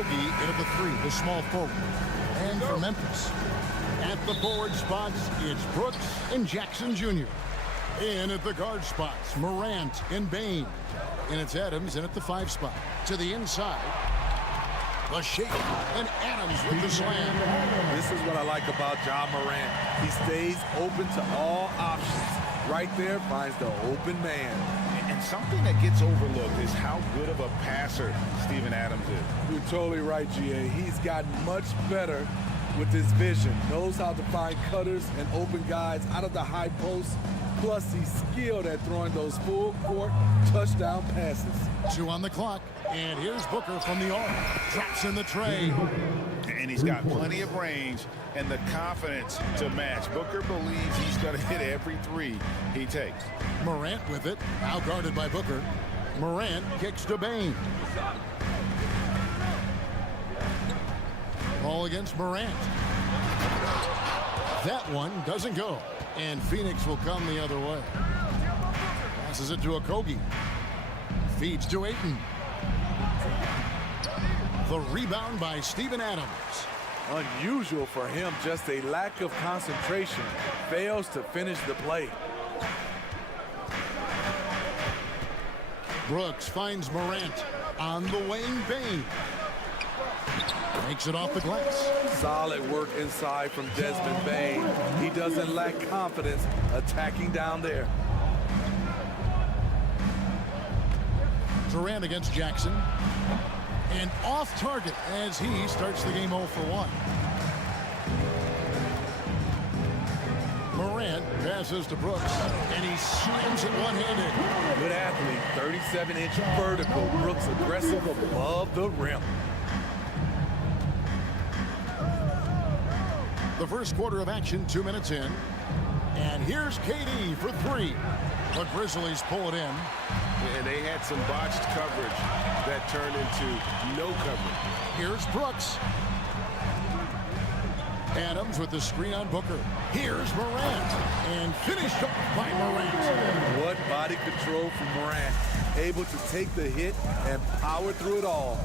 Okogie in at the 3, the small forward. And for Memphis, at the forward spots, it's Brooks and Jackson Jr. In at the guard spots, Morant and Bain. And it's Adams in at the 5 spot. To the inside, the shake, and Adams with the slam. This is what I like about John Morant. He stays open to all options. Right there finds the open man. And something that gets overlooked is how good of a passer Steven Adams is. You're totally right, GA. He's gotten much better with his vision. Knows how to find cutters and open guys out of the high post. Plus, he's skilled at throwing those full-court touchdown passes. 2 on the clock, and here's Booker from the arc. Drops in the tray. And he's got plenty of range and the confidence to match. Booker believes he's going to hit every 3 he takes. Morant with it, now guarded by Booker. Morant kicks to Bain. Ball against Morant. That one doesn't go. And Phoenix will come the other way. Passes it to Okogie. Feeds to Ayton. The rebound by Steven Adams. Unusual for him, just a lack of concentration. Fails to finish the play. Brooks finds Morant on the wing. Bain makes it off the glass. Solid work inside from Desmond Bain. He doesn't lack confidence attacking down there. Durant against Jackson. And off target as he starts the game 0 for 1. Morant passes to Brooks, and he slams it one-handed. Good athlete, 37-inch vertical. Brooks aggressive above the rim. The first quarter of action, 2 minutes in. And here's KD for 3. The Grizzlies pull it in. And they had some botched coverage that turned into no coverage. Here's Brooks. Adams with the screen on Booker. Here's Morant. And finished off by Morant. What body control from Morant. Able to take the hit and power through it all.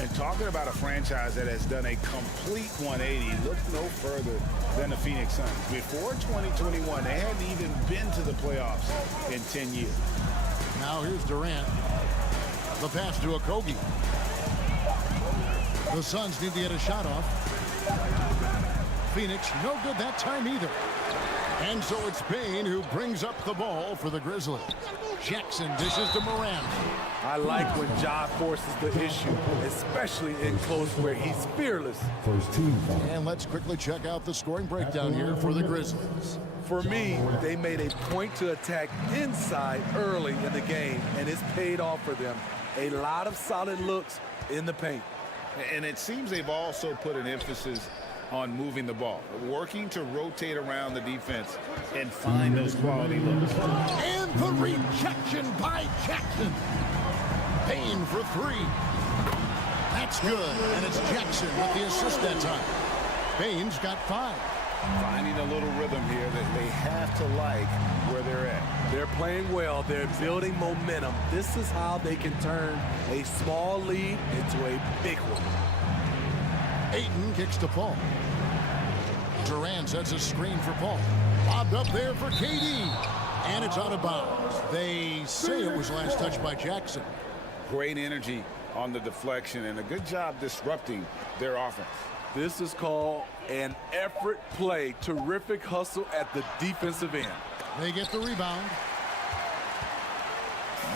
And talking about a franchise that has done a complete 180, look no further than the Phoenix Suns. Before 2021, they hadn't even been to the playoffs in 10 years. Now here's Durant. The pass to Okogie. The Suns need to get a shot off. Phoenix, no good that time either. And so it's Bain who brings up the ball for the Grizzlies. Jackson dishes to Morant. I like when Ja forces the issue, especially in close where he's fearless. First team. And let's quickly check out the scoring breakdown here for the Grizzlies. For me, they made a point to attack inside early in the game, and it's paid off for them. A lot of solid looks in the paint. And it seems they've also put an emphasis on moving the ball, working to rotate around the defense and find those quality looks. And the rejection by Jackson. Bain for 3. That's good, and it's Jackson with the assist that time. Bain's got 5. Finding a little rhythm here that they have to like where they're at. They're playing well. They're building momentum. This is how they can turn a small lead into a big one. Ayton kicks to Paul. Durant sets a screen for Paul. Lobbed up there for KD. And it's out of bounds. They say it was last touched by Jackson. Great energy on the deflection and a good job disrupting their offense. This is called an effort play. Terrific hustle at the defensive end. They get the rebound.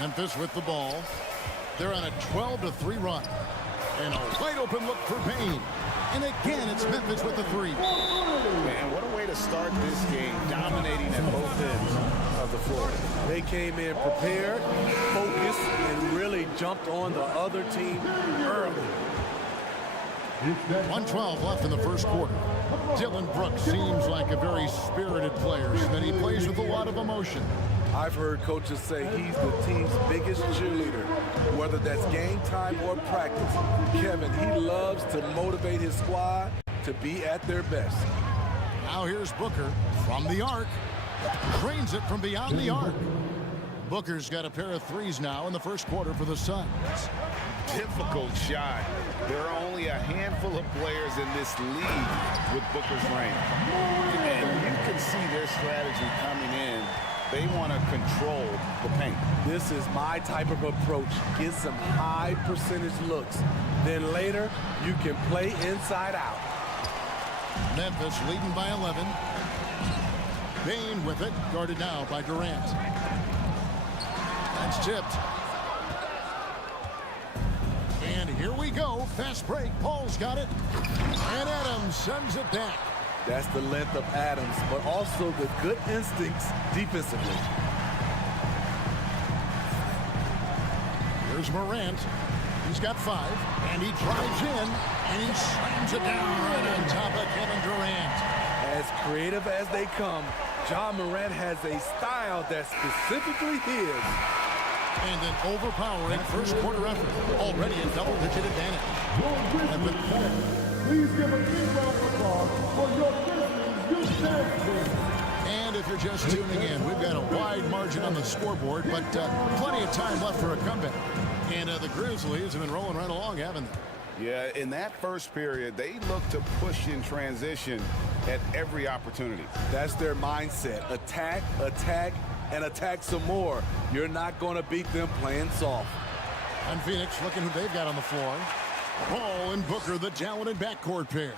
Memphis with the ball. They're on a 12-3 run. And a wide open look for Bain. And again, it's Memphis with the 3. Man, what a way to start this game, dominating at both ends of the floor. They came in prepared, focused, and really jumped on the other team early. 1:12 left in the first quarter. Dylan Brooks seems like a very spirited player, and he plays with a lot of emotion. I've heard coaches say he's the team's biggest cheerleader, whether that's game time or practice. Kevin, he loves to motivate his squad to be at their best. Now here's Booker from the arc. Drains it from beyond the arc. Booker's got a pair of 3s now in the first quarter for the Suns. difficult shot. There are only a handful of players in this league with Booker's range. And you can see their strategy coming in. They want to control the paint. This is my type of approach. Get some high percentage looks. Then later, you can play inside out. Memphis leading by 11. Bain with it, guarded now by Durant. That's tipped. And here we go. Fast break. Paul's got it. And Adams sends it back. That's the length of Adams, but also the good instincts defensively. Here's Morant. He's got 5, and he drives in, and he slams it down right on top of Kevin Durant. As creative as they come, Ja Morant has a style that's specifically his. And an overpowering first quarter effort. Already a double-digit advantage. Please give a big round of applause for your Grizzlies youth. And if you're just tuning in, we've got a wide margin on the scoreboard, but plenty of time left for a comeback. And the Grizzlies have been rolling right along, haven't they? Yeah, in that first period, they look to push in transition at every opportunity. That's their mindset. Attack, attack, and attack some more. You're not going to beat them playing soft. And Phoenix looking who they've got on the floor. Paul and Booker, the talented backcourt pair.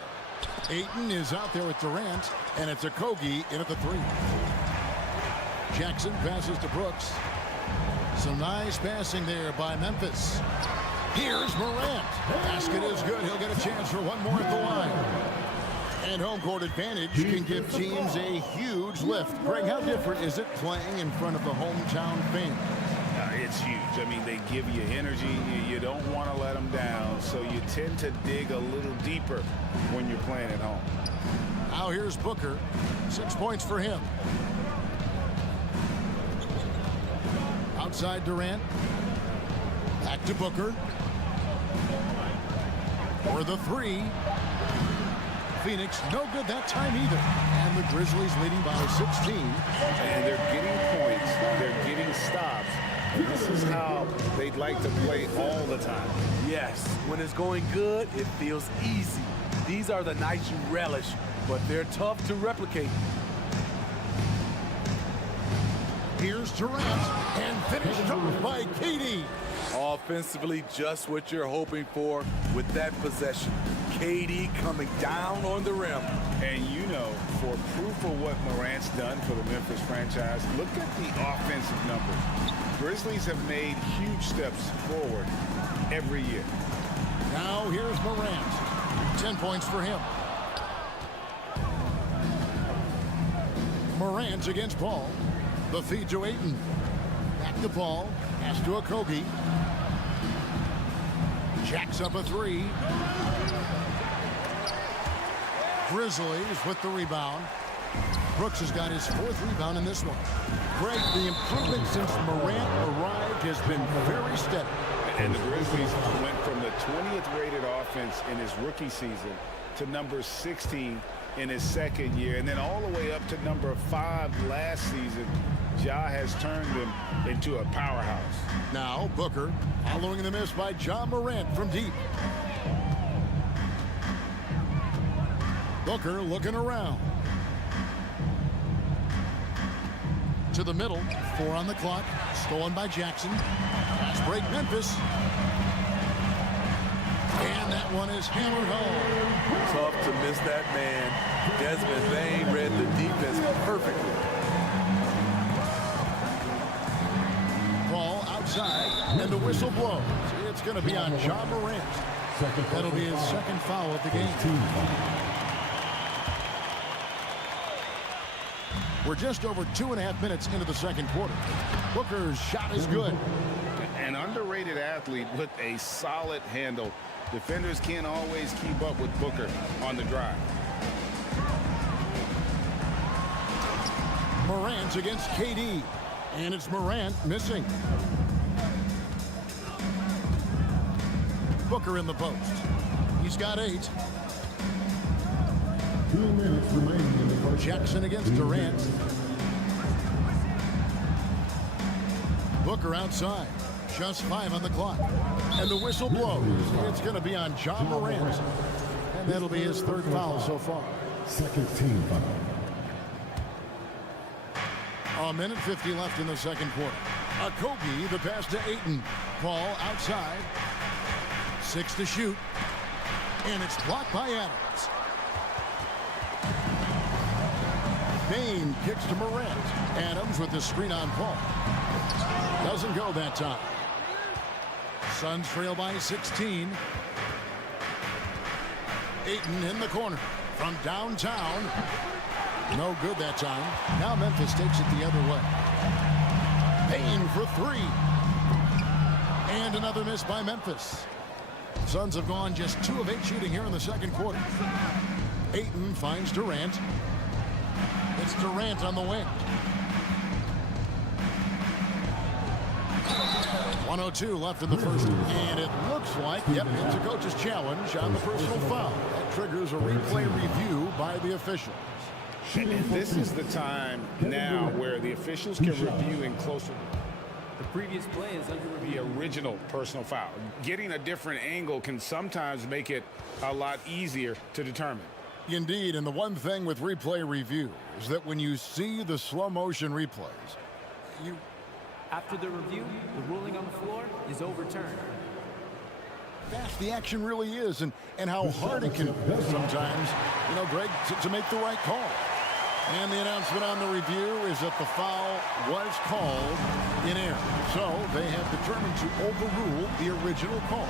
Ayton is out there with Durant, and it's Okogie in at the 3. Jackson passes to Brooks. Some nice passing there by Memphis. Here's Morant. Basket is good. He'll get a chance for one more at the line. And home court advantage can give teams a huge lift. Greg, how different is it playing in front of the hometown fans? It's huge. I mean, they give you energy. You don't want to let them down, so you tend to dig a little deeper when you're playing at home. Now here's Booker. 6 points for him. Outside Durant. Back to Booker. For the 3. Phoenix, no good that time either. And the Grizzlies leading by 16. And they're getting points. They're getting stops. And this is how they'd like to play all the time. Yes, when it's going good, it feels easy. These are the nights you relish, but they're tough to replicate. Here's Durant, and finished off by KD. Offensively, just what you're hoping for with that possession. KD coming down on the rim. And you know, for proof of what Morant's done for the Memphis franchise, look at the offensive numbers. Grizzlies have made huge steps forward every year. Now here's Morant. 10 points for him. Morant against Paul. The feed to Ayton. Back to Paul. Pass to Okogie. Jacks up a 3. Grizzlies with the rebound. Brooks has got his 4th rebound in this one. Greg, the improvement since Morant arrived has been very steady. And the Grizzlies went from the 20th rated offense in his rookie season to number 16 in his second year, and then all the way up to number 5 last season. Ja has turned him into a powerhouse. Now Booker following the miss by Ja Morant from deep. Booker looking around. To the middle, 4 on the clock, stolen by Jackson. Fast break Memphis. And that one is hammered home. Tough to miss that man. Desmond Bain read the defense perfectly. Ball outside, and the whistle blows. It's going to be on Ja Morant. That'll be his second foul of the game. We're just over 2.5 minutes into the second quarter. Booker's shot is good. An underrated athlete with a solid handle. Defenders can't always keep up with Booker on the drive. Morant against KD. And it's Morant missing. Booker in the post. He's got 8. 2 minutes remaining in the first. Jackson against Durant. Booker outside. Just 5 on the clock. And the whistle blows. It's going to be on Ja Morant. And that'll be his 3rd foul so far. Second team foul. 1:50 left in the second quarter. Kogi, the pass to Ayton. Ball outside. 6 to shoot. And it's blocked by Adams. Bain kicks to Morant. Adams with the screen on Paul. Doesn't go that time. Suns trail by 16. Ayton in the corner from downtown. No good that time. Now Memphis takes it the other way. Bain for 3. And another miss by Memphis. Suns have gone just 2 of 8 shooting here in the second quarter. Ayton finds Durant. It's Durant on the wing. 1:02 left in the first. And it looks like, yep, it's a coach's challenge on the personal foul. That triggers a replay review by the officials. And this is the time now where the officials can review in closer. The previous play is under review. The original personal foul. Getting a different angle can sometimes make it a lot easier to determine. Indeed, and the one thing with replay review is that when you see the slow motion replays, After the review, the ruling on the floor is overturned. fast the action really is and how hard it can be sometimes, Greg, to make the right call. And the announcement on the review is that the foul was called in error. So they have determined to overrule the original call.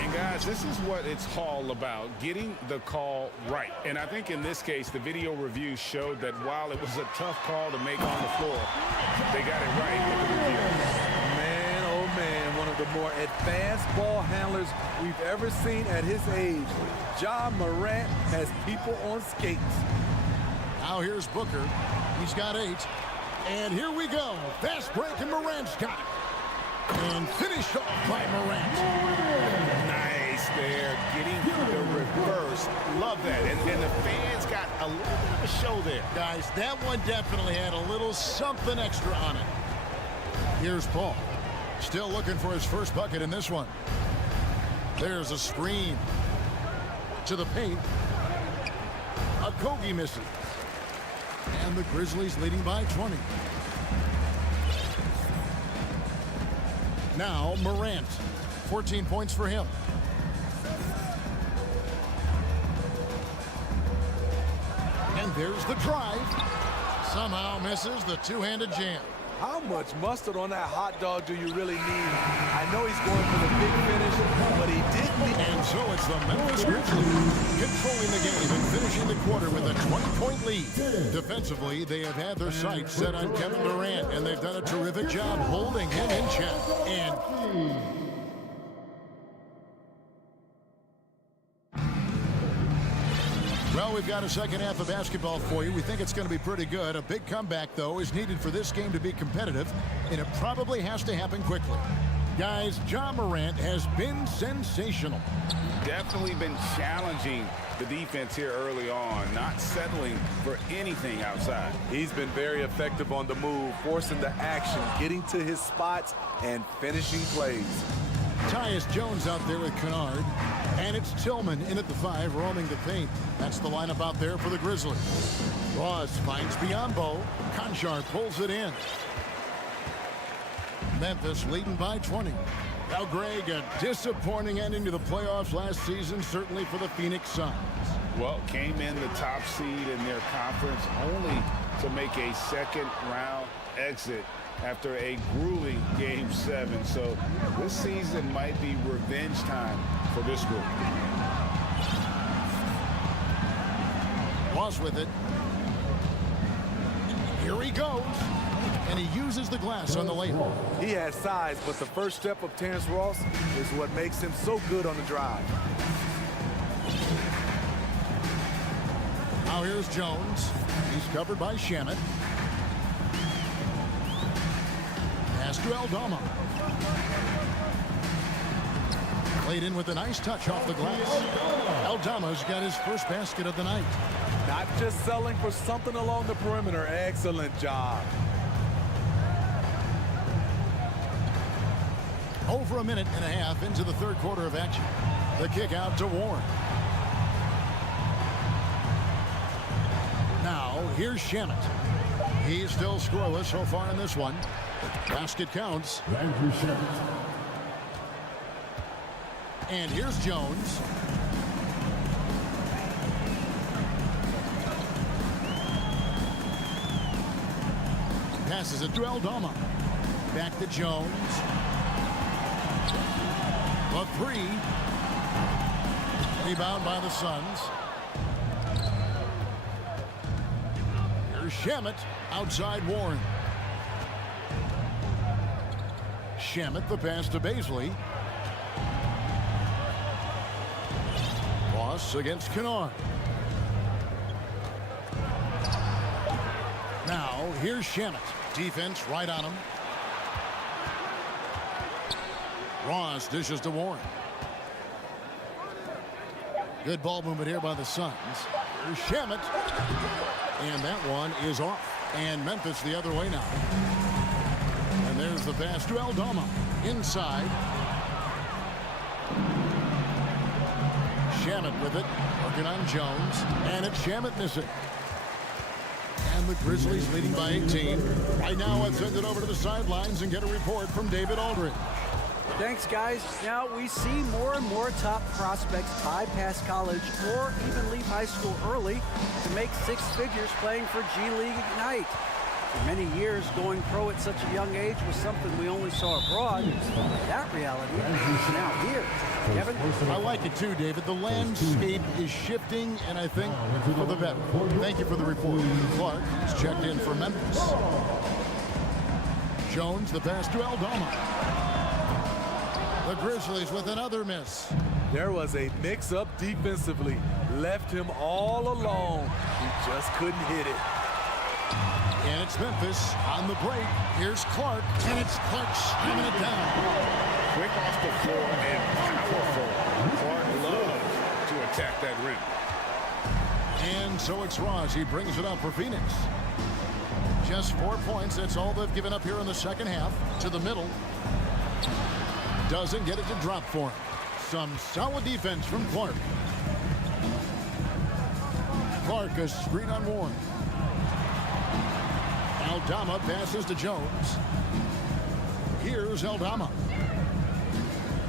And guys, this is what it's all about, getting the call right. And I think in this case, the video review showed that while it was a tough call to make on the floor, they got it right with the review. Man, oh man, one of the more advanced ball handlers we've ever seen at his age. Ja Morant has people on skates. Now here's Booker. He's got 8. And here we go. Fast break, and Morant's got it. And finished off by Morant. Nice there, getting the reverse. Love that. And the fans got a little bit of a show there. Guys, that one definitely had a little something extra on it. Here's Paul. Still looking for his first bucket in this one. There's a screen to the paint. Kogi misses. And the Grizzlies leading by 20. Now Morant. 14 points for him. And there's the drive. Somehow misses the two-handed jam. How much mustard on that hot dog do you really need? I know he's going for the big finish, but he didn't need. And so it's the Memphis Grizzlies controlling the game and finishing the quarter with a 20-point lead. Defensively, they have had their sights set on Kevin Durant, and they've done a terrific job holding him in check. And well, we've got a second half of basketball for you. We think it's going to be pretty good. A big comeback, though, is needed for this game to be competitive, and it probably has to happen quickly. Guys, Ja Morant has been sensational. Definitely been challenging the defense here early on, not settling for anything outside. He's been very effective on the move, forcing the action, getting to his spots, and finishing plays. Tyus Jones out there with Kennard. And it's Tillman in at the 5, roaming the paint. That's the lineup out there for the Grizzlies. Ross finds Biyombo. Conchar pulls it in. Memphis leading by 20. Now, Greg, a disappointing ending to the playoffs last season, certainly for the Phoenix Suns. Well, came in the top seed in their conference only to make a second-round exit after a grueling Game 7. So this season might be revenge time for this group. Ross with it. Here he goes. And he uses the glass on the layup. He has size, but the first step of Terrence Ross is what makes him so good on the drive. Now here's Jones. He's covered by Shamet. Pass to Aldama. Played in with a nice touch off the glass. Aldama's got his first basket of the night. Not just selling for something along the perimeter. Excellent job. Over a minute and a half into the third quarter of action. The kick out to Warren. Now, here's Shamet. He's still scoreless so far in this one. Basket counts. Andrew Shamet. And here's Jones. Passes it to Aldama. Back to Jones. A three. Rebound by the Suns. Here's Shamet outside Warren. Shamet, the pass to Baisley. Ross against Kennard. Now, here's Shamet. Defense right on him. Ross dishes to Warren. Good ball movement here by the Suns. Here's Shamet. And that one is off. And Memphis the other way now. And there's the pass to Aldama. Inside. Shamet with it. Working on Jones. And it's Shamet missing. And the Grizzlies leading by 18. Right now, let's send it over to the sidelines and get a report from David Aldridge. Thanks, guys. Now, we see more and more top prospects bypass college or even leave high school early to make six figures playing for G League Ignite. For many years, going pro at such a young age was something we only saw abroad. That reality is now here. Kevin? I like it too, David. The landscape is shifting, and I think for the better. Thank you for the report. Clark is checked in for Memphis. Jones, the pass to Aldama. The Grizzlies with another miss. There was a mix-up defensively. Left him all alone. He just couldn't hit it. And it's Memphis on the break. Here's Clark, and it's Clark slamming it down. Quick off the floor and powerful. Clark loves to attack that rim. And so it's Ross. He brings it up for Phoenix. Just 4 points. That's all they've given up here in the second half. To the middle. Doesn't get it to drop for him. Some solid defense from Clark. Clark, a screen on Warren. Aldama passes to Jones. Here's Aldama.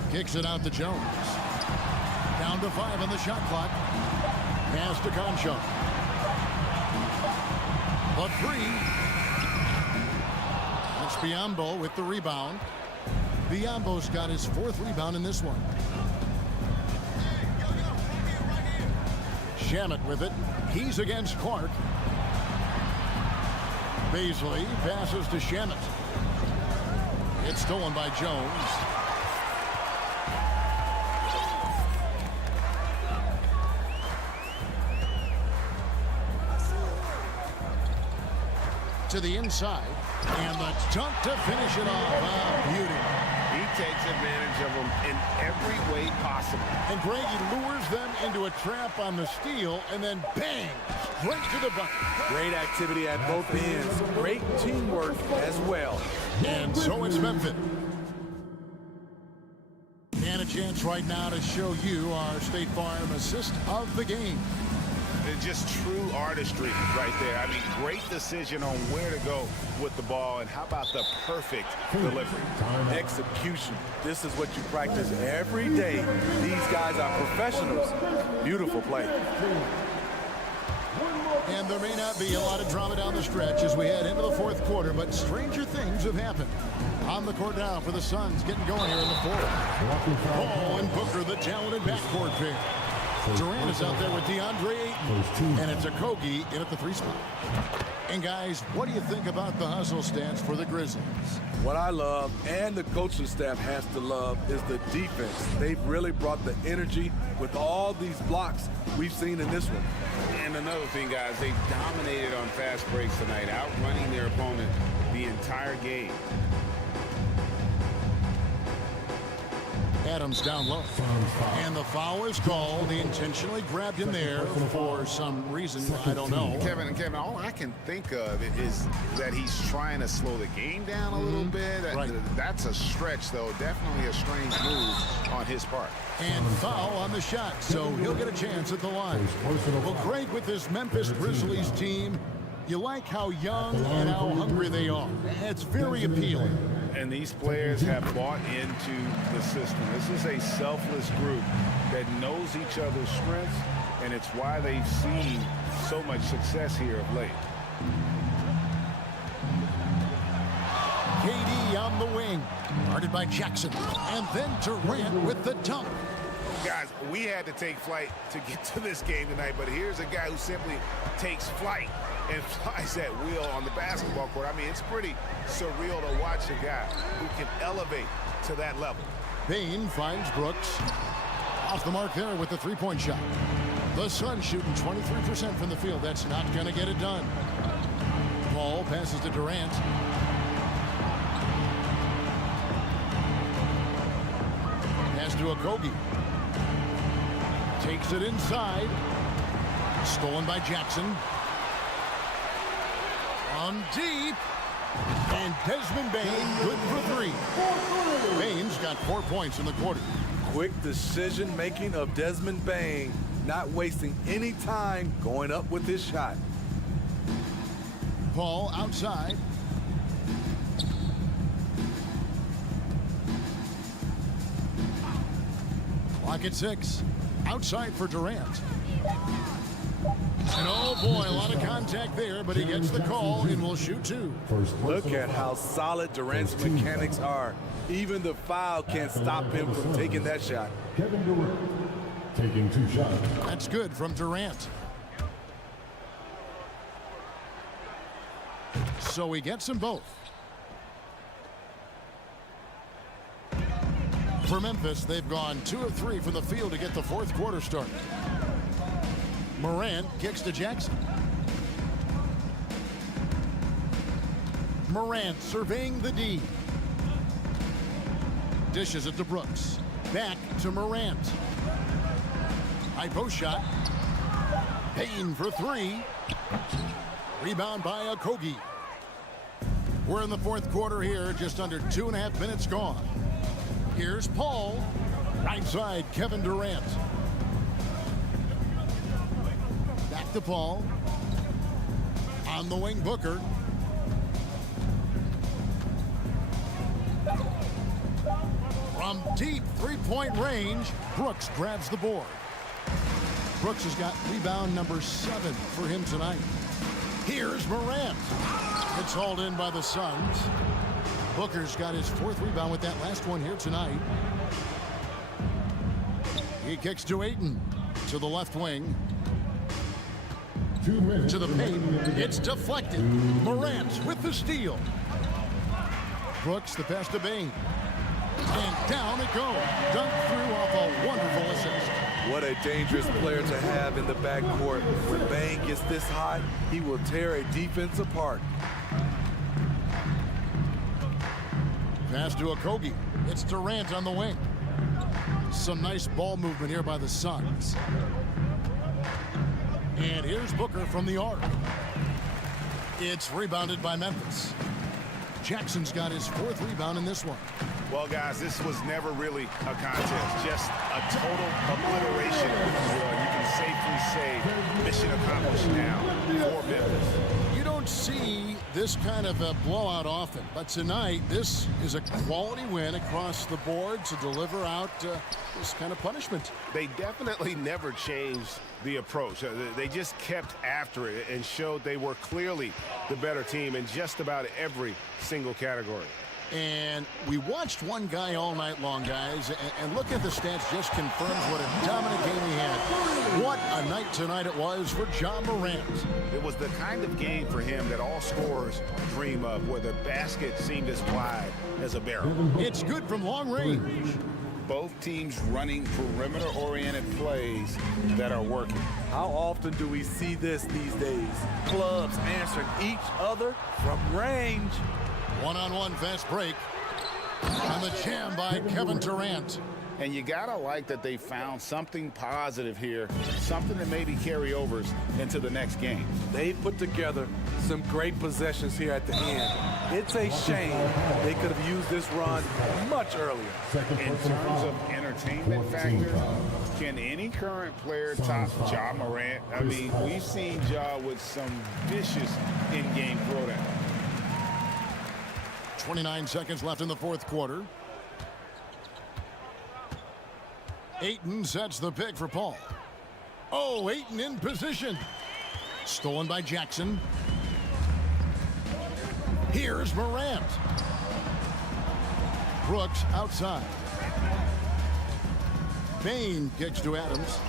Kicks it out to Jones. Down to 5 on the shot clock. Pass to Concho. A three. It's Biyombo with the rebound. Biyombo's got his 4th rebound in this one. Shamet with it. He's against Clark. Baisley passes to Shamet. It's stolen by Jones. To the inside. And the dunk to finish it off. Ah, beauty. He takes advantage of them in every way possible. And Greg, he lures them into a trap on the steal, and then bang, straight to the bucket. Great activity at both ends. Great teamwork as well. And so it's Memphis. And a chance right now to show you our State Farm assist of the game. It's just true artistry right there. I mean, great decision on where to go with the ball, and how about the perfect delivery? Execution. This is what you practice every day. These guys are professionals. Beautiful play. And there may not be a lot of drama down the stretch as we head into the 4th quarter, but stranger things have happened. On the court now for the Suns, getting going here in the 4th. Paul and Booker, the talented backcourt pair. Durant is out there with DeAndre Ayton, and it's Okogie in at the 3 spot. And guys, what do you think about the hustle stats for the Grizzlies? What I love, and the coaching staff has to love, is the defense. They've really brought the energy with all these blocks we've seen in this one. And another thing, guys, they dominated on fast breaks tonight, outrunning their opponent the entire game. Adams down low. And the foul is called. He intentionally grabbed him there for some reason. I don't know. Kevin, all I can think of is that he's trying to slow the game down a little bit. Right. That's a stretch, though. Definitely a strange move on his part. And foul on the shot, so he'll get a chance at the line. Well, Craig, with this Memphis Grizzlies team, you like how young and how hungry they are. It's very appealing. And these players have bought into the system. This is a selfless group that knows each other's strengths, and it's why they've seen so much success here of late. KD on the wing, guarded by Jackson, and then Durant with the dunk. Guys, we had to take flight to get to this game tonight, but here's a guy who simply takes flight and flies at will on the basketball court. I mean, it's pretty surreal to watch a guy who can elevate to that level. Payne finds Brooks. Off the mark there with the three-point shot. The Suns shooting 23% from the field. That's not going to get it done. Paul passes to Durant. Pass to Okogie. Takes it inside. Stolen by Jackson. On deep. And Desmond Bane good for three. Bane's got 4 points in the quarter. Quick decision-making of Desmond Bane, not wasting any time going up with his shot. Paul outside. Clock at 6. Outside for Durant. And oh boy, a lot of contact there, but he gets the call and will shoot two. Look at how solid Durant's mechanics are. Even the foul can't stop him from taking that shot. Kevin Durant taking 2 shots. That's good from Durant. So he gets them both. For Memphis, they've gone 2 of 3 from the field to get the fourth quarter started. Morant kicks to Jackson. Morant surveying the D. Dishes it to Brooks. Back to Morant. High post shot. Payne for 3. Rebound by Okogie. We're in the fourth quarter here, just under 2.5 minutes gone. Here's Paul. Right side, Kevin Durant. Back to Paul. On the wing, Booker. From deep three-point range, Brooks grabs the board. Brooks has got rebound number 7 for him tonight. Here's Morant. It's hauled in by the Suns. Booker's got his 4th rebound with that last one here tonight. He kicks to Ayton. To the left wing. 2 minutes. To the paint. It's deflected. Morant with the steal. Brooks the pass to Bane. And down it goes. Dunked through off a wonderful assist. What a dangerous player to have in the backcourt. When Bane gets this hot, he will tear a defense apart. Pass to Okogie. It's Durant on the wing. Some nice ball movement here by the Suns. And here's Booker from the arc. It's rebounded by Memphis. Jackson's got his 4th rebound in this one. Well, guys, this was never really a contest. Just a total obliteration. You can safely say mission accomplished now for Memphis. You don't see this kind of a blowout often, but tonight this is a quality win across the board to deliver out this kind of punishment. They definitely never changed the approach. They just kept after it and showed they were clearly the better team in just about every single category. And we watched one guy all night long, guys, and look at the stats, just confirms what a dominant game he had. What a night tonight it was for Ja Morant. It was the kind of game for him that all scorers dream of, where the basket seemed as wide as a barrel. It's good from long range. Both teams running perimeter-oriented plays that are working. How often do we see this these days? Clubs answering each other from range. One-on-one fast break. And the jam by Kevin Durant. And you got to like that they found something positive here, something that maybe carry overs into the next game. They put together some great possessions here at the end. It's a shame they could have used this run much earlier. In terms of entertainment factor, can any current player top Ja Morant? I mean, we've seen Ja with some vicious in-game throwdown. 29 seconds left in the fourth quarter. Ayton sets the pick for Paul. Oh, Ayton in position. Stolen by Jackson. Here's Morant. Brooks outside. Bain kicks to Adams.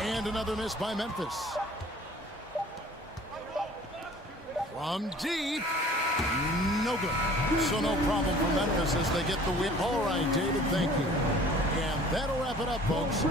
And another miss by Memphis. From deep. No good. So no problem for Memphis as they get the win. All right, David, thank you. And that'll wrap it up, folks.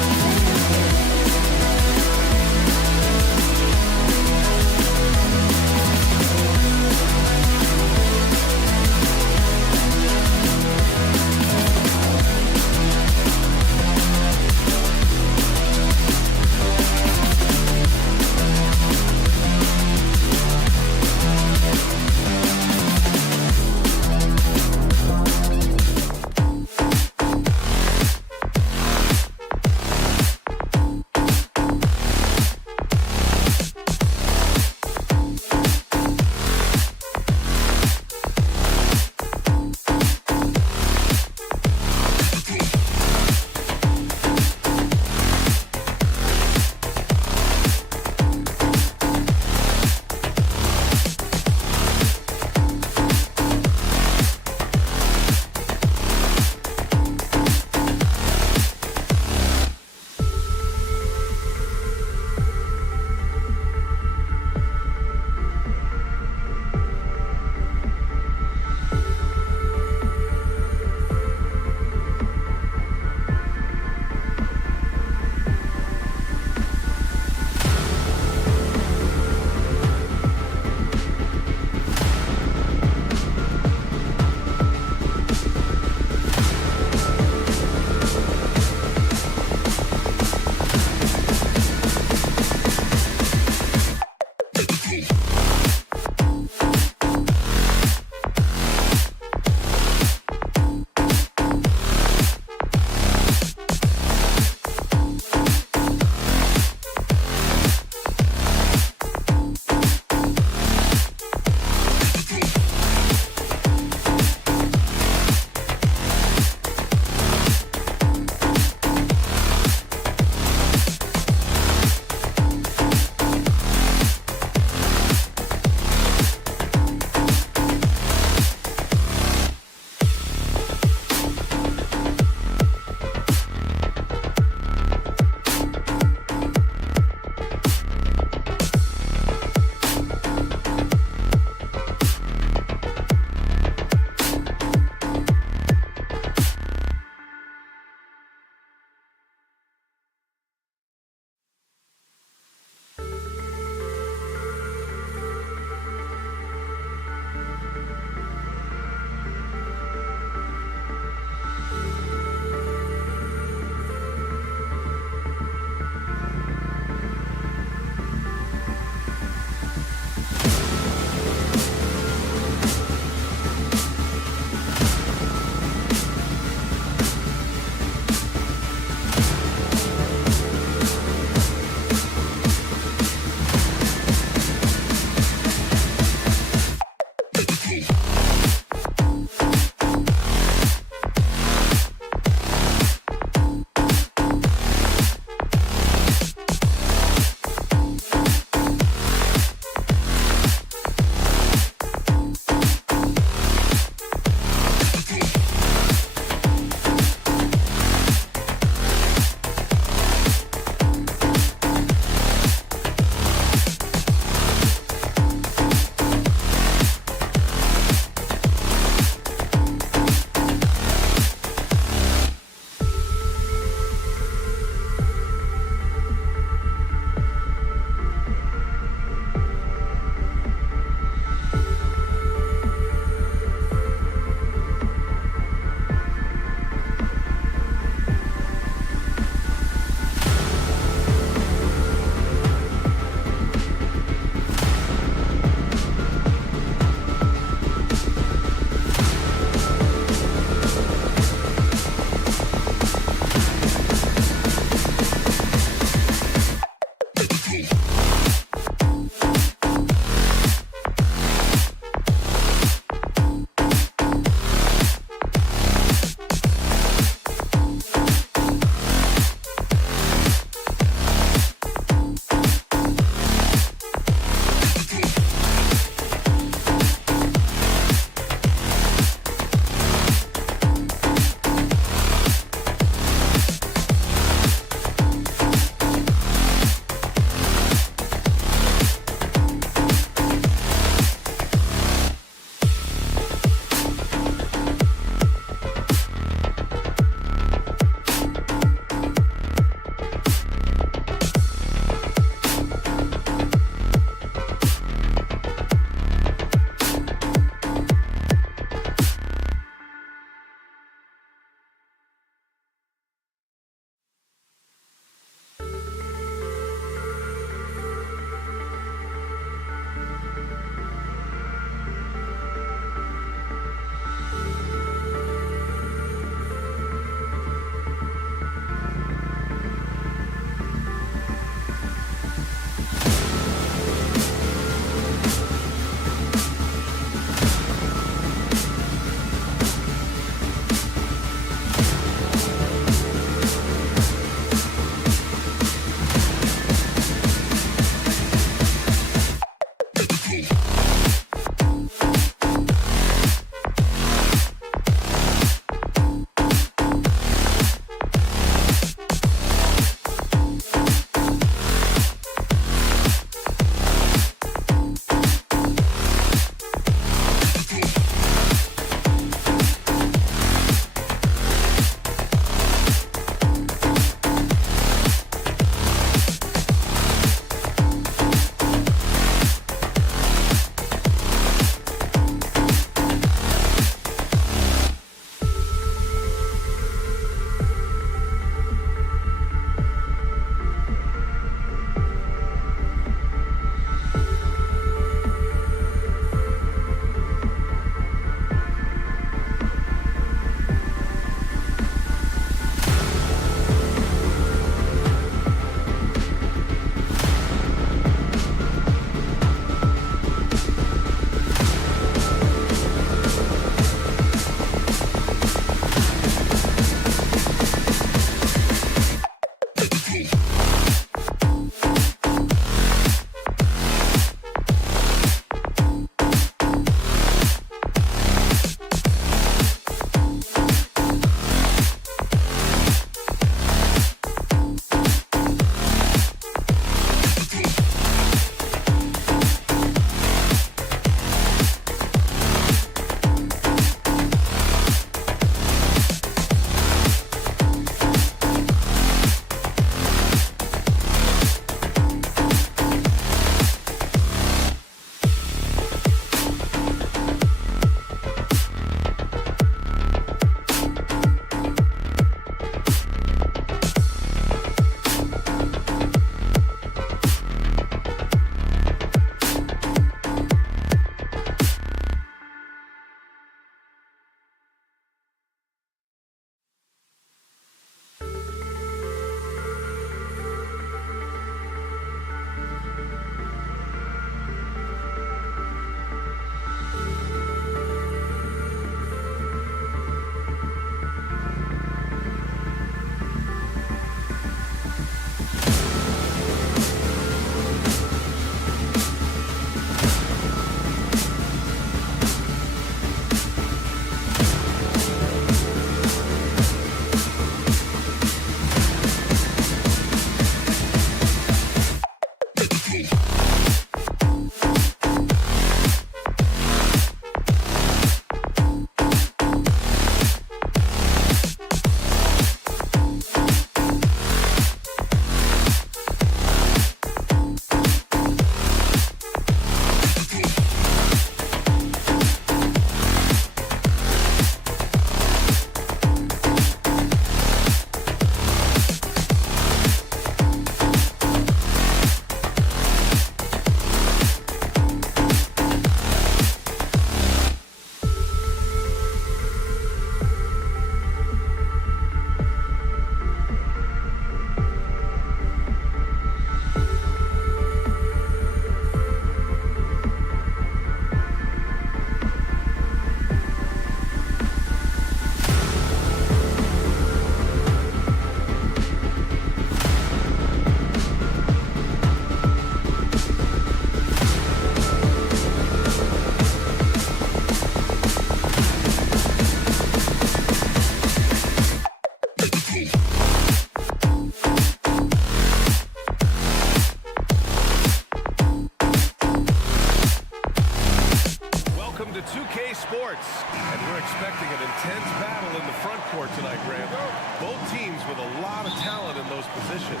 lot of talent in those positions.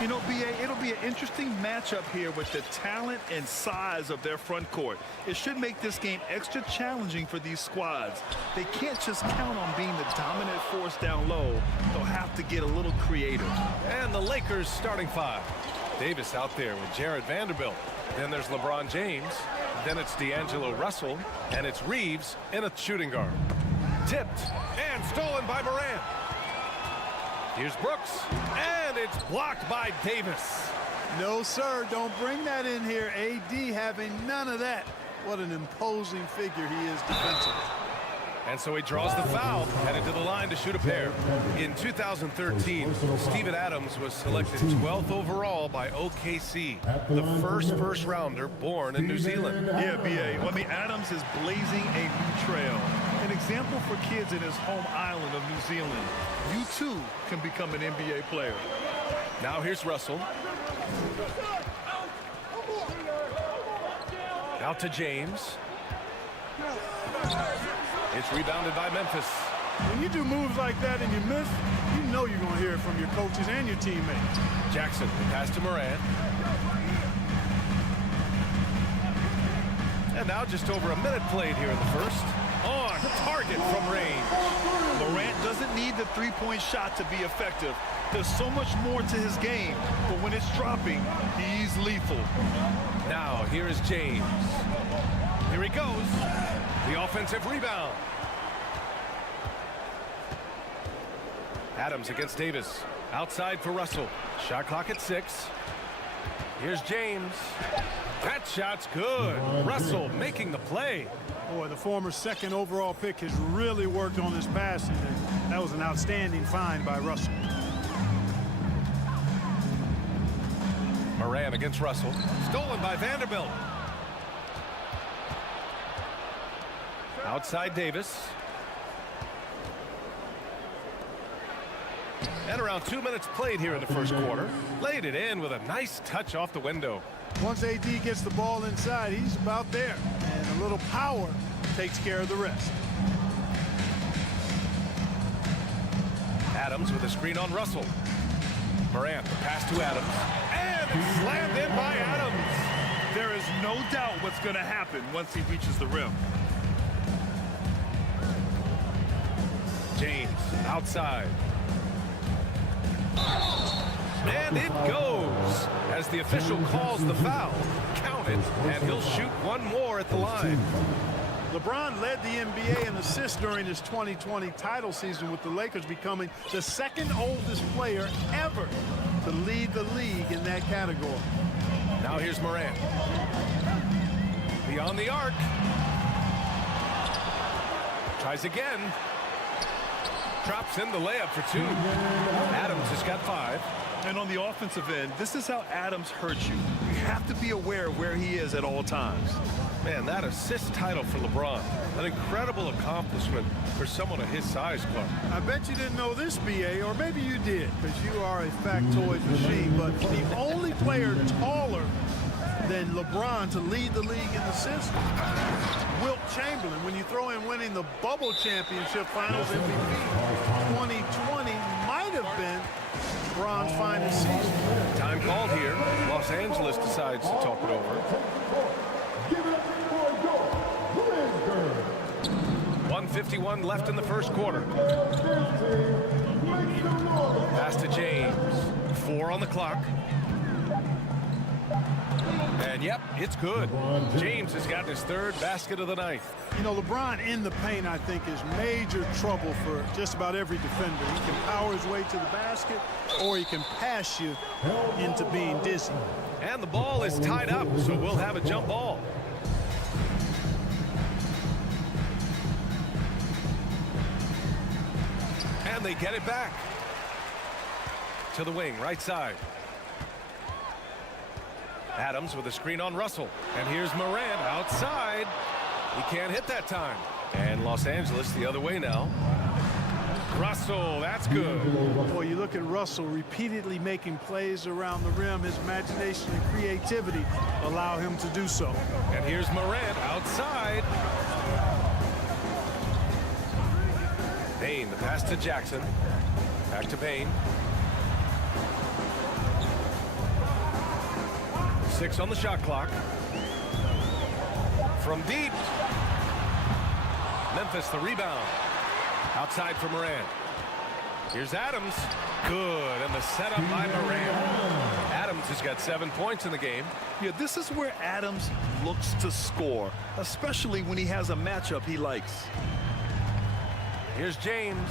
You know, B.A., it'll be an interesting matchup here with the talent and size of their front court. It should make this game extra challenging for these squads. They can't just count on being the dominant force down low. They'll have to get a little creative. And the Lakers starting five. Davis out there with Jared Vanderbilt. Then there's LeBron James. Then it's D'Angelo Russell. And it's Reeves in a shooting guard. Tipped and stolen by Morant. Here's Brooks. And it's blocked by Davis. No, sir. Don't bring that in here. AD having none of that. What an imposing figure he is defensively. And so he draws the foul, headed to the line to shoot a pair. In 2013, Steven Adams was selected 12th overall by OKC, the first rounder born in New Zealand. Yeah, B.A. Well, I mean, Adams is blazing a new trail. An example for kids in his home island of New Zealand. You, too, can become an NBA player. Now here's Russell. Out to James. It's rebounded by Memphis. When you do moves like that and you miss, you know you're going to hear it from your coaches and your teammates. Jackson, the pass to Morant. And now just over a minute played here in the first. On target from range. Morant doesn't need the three-point shot to be effective. There's so much more to his game, but when it's dropping, he's lethal. Now here is James. Here he goes. The offensive rebound. Adams against Davis. Outside for Russell. Shot clock at 6. Here's James. That shot's good. Russell making the play. Boy, the former second overall pick has really worked on his passing, and that was an outstanding find by Russell. Moran against Russell. Stolen by Vanderbilt. Outside Davis. And around 2 minutes played here in the first quarter. Laid it in with a nice touch off the window. Once AD gets the ball inside, he's about there. And a little power takes care of the rest. Adams with a screen on Russell. Morant, the pass to Adams. And it's slammed in by Adams. There is no doubt what's going to happen once he reaches the rim. James outside. And it goes as the official calls the foul. Count it, and he'll shoot one more at the line. LeBron led the NBA in assists during his 2020 title season, with the Lakers becoming the second oldest player ever to lead the league in that category. Now here's Morant. Beyond the arc. Tries again. Drops in the layup for 2. Adams has got 5. And on the offensive end, this is how Adams hurts you. You have to be aware of where he is at all times. Man, that assist title for LeBron. An incredible accomplishment for someone of his size, Clark. I bet you didn't know this, B.A., or maybe you did, because you are a factoid machine, but the only player taller than LeBron to lead the league in assists, Wilt Chamberlain. When you throw in winning the Bubble Championship Finals MVP, 2020 might have been LeBron's finest season. Time called here. Los Angeles decides to talk it over. 1:51 left in the first quarter. Pass to James. 4 on the clock. And yep, it's good. James has gotten his 3rd basket of the night. You know, LeBron in the paint, I think, is major trouble for just about every defender. He can power his way to the basket, or he can pass you into being dizzy. And the ball is tied up, so we'll have a jump ball. And they get it back. To the wing, right side. Adams with a screen on Russell. And here's Morant outside. He can't hit that time. And Los Angeles the other way now. Russell, that's good. Boy, you look at Russell repeatedly making plays around the rim. His imagination and creativity allow him to do so. And here's Morant outside. Payne, the pass to Jackson. Back to Payne. 6 on the shot clock. From deep. Memphis the rebound. Outside for Morant. Here's Adams. Good, and the setup by Morant. Adams has got 7 points in the game. Yeah, this is where Adams looks to score, especially when he has a matchup he likes. Here's James.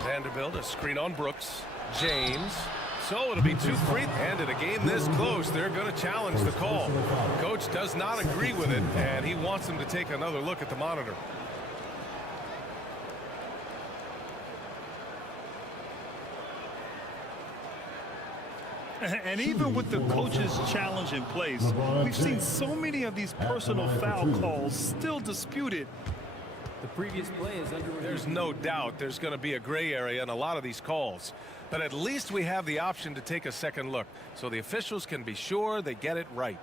Vanderbilt, a screen on Brooks. James. So it'll be 2 free. And in a game this close, they're going to challenge the call. Coach does not agree with it, and he wants them to take another look at the monitor. And even with the coach's challenge in place, we've seen so many of these personal foul calls still disputed. The previous play is under review. There's no doubt there's going to be a gray area in a lot of these calls. But at least we have the option to take a second look, so the officials can be sure they get it right.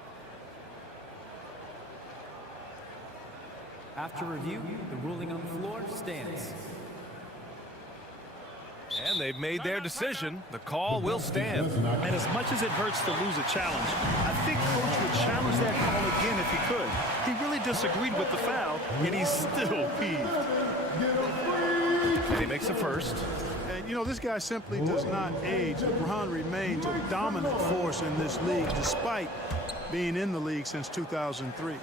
After review, the ruling on the floor stands. And they've made their decision. The call will stand. And as much as it hurts to lose a challenge, I think Coach would challenge that call again if he could. He really disagreed with the foul, and he's still peeved. And he makes a first. And, you know, this guy simply does not age. LeBron remains a dominant force in this league, despite being in the league since 2003.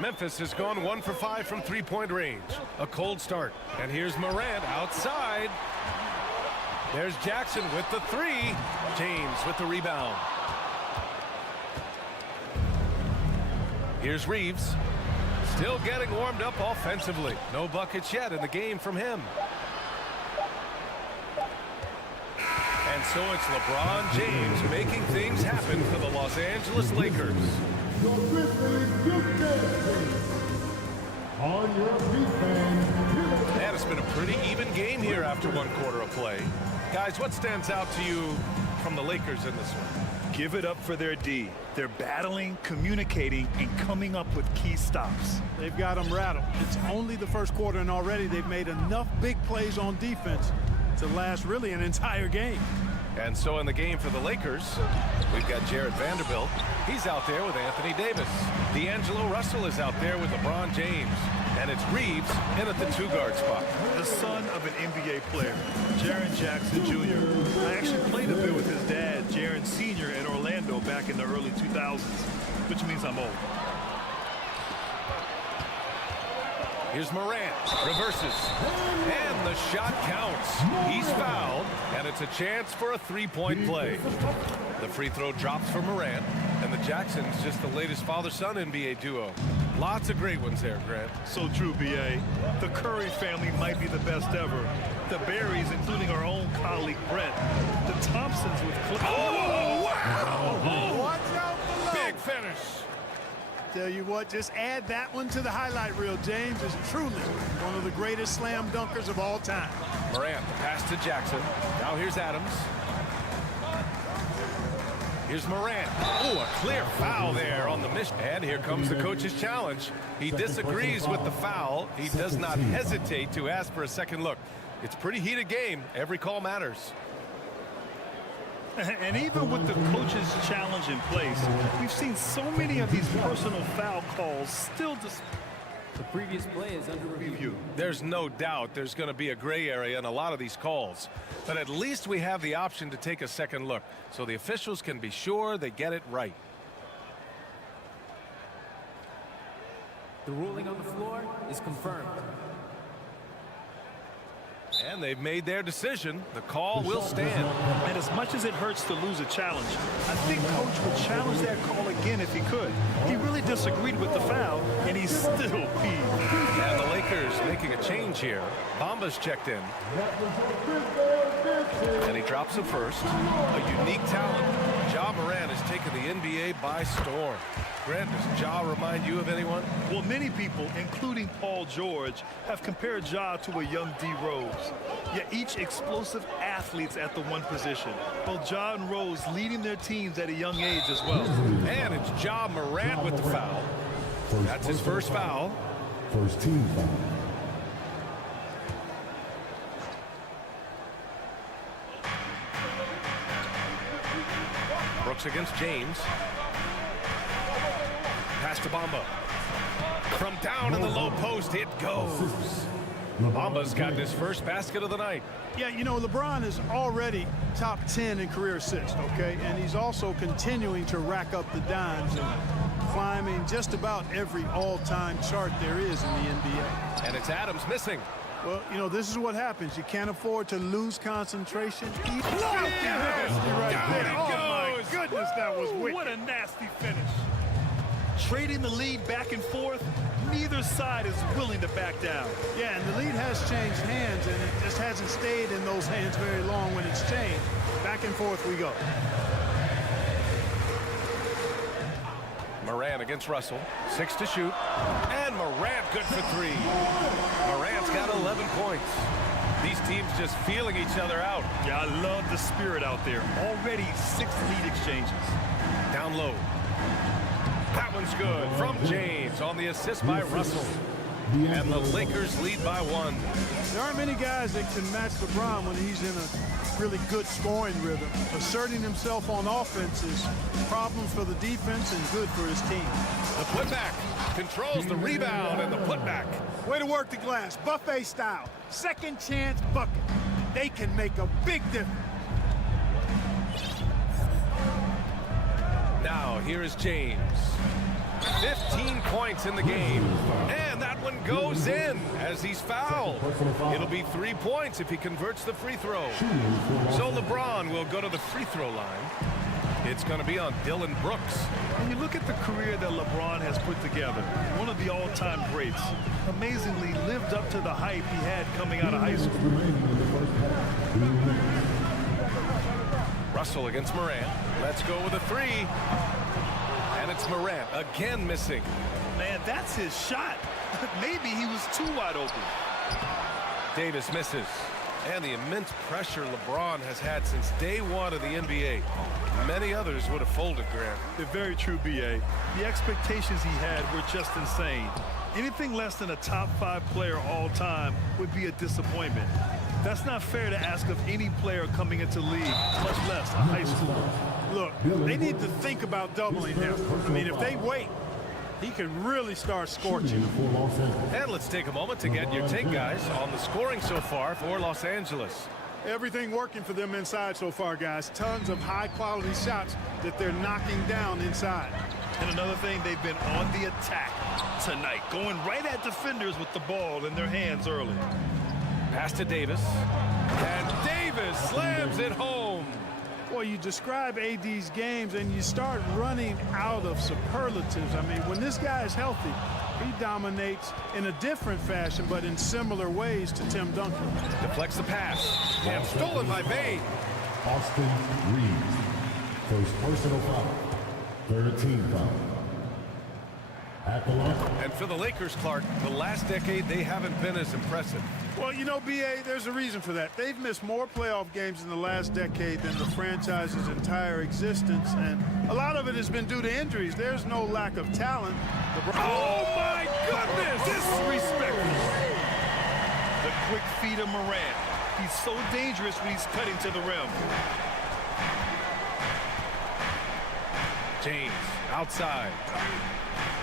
Memphis has gone 1 for 5 from three-point range. A cold start. And here's Morant outside. There's Jackson with the 3. James with the rebound. Here's Reeves. Still getting warmed up offensively. No buckets yet in the game from him. And so it's LeBron James making things happen for the Los Angeles Lakers. Your Grizzlies, on your defense. And it's been a pretty even game here after 1 quarter of play. Guys, what stands out to you from the Lakers in this one? Give it up for their D. They're battling, communicating, and coming up with key stops. They've got them rattled. It's only the first quarter, and already they've made enough big plays on defense to last really an entire game. And so in the game for the Lakers, we've got Jared Vanderbilt. He's out there with Anthony Davis. D'Angelo Russell is out there with LeBron James. And it's Reeves in at the 2-guard spot. The son of an NBA player, Jaren Jackson Jr. I actually played a bit with his dad, Jaren Sr. in Orlando back in the early 2000s, which means I'm old. Here's Morant, reverses, and the shot counts. He's fouled, and it's a chance for a 3-point play. The free throw drops for Morant, and the Jacksons just the latest father-son NBA duo. Lots of great ones there, Grant. So true, B.A. The Curry family might be the best ever. The Berries, including our own colleague Brent. The Thompsons with Clay. Oh, wow! Oh, Watch out below. big finish. Tell you what, just add that one to the highlight reel. James is truly one of the greatest slam dunkers of all time. Morant, the pass to Jackson. Now here's Adams. Here's Morant. Oh, a clear foul there on the miss. And here comes the coach's challenge. He disagrees with the foul. He does not hesitate to ask for a second look. It's a pretty heated game. Every call matters. And even with the coach's challenge in place, we've seen so many of these personal foul calls still The previous play is under review. There's no doubt there's going to be a gray area in a lot of these calls. But at least we have the option to take a second look, so the officials can be sure they get it right. The ruling on the floor is confirmed. And they've made their decision. The call will stand. And as much as it hurts to lose a challenge, I think Coach would challenge that call again if he could. He really disagreed with the foul, and he's still peeved. And the Lakers making a change here. Bamba's checked in. And he drops a first. A unique talent. Ja Morant has taken the NBA by storm. Grant, does Ja remind you of anyone? Well, many people, including Paul George, have compared Ja to a young D. Rose. Yet each explosive athletes at the one position. Both Ja and Rose leading their teams at a young age as well. And it's Ja Morant with the foul. That's his first foul. First team foul. Brooks against James. Pass to Bamba. From down in the low post, it goes. Bamba's got his first basket of the night. Yeah, you know, LeBron is already top 10 in career assists, okay? And he's also continuing to rack up the dimes and climbing just about every all-time chart there is in the NBA. And it's Adams missing. Well, you know, this is what happens. You can't afford to lose concentration. Right there. Oh, my goodness, that was wicked. What a nasty finish. Trading the lead back and forth, neither side is willing to back down. Yeah, and the lead has changed hands, and it just hasn't stayed in those hands very long when it's changed. Back and forth we go. Morant against Russell. 6 to shoot. And Morant good for 3. Morant's got 11 points. These teams just feeling each other out. Yeah, I love the spirit out there. Already 6 lead exchanges. Down low. That one's good from James on the assist by Russell. And the Lakers lead by 1. There aren't many guys that can match LeBron when he's in a really good scoring rhythm. Asserting himself on offense is problems for the defense and good for his team. The putback controls the rebound and the putback. Way to work the glass, buffet style. Second chance bucket. They can make a big difference. Now here is James. 15 points in the game. And that one goes in as he's fouled. It'll be 3 points if he converts the free throw. So LeBron will go to the free throw line. It's going to be on Dylan Brooks. When you look at the career that LeBron has put together, one of the all-time greats, amazingly lived up to the hype he had coming out of high school. Russell against Morant. Let's go with a 3. And it's Morant again missing. Man, that's his shot. Maybe he was too wide open. Davis misses. And the immense pressure LeBron has had since day 1 of the NBA. Many others would have folded, Grant. They're very true, B.A. The expectations he had were just insane. Anything less than a top 5 player all time would be a disappointment. That's not fair to ask of any player coming into league, much less a high school. Look, they need to think about doubling him. I mean, if they wait, he could really start scorching. And let's take a moment to get your take, guys, on the scoring so far for Los Angeles. Everything working for them inside so far, guys. Tons of high-quality shots that they're knocking down inside. And another thing, they've been on the attack tonight, going right at defenders with the ball in their hands early. Pass to Davis. And Davis slams it home. Well, you describe AD's games and you start running out of superlatives. I mean, when this guy is healthy, he dominates in a different fashion, but in similar ways to Tim Duncan. Deflects the pass. And stolen by Bane. Austin Reeves. First personal foul. Third team foul. At the line. And for the Lakers, Clark, the last decade, they haven't been as impressive. Well, you know, B.A., there's a reason for that. They've missed more playoff games in the last decade than the franchise's entire existence, and a lot of it has been due to injuries. There's no lack of talent. Oh, my goodness! Disrespectful. The quick feed of Morant. He's so dangerous when he's cutting to the rim. James outside.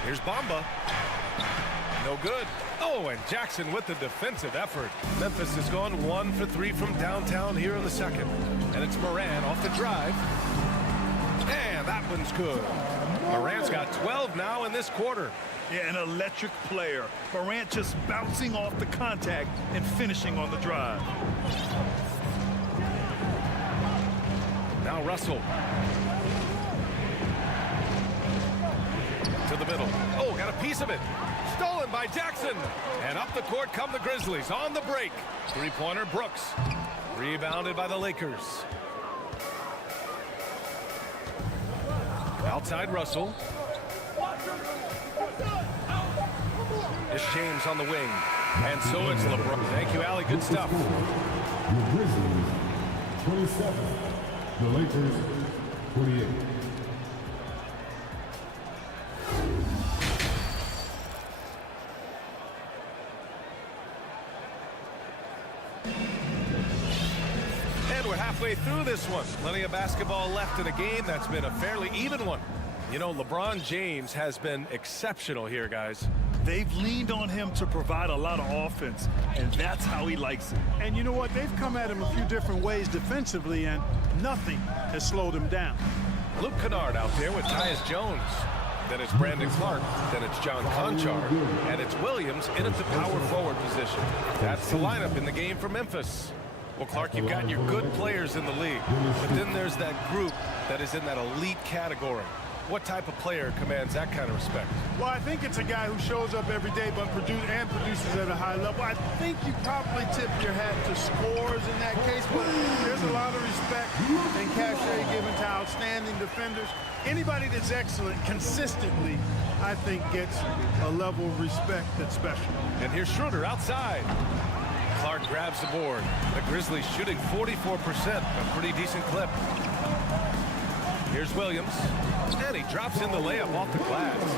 Here's Bamba. No good. Oh, and Jackson with the defensive effort. Memphis has gone 1 for 3 from downtown here in the second. And it's Morant off the drive. And that one's good. Morant's got 12 now in this quarter. Yeah, an electric player. Morant just bouncing off the contact and finishing on the drive. Now Russell. To the middle. Oh, got a piece of it. Stolen by Jackson. And up the court come the Grizzlies on the break. Three-pointer Brooks. Rebounded by the Lakers. Outside Russell. It's James on the wing. And so it's LeBron. Thank you, Allie. Good stuff. The Grizzlies, 27. The Lakers, 28. we're halfway through this one. Plenty of basketball left in a game that's been a fairly even one. You know, LeBron James has been exceptional here, guys. They've leaned on him to provide a lot of offense, and that's how he likes it. And you know what? They've come at him a few different ways defensively, and nothing has slowed him down. Luke Kennard out there with Tyus Jones. Then it's Brandon Clark. Then it's John Conchar. And it's Williams in at the power forward position. That's the lineup in the game for Memphis. Well, Clark, you've got your good players in the league, but then there's that group that is in that elite category. What type of player commands that kind of respect? Well, I think it's a guy who shows up every day but produces at a high level. I think you probably tip your hat to scores in that case, but there's a lot of respect and cachet given to outstanding defenders. Anybody that's excellent consistently, I think, gets a level of respect that's special. And here's Schroeder outside. Clark grabs the board. The Grizzlies shooting 44%, a pretty decent clip. Here's Williams, and he drops in the layup off the glass.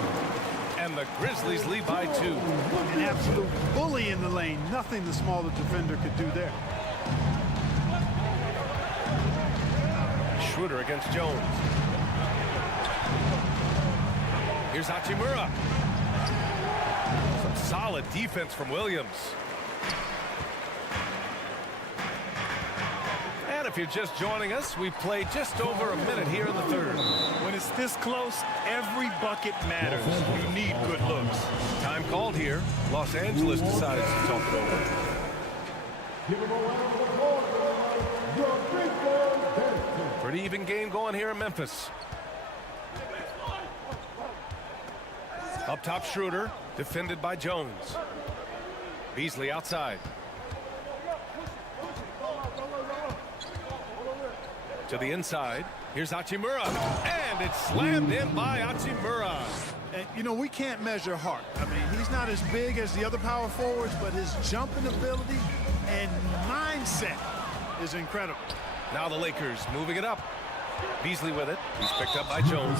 And the Grizzlies lead by 2. An absolute bully in the lane. Nothing the smaller defender could do there. Schroeder against Jones. Here's Hachimura. Some solid defense from Williams. And if you're just joining us, we've played just over a minute here in the third. When it's this close, every bucket matters. You need good looks. Time called here. Los Angeles decides to talk it over. Pretty even game going here in Memphis. Up top, Schroeder, defended by Jones. Beasley outside. To the inside. Here's Hachimura. And it's slammed in by Hachimura. And, you know, we can't measure heart. I mean, he's not as big as the other power forwards, but his jumping ability and mindset is incredible. Now the Lakers moving it up. Beasley with it. He's picked up by Jones.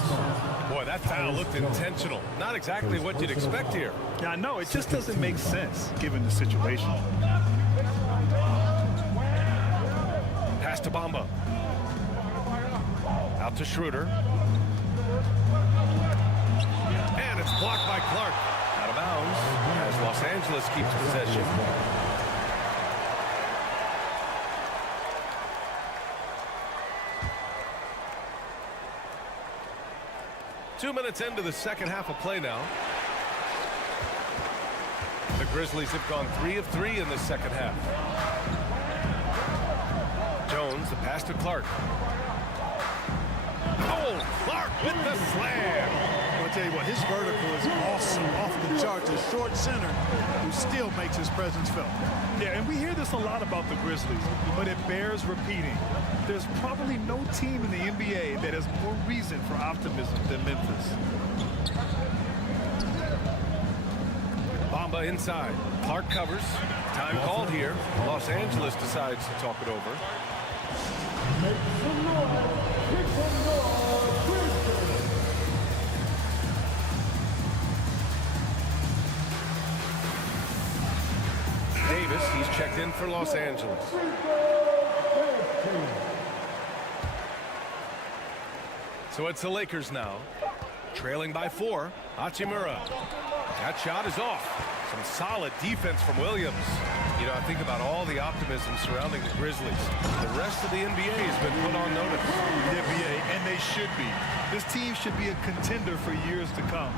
Boy, that foul looked intentional. Not exactly what you'd expect here. Yeah, I know. It just doesn't make sense given the situation. Pass to Bamba. Out to Schroeder. And it's blocked by Clark. Out of bounds as Los Angeles keeps possession. Two minutes into the second half of play now. The Grizzlies have gone 3 of 3 in the second half. Jones, the pass to Clark. Oh, Clark with the slam. I'll tell you what, his vertical is awesome, off the charts. A short center who still makes his presence felt. Yeah, and we hear this a lot about the Grizzlies, but it bears repeating. There's probably no team in the NBA that has more reason for optimism than Memphis. Bamba inside. Clark covers. Time called here. Los Angeles decides to talk it over. Make some noise. Make some noise. Davis, he's checked in for Los Angeles. So it's the Lakers now, trailing by 4. Hachimura. That shot is off. Some solid defense from Williams. You know, I think about all the optimism surrounding the Grizzlies. The rest of the NBA has been put on notice. The NBA, and they should be. This team should be a contender for years to come.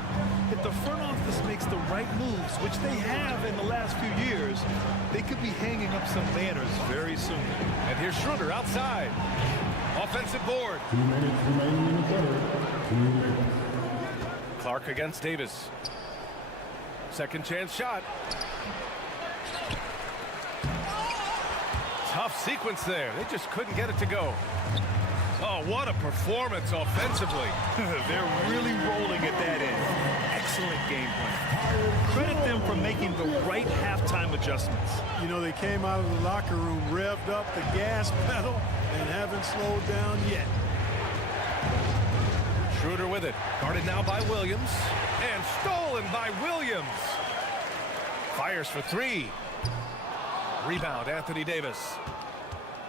If the front office makes the right moves, which they have in the last few years, they could be hanging up some banners very soon. And here's Schroeder outside. Offensive board. 2 minutes remaining in the third. 2 minutes. Clark against Davis. Second chance shot. Tough sequence there. They just couldn't get it to go. Oh, what a performance offensively. They're really rolling at that end. Excellent game plan. Credit them for making the right halftime adjustments. You know, they came out of the locker room, revved up the gas pedal, and haven't slowed down yet. Schroeder with it. Guarded now by Williams. And stolen by Williams. Fires for 3. Rebound, Anthony Davis.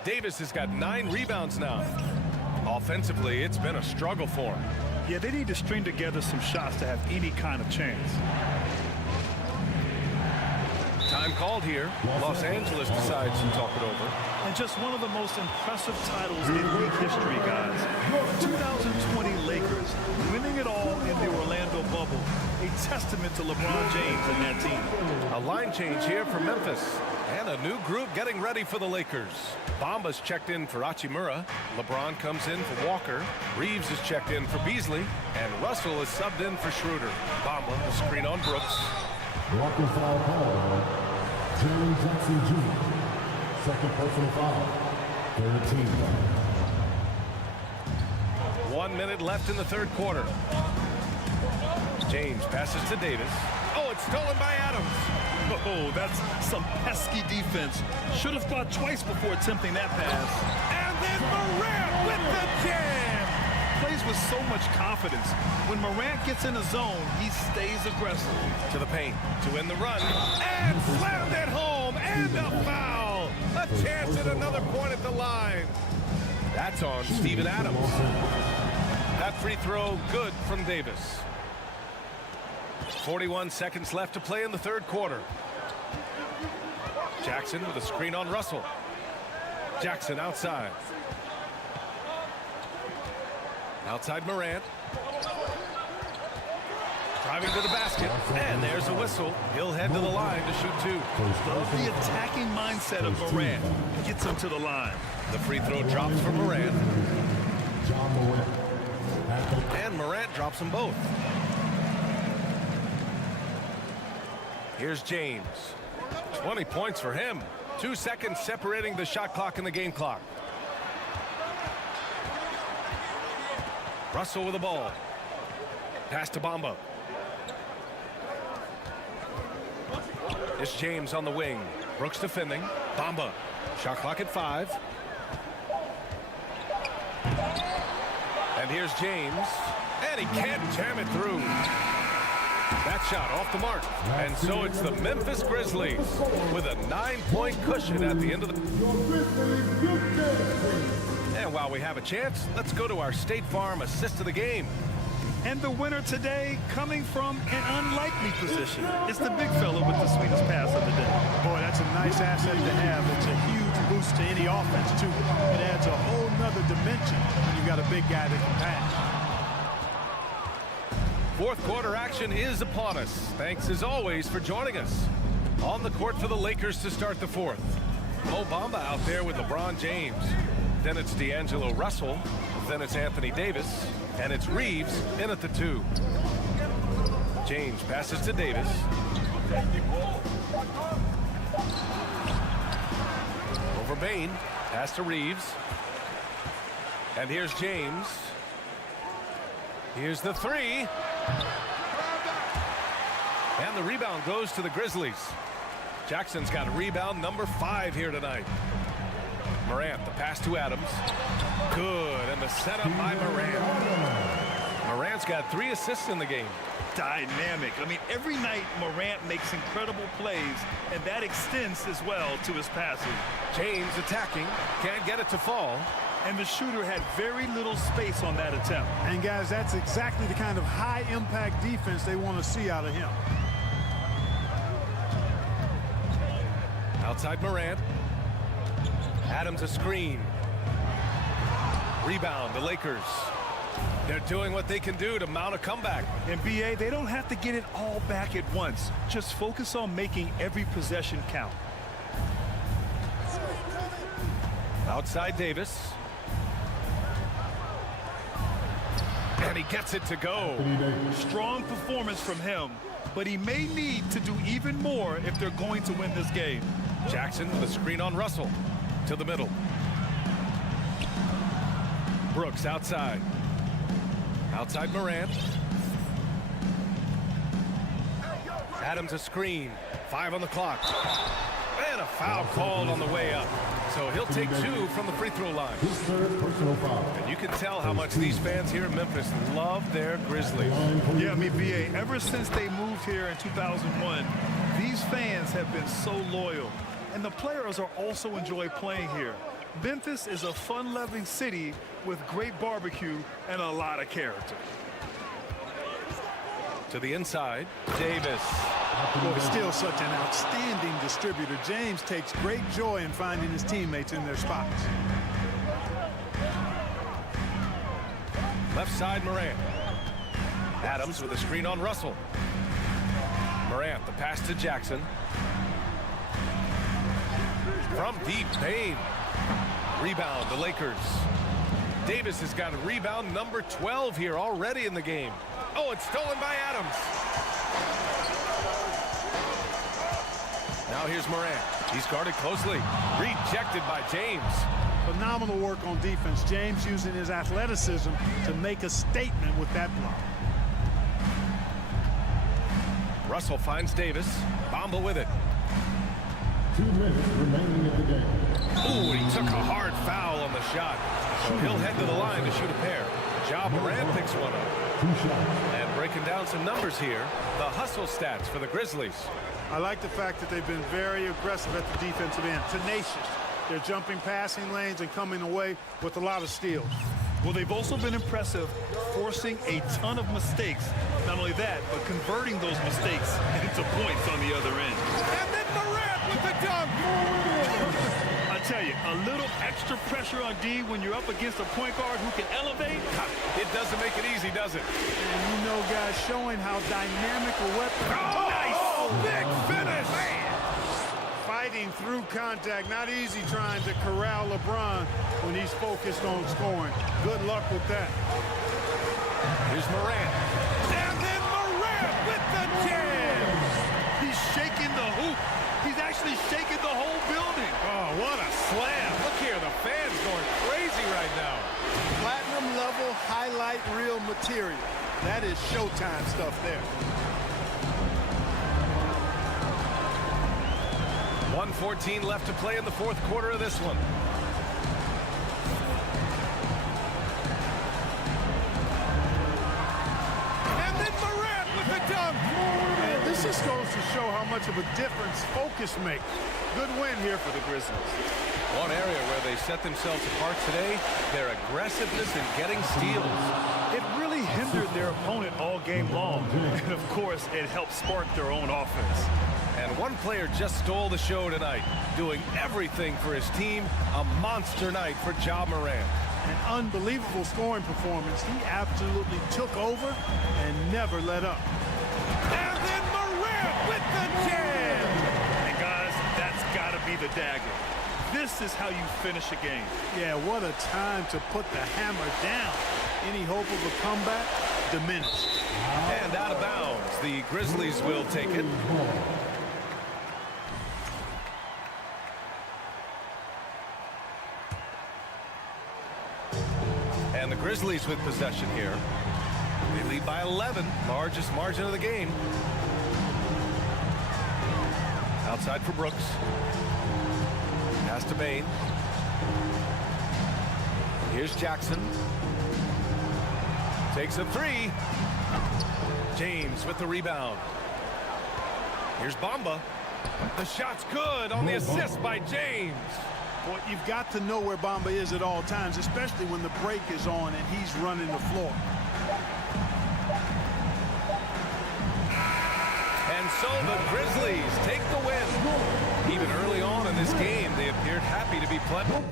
Davis has got 9 rebounds now. Offensively, it's been a struggle for him. Yeah, they need to string together some shots to have any kind of chance. Time called here. Los Angeles decides to talk it over. And just one of the most impressive titles in league history, guys. 2020 Lakers winning it all in the Orlando bubble. A testament to LeBron James and that team. A line change here for Memphis. And a new group getting ready for the Lakers. Bamba's checked in for Hachimura. LeBron comes in for Walker. Reeves is checked in for Beasley. And Russell is subbed in for Schroeder. Bamba, a screen on Brooks. Walker foul call. Jerry Jackson Jr. Second personal foul. Third team foul. 1 minute left in the third quarter. James passes to Davis. Oh, it's stolen by Adams. Oh, that's some pesky defense. Should have thought twice before attempting that pass. And then Morant with the jam. Plays with so much confidence. When Morant gets in the zone, he stays aggressive. To the paint to win the run. And slammed it home. And a foul. A chance at another point at the line. That's on Steven Adams. That free throw good from Davis. 41 seconds left to play in the third quarter. Jackson with a screen on Russell. Jackson outside. Outside Morant. Driving to the basket. And there's a whistle. He'll head to the line to shoot 2. Love the attacking mindset of Morant. Gets him to the line. The free throw drops for Morant. And Morant drops them both. Here's James. 20 points for him. 2 seconds separating the shot clock and the game clock. Russell with the ball. Pass to Bamba. It's James on the wing. Brooks defending. Bamba. Shot clock at 5. And here's James. And he can't jam it through. That shot off the mark. And so it's the Memphis Grizzlies with a 9-point cushion at the end of the... And while we have a chance, let's go to our State Farm assist of the game. And the winner today coming from an unlikely position. It's the big fella with the sweetest pass of the day. Boy, that's a nice asset to have. It's a huge boost to any offense, too. It adds a whole nother dimension when you've got a big guy that can pass. Fourth quarter action is upon us. Thanks as always for joining us. On the court for the Lakers to start the fourth. Mo Bamba out there with LeBron James. Then it's D'Angelo Russell. Then it's Anthony Davis. And it's Reeves in at the 2. James passes to Davis. Over Bain. Pass to Reeves. And here's James. Here's the 3. And the rebound goes to the Grizzlies. Jackson's got rebound number 5 here tonight. Morant, the pass to Adams. Good, and the setup by Morant. Morant's got 3 assists in the game. Dynamic. I mean, every night Morant makes incredible plays, and that extends as well to his passing. James attacking, can't get it to fall. And the shooter had very little space on that attempt. And guys, that's exactly the kind of high-impact defense they want to see out of him. Outside Morant. Adams a screen. Rebound, the Lakers. They're doing what they can do to mount a comeback. And B.A., they don't have to get it all back at once. Just focus on making every possession count. Outside Davis. And he gets it to go. Strong performance from him, but he may need to do even more if they're going to win this game. Jackson with a screen on Russell. To the middle. Brooks outside. Outside Morant. Adams a screen. 5 on the clock. And a foul called on the way up. So he'll take 2 from the free throw line. And you can tell how much these fans here in Memphis love their Grizzlies. Yeah, I mean, B.A., ever since they moved here in 2001, these fans have been so loyal. And the players are also enjoy playing here. Memphis is a fun-loving city with great barbecue and a lot of character. To the inside, Davis. Well, he's still such an outstanding distributor. James takes great joy in finding his teammates in their spots. Left side, Morant. Adams with a screen on Russell. Morant, the pass to Jackson. From deep, Payne. Rebound, the Lakers. Davis has got a rebound number 12 here already in the game. Oh, it's stolen by Adams. Now here's Morant. He's guarded closely. Rejected by James. Phenomenal work on defense. James using his athleticism to make a statement with that block. Russell finds Davis. Bamba with it. 2 minutes remaining in the game. Ooh, he took a hard foul on the shot. So he'll head to the line to shoot a pair. Ja Morant picks one up. 2 shots. And breaking down some numbers here, the hustle stats for the Grizzlies. I like the fact that they've been very aggressive at the defensive end. Tenacious. They're jumping passing lanes and coming away with a lot of steals. Well, they've also been impressive, forcing a ton of mistakes. Not only that, but converting those mistakes into points on the other end. And then Morant with the dunk. I tell you, a little extra pressure on D when you're up against a point guard who can elevate. It doesn't make it easy, does it? And you know, guys, showing how dynamic a weapon. Oh, nice! Big finish! Fighting through contact. Not easy trying to corral LeBron when he's focused on scoring. Good luck with that. Here's Morant. And then Morant with the jam! He's shaking the hoop. He's actually shaking the whole building. Oh, what a slam. Look here, the fans going crazy right now. Platinum level highlight reel material. That is Showtime stuff there. 1:14 left to play in the fourth quarter of this one. And then Morant with the dunk. And this just goes to show how much of a difference focus makes. Good win here for the Grizzlies. One area where they set themselves apart today, their aggressiveness in getting steals. It really hindered their opponent all game long. And, of course, it helped spark their own offense. And one player just stole the show tonight, doing everything for his team. A monster night for Ja Morant. An unbelievable scoring performance. He absolutely took over and never let up. And then Morant with the jam! And, guys, that's got to be the dagger. This is how you finish a game. Yeah, what a time to put the hammer down. Any hope of a comeback diminished. And out of bounds, the Grizzlies will take it. And the Grizzlies with possession here. They lead by 11, largest margin of the game. Outside for Brooks. Pass to Payne. Here's Jackson. Takes a three. James with the rebound. Here's Bamba. The shot's good on the assist by James. Well, you've got to know where Bamba is at all times, especially when the break is on and he's running the floor. And so the Grizzlies take the win. Even early on in this game, they appeared happy to be playing.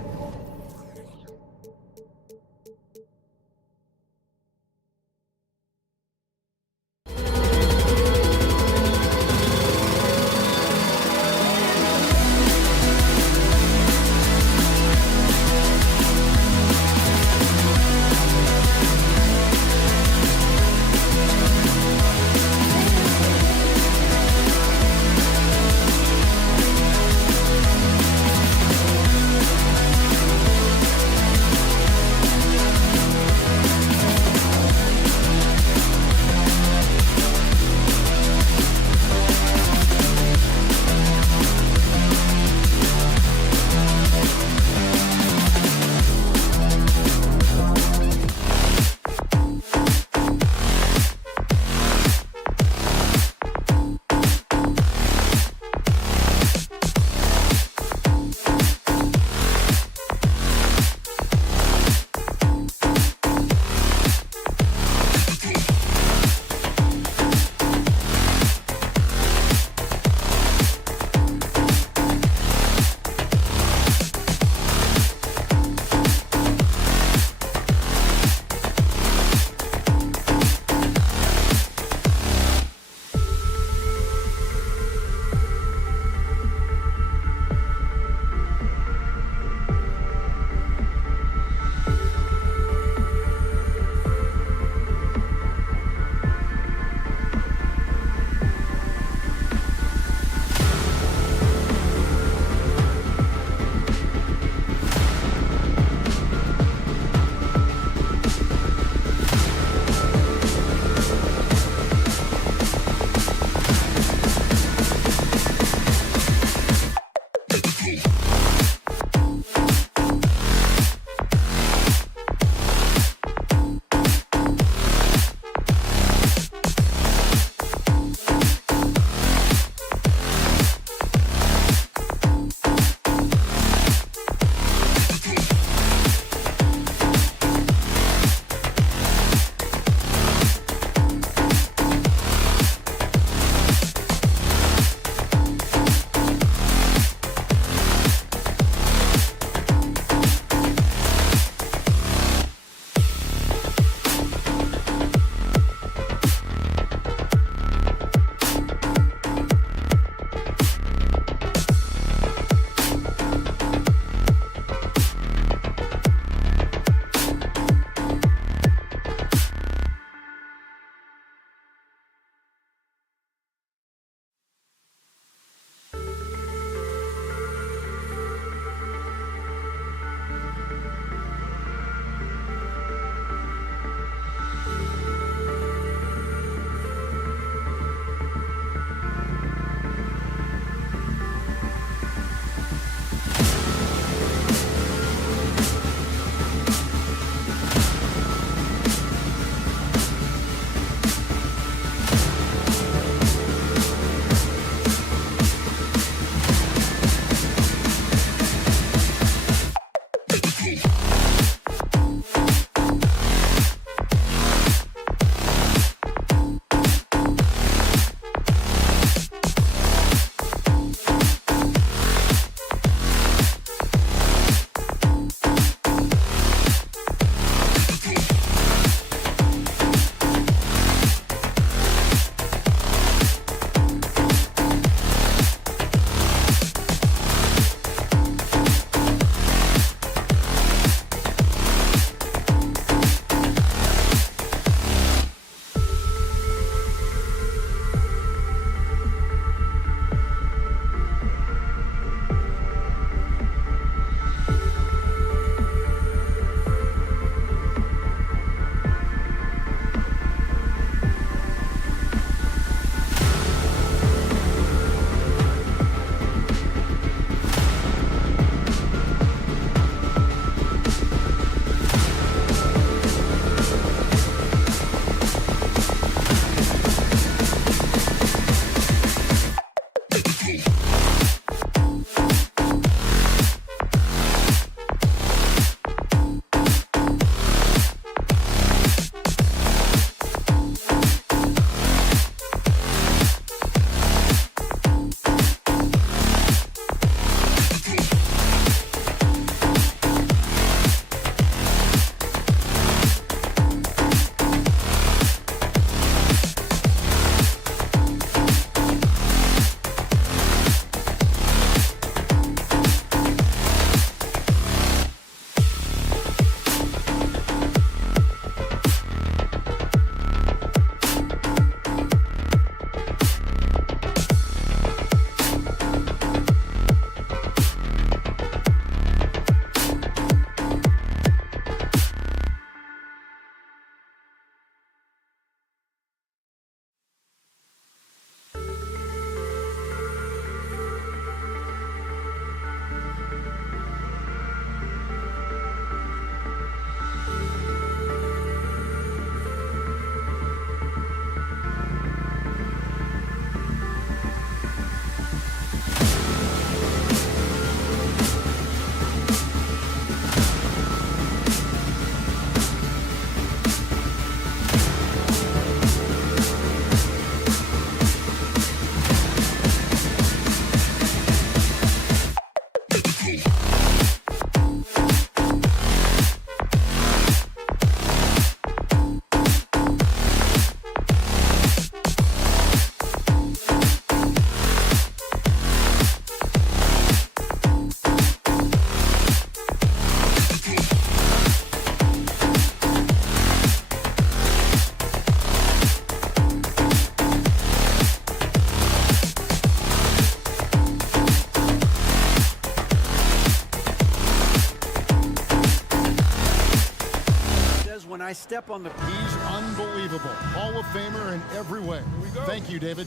I step on the... He's unbelievable. Hall of Famer in every way. Thank you, David.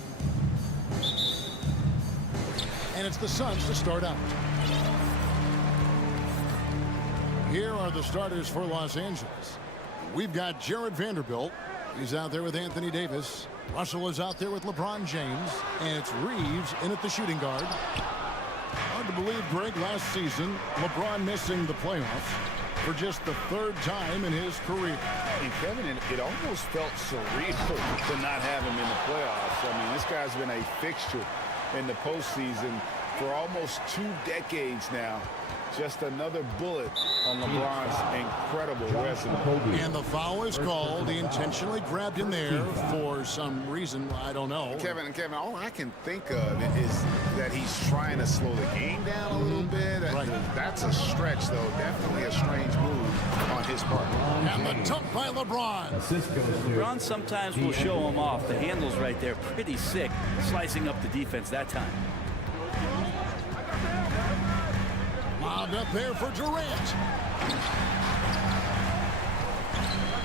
And it's the Suns to start out. Here are the starters for Los Angeles. We've got Jared Vanderbilt. He's out there with Anthony Davis. Russell is out there with LeBron James. And it's Reeves in at the shooting guard. Hard to believe, Greg, last season, LeBron missing the playoffs for just the third time in his career. And Kevin, it almost felt surreal to not have him in the playoffs. I mean, this guy's been a fixture in the postseason for almost 2 decades now. Just another bullet on LeBron's incredible resume. And the foul is called. He intentionally grabbed him there for some reason. I don't know. Kevin, all I can think of is that he's trying to slow the game down a little bit. Right. That's a stretch, though. Definitely a strange move on his part. And the dunk by LeBron. LeBron sometimes will show him off. The handle's right there. Pretty sick. Slicing up the defense that time. Lobbed up there for Durant.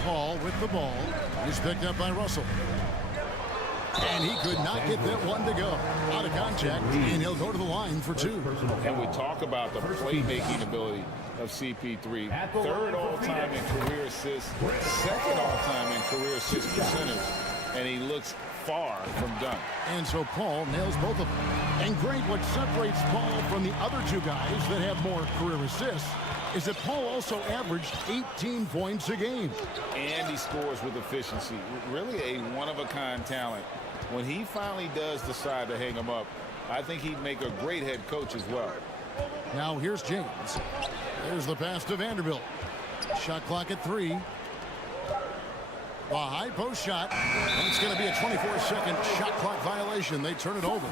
Paul with the ball. He's picked up by Russell. And he could not get that one to go. Out of contact, and he'll go to the line for 2. And we talk about the playmaking ability of CP3. 3rd all-time in career assists, 2nd all-time in career assist percentage. And he looks far from done. And so Paul nails both of them. And great, what separates Paul from the other 2 guys that have more career assists is that Paul also averaged 18 points a game. And he scores with efficiency. Really a one-of-a-kind talent. When he finally does decide to hang him up, I think he'd make a great head coach as well. Now here's James. There's the pass to Vanderbilt. Shot clock at 3. A high post shot, and it's going to be a 24-second shot clock violation. They turn it over.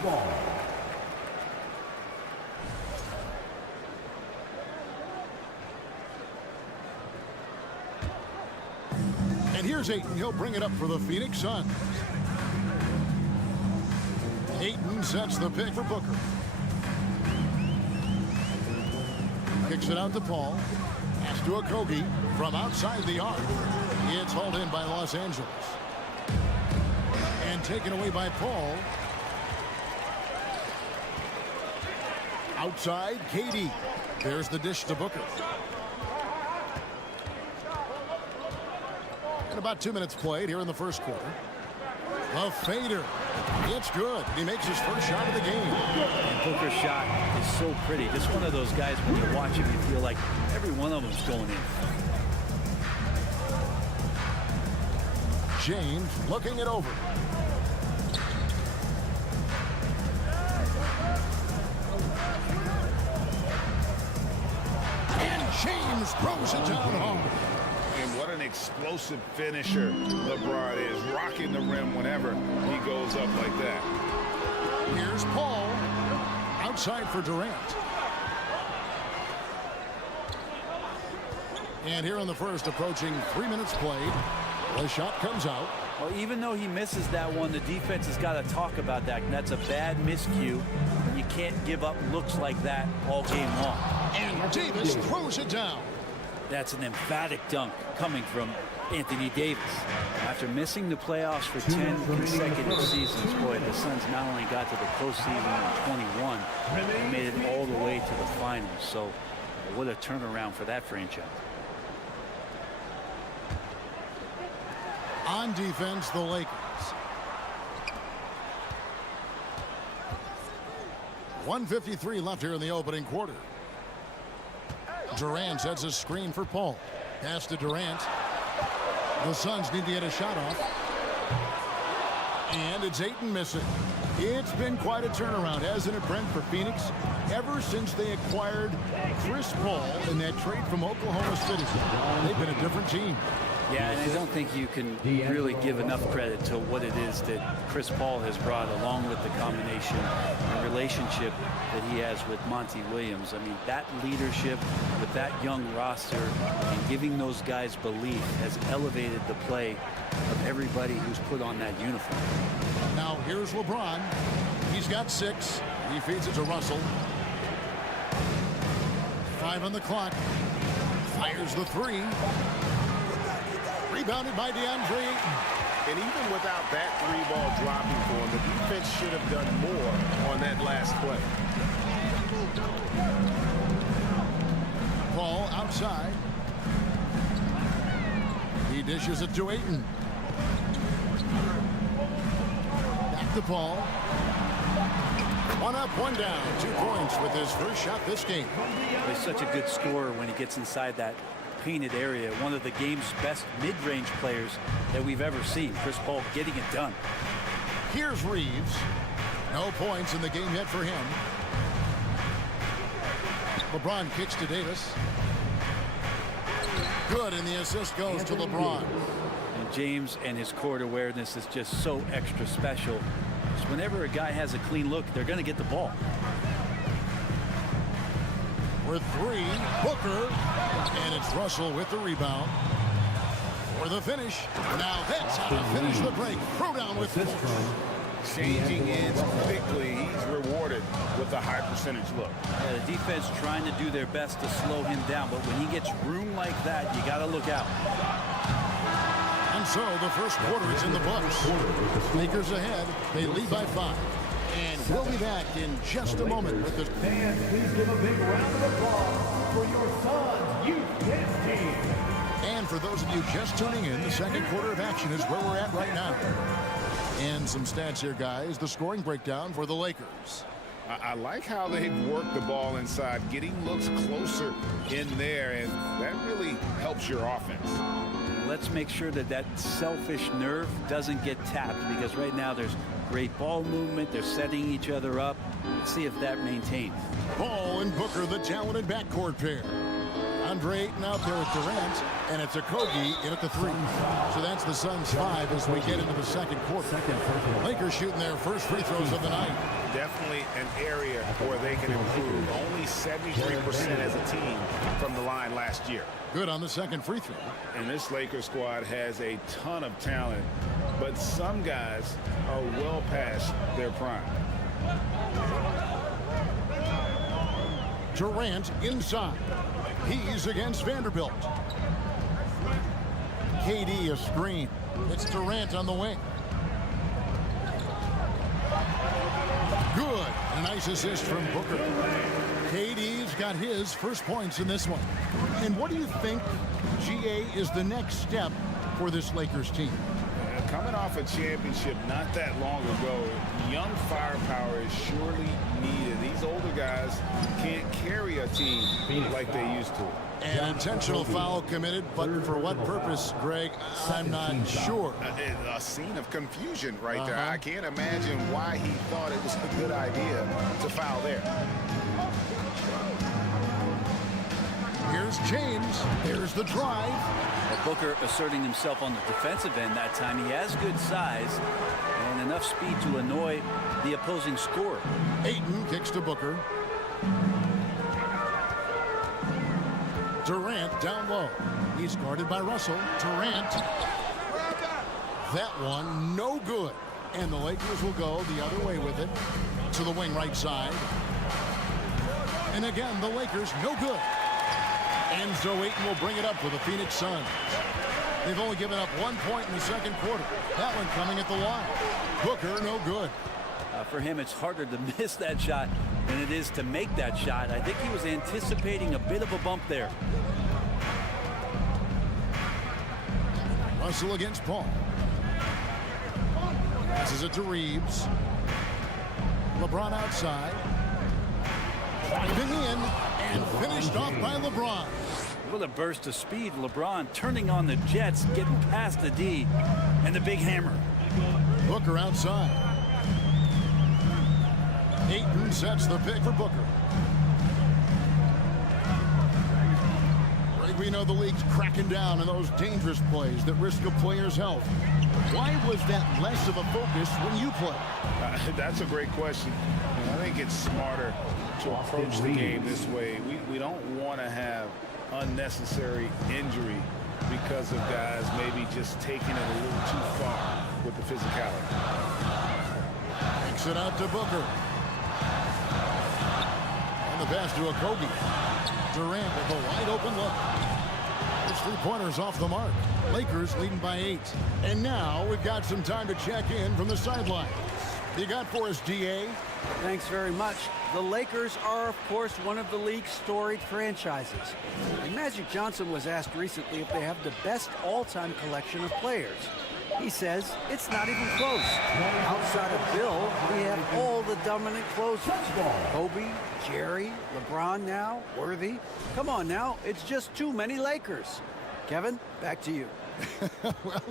And here's Ayton. He'll bring it up for the Phoenix Suns. Ayton sets the pick for Booker. Kicks it out to Paul. Pass to Okogie from outside the arc. It's hauled in by Los Angeles. And taken away by Paul. Outside, KD. There's the dish to Booker. And about 2 minutes played here in the first quarter. A fader. It's good. He makes his first shot of the game. Booker's shot is so pretty. Just one of those guys when you watch him, you feel like every one of them's going in. James looking it over. And James throws it down home. And what an explosive finisher LeBron is, rocking the rim whenever he goes up like that. Here's Paul. Outside for Durant. And here in the first, approaching 3 minutes played. The shot comes out. Well, even though he misses that one, the defense has got to talk about that. And that's a bad miscue. You can't give up looks like that all game long. And Davis throws it down. That's an emphatic dunk coming from Anthony Davis. After missing the playoffs for 10 consecutive seasons, boy, the Suns not only got to the postseason in 21, they made it all the way to the finals. So what a turnaround for that franchise. On defense, the Lakers. 1:53 left here in the opening quarter. Durant sets a screen for Paul. Pass to Durant. The Suns need to get a shot off. And it's Ayton missing. It's been quite a turnaround, hasn't it, Brent, for Phoenix? Ever since they acquired Chris Paul in that trade from Oklahoma City, they've been a different team. Yeah, and I don't think you can really give enough credit to what it is that Chris Paul has brought, along with the combination and relationship that he has with Monty Williams. I mean, that leadership with that young roster and giving those guys belief has elevated the play of everybody who's put on that uniform. Now here's LeBron. He's got 6. He feeds it to Russell. 5 on the clock. Fires the 3. Rebounded by DeAndre Ayton. And even without that 3-ball dropping for him, the defense should have done more on that last play. Paul outside. He dishes it to Ayton. Back to Paul. 1 up, 1 down. 2 points with his first shot this game. He's such a good scorer when he gets inside that painted area. One of the game's best mid-range players that we've ever seen. Chris Paul getting it done. Here's Reeves. No points in the game yet for him. LeBron kicks to Davis. Good, and the assist goes to LeBron. And James and his court awareness is just so extra special. So whenever a guy has a clean look, they're going to get the ball. For 3, Booker. And it's Russell with the rebound. For the finish. Now that's how to finish the break. Throw down with force. Changing ends quickly. He's rewarded with a high percentage look. Yeah, the defense trying to do their best to slow him down, but when he gets room like that, you got to look out. And so the first quarter is in the books. Lakers ahead. They lead by 5. And we'll be back in just a moment with the Fans, please give a big round of applause for your Suns Youth Kids team. And for those of you just tuning in, the second quarter of action is where we're at right now. And some stats here, guys. The scoring breakdown for the Lakers. I like how they've worked the ball inside, getting looks closer in there, and that really helps your offense. Let's make sure that that selfish nerve doesn't get tapped, because right now there's great ball movement. They're setting each other up. Let's see if that maintains. Paul and Booker, the talented backcourt pair. Andre Ayton out there with Durant, and it's Okogie in at the 3. So that's the Suns 5 as we get into the second quarter. Lakers shooting their first free throws of the night. Definitely an area where they can improve. Only 73% as a team from the line last year. Good on the second free throw. And this Lakers squad has a ton of talent, but some guys are well past their prime. Durant inside. He's against Vanderbilt. KD a screen. It's Durant on the wing. Good. A nice assist from Booker. KD's got his first points in this one. And what do you think, GA, is the next step for this Lakers team? Coming off a championship not that long ago, young firepower is surely needed. These older guys can't carry a team like they used to. An intentional foul committed, but for what purpose, Greg? I'm not sure. A scene of confusion right there. I can't imagine why he thought it was a good idea to foul there. Here's James. There's the drive. Well, Booker asserting himself on the defensive end that time. He has good size and enough speed to annoy the opposing scorer. Ayton kicks to Booker. Durant down low. He's guarded by Russell. Durant. That one no good. And the Lakers will go the other way with it to the wing right side. And again, the Lakers no good. And so Ayton will bring it up for the Phoenix Suns. They've only given up 1 point in the second quarter. That one coming at the line. Booker no good. For him, it's harder to miss that shot than it is to make that shot. I think he was anticipating a bit of a bump there. Russell against Paul. Passes it to Reeves. LeBron outside. Driving in and finished off by LeBron. What a burst of speed. LeBron turning on the Jets, getting past the D, and the big hammer. Booker outside. Ayton sets the pick for Booker. Right, we know the league's cracking down on those dangerous plays that risk a player's health. Why was that less of a focus when you play? That's a great question. And I think it's smarter to approach the game this way. We don't want to have unnecessary injury because of guys maybe just taking it a little too far with the physicality. Kicks it out to Booker. And the pass to Kobe. Durant with a wide open look. His three-pointers off the mark. Lakers leading by 8. And now we've got some time to check in from the sidelines. You got for us, DA? Thanks very much. The Lakers are, of course, one of the league's storied franchises. And Magic Johnson was asked recently if they have the best all-time collection of players. He says it's not even close. Outside of Bill, we have all the dominant closers. Kobe, Jerry, LeBron now, Worthy. Come on now, it's just too many Lakers. Kevin, back to you. Well,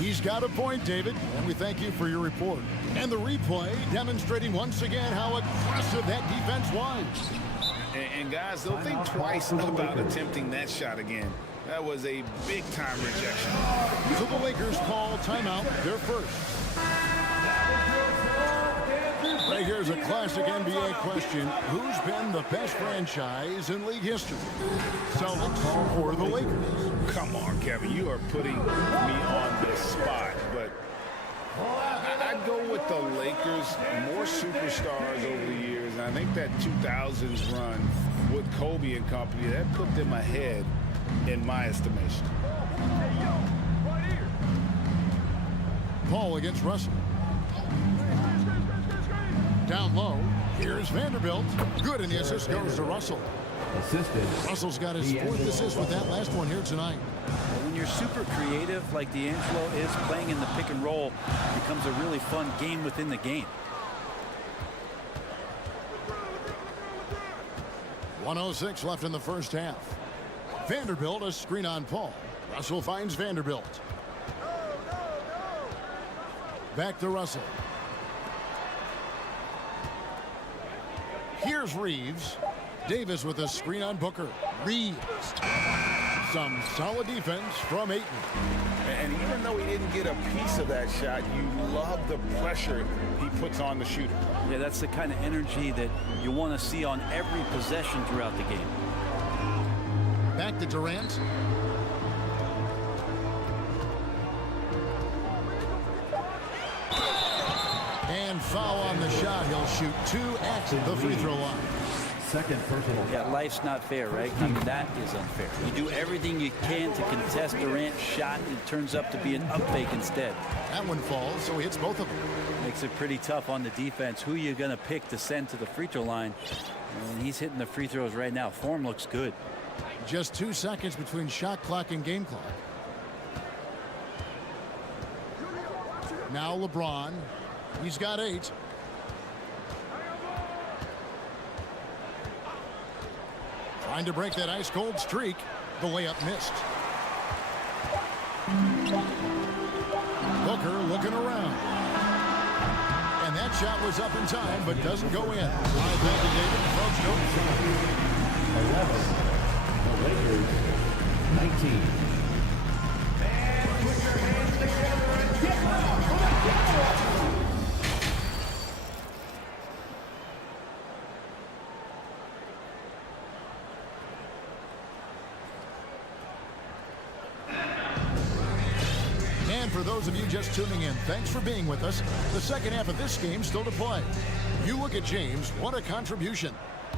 he's got a point, David, and we thank you for your report. And the replay demonstrating once again how aggressive that defense was. And guys, they'll think twice about attempting that shot again. That was a big-time rejection. So the Lakers call timeout, their first. Right here's a classic NBA question. Who's been the best franchise in league history? Celtics or the Lakers? Come on, Kevin. You are putting me on the spot. But I'd go with the Lakers. More superstars over the years. And I think that 2000s run with Kobe and company, that put them ahead in my estimation. Paul against Russell. Down low, here's Vanderbilt. Good, and the assist goes to Russell. Russell's got his 4th assist with that last one here tonight. When you're super creative like D'Angelo is, playing in the pick and roll becomes a really fun game within the game. 1:06 left in the first half. Vanderbilt, a screen on Paul. Russell finds Vanderbilt. Back to Russell. Here's Reeves. Davis with a screen on Booker. Reeves. Some solid defense from Ayton. And even though he didn't get a piece of that shot, you love the pressure he puts on the shooter. Yeah, that's the kind of energy that you want to see on every possession throughout the game. Back to Durant. And foul on the shot. He'll shoot 2 at the free throw line. Second personal. Yeah, life's not fair, right? I mean, that is unfair. You do everything you can to contest Durant's shot, and it turns up to be an up fake instead. That one falls, so he hits both of them. Makes it pretty tough on the defense. Who you're going to pick to send to the free throw line? And he's hitting the free throws right now. Form looks good. Just 2 seconds between shot clock and game clock. Now LeBron. He's got 8. Trying to break that ice-cold streak. The layup missed. Booker looking around. And that shot was up in time, but doesn't go in. All right, thank you, David. Folks, no. 11. The Lakers, 19. Put your hands together and get up. And for those of you just tuning in, thanks for being with us. The second half of this game still to play. You look at James, what a contribution.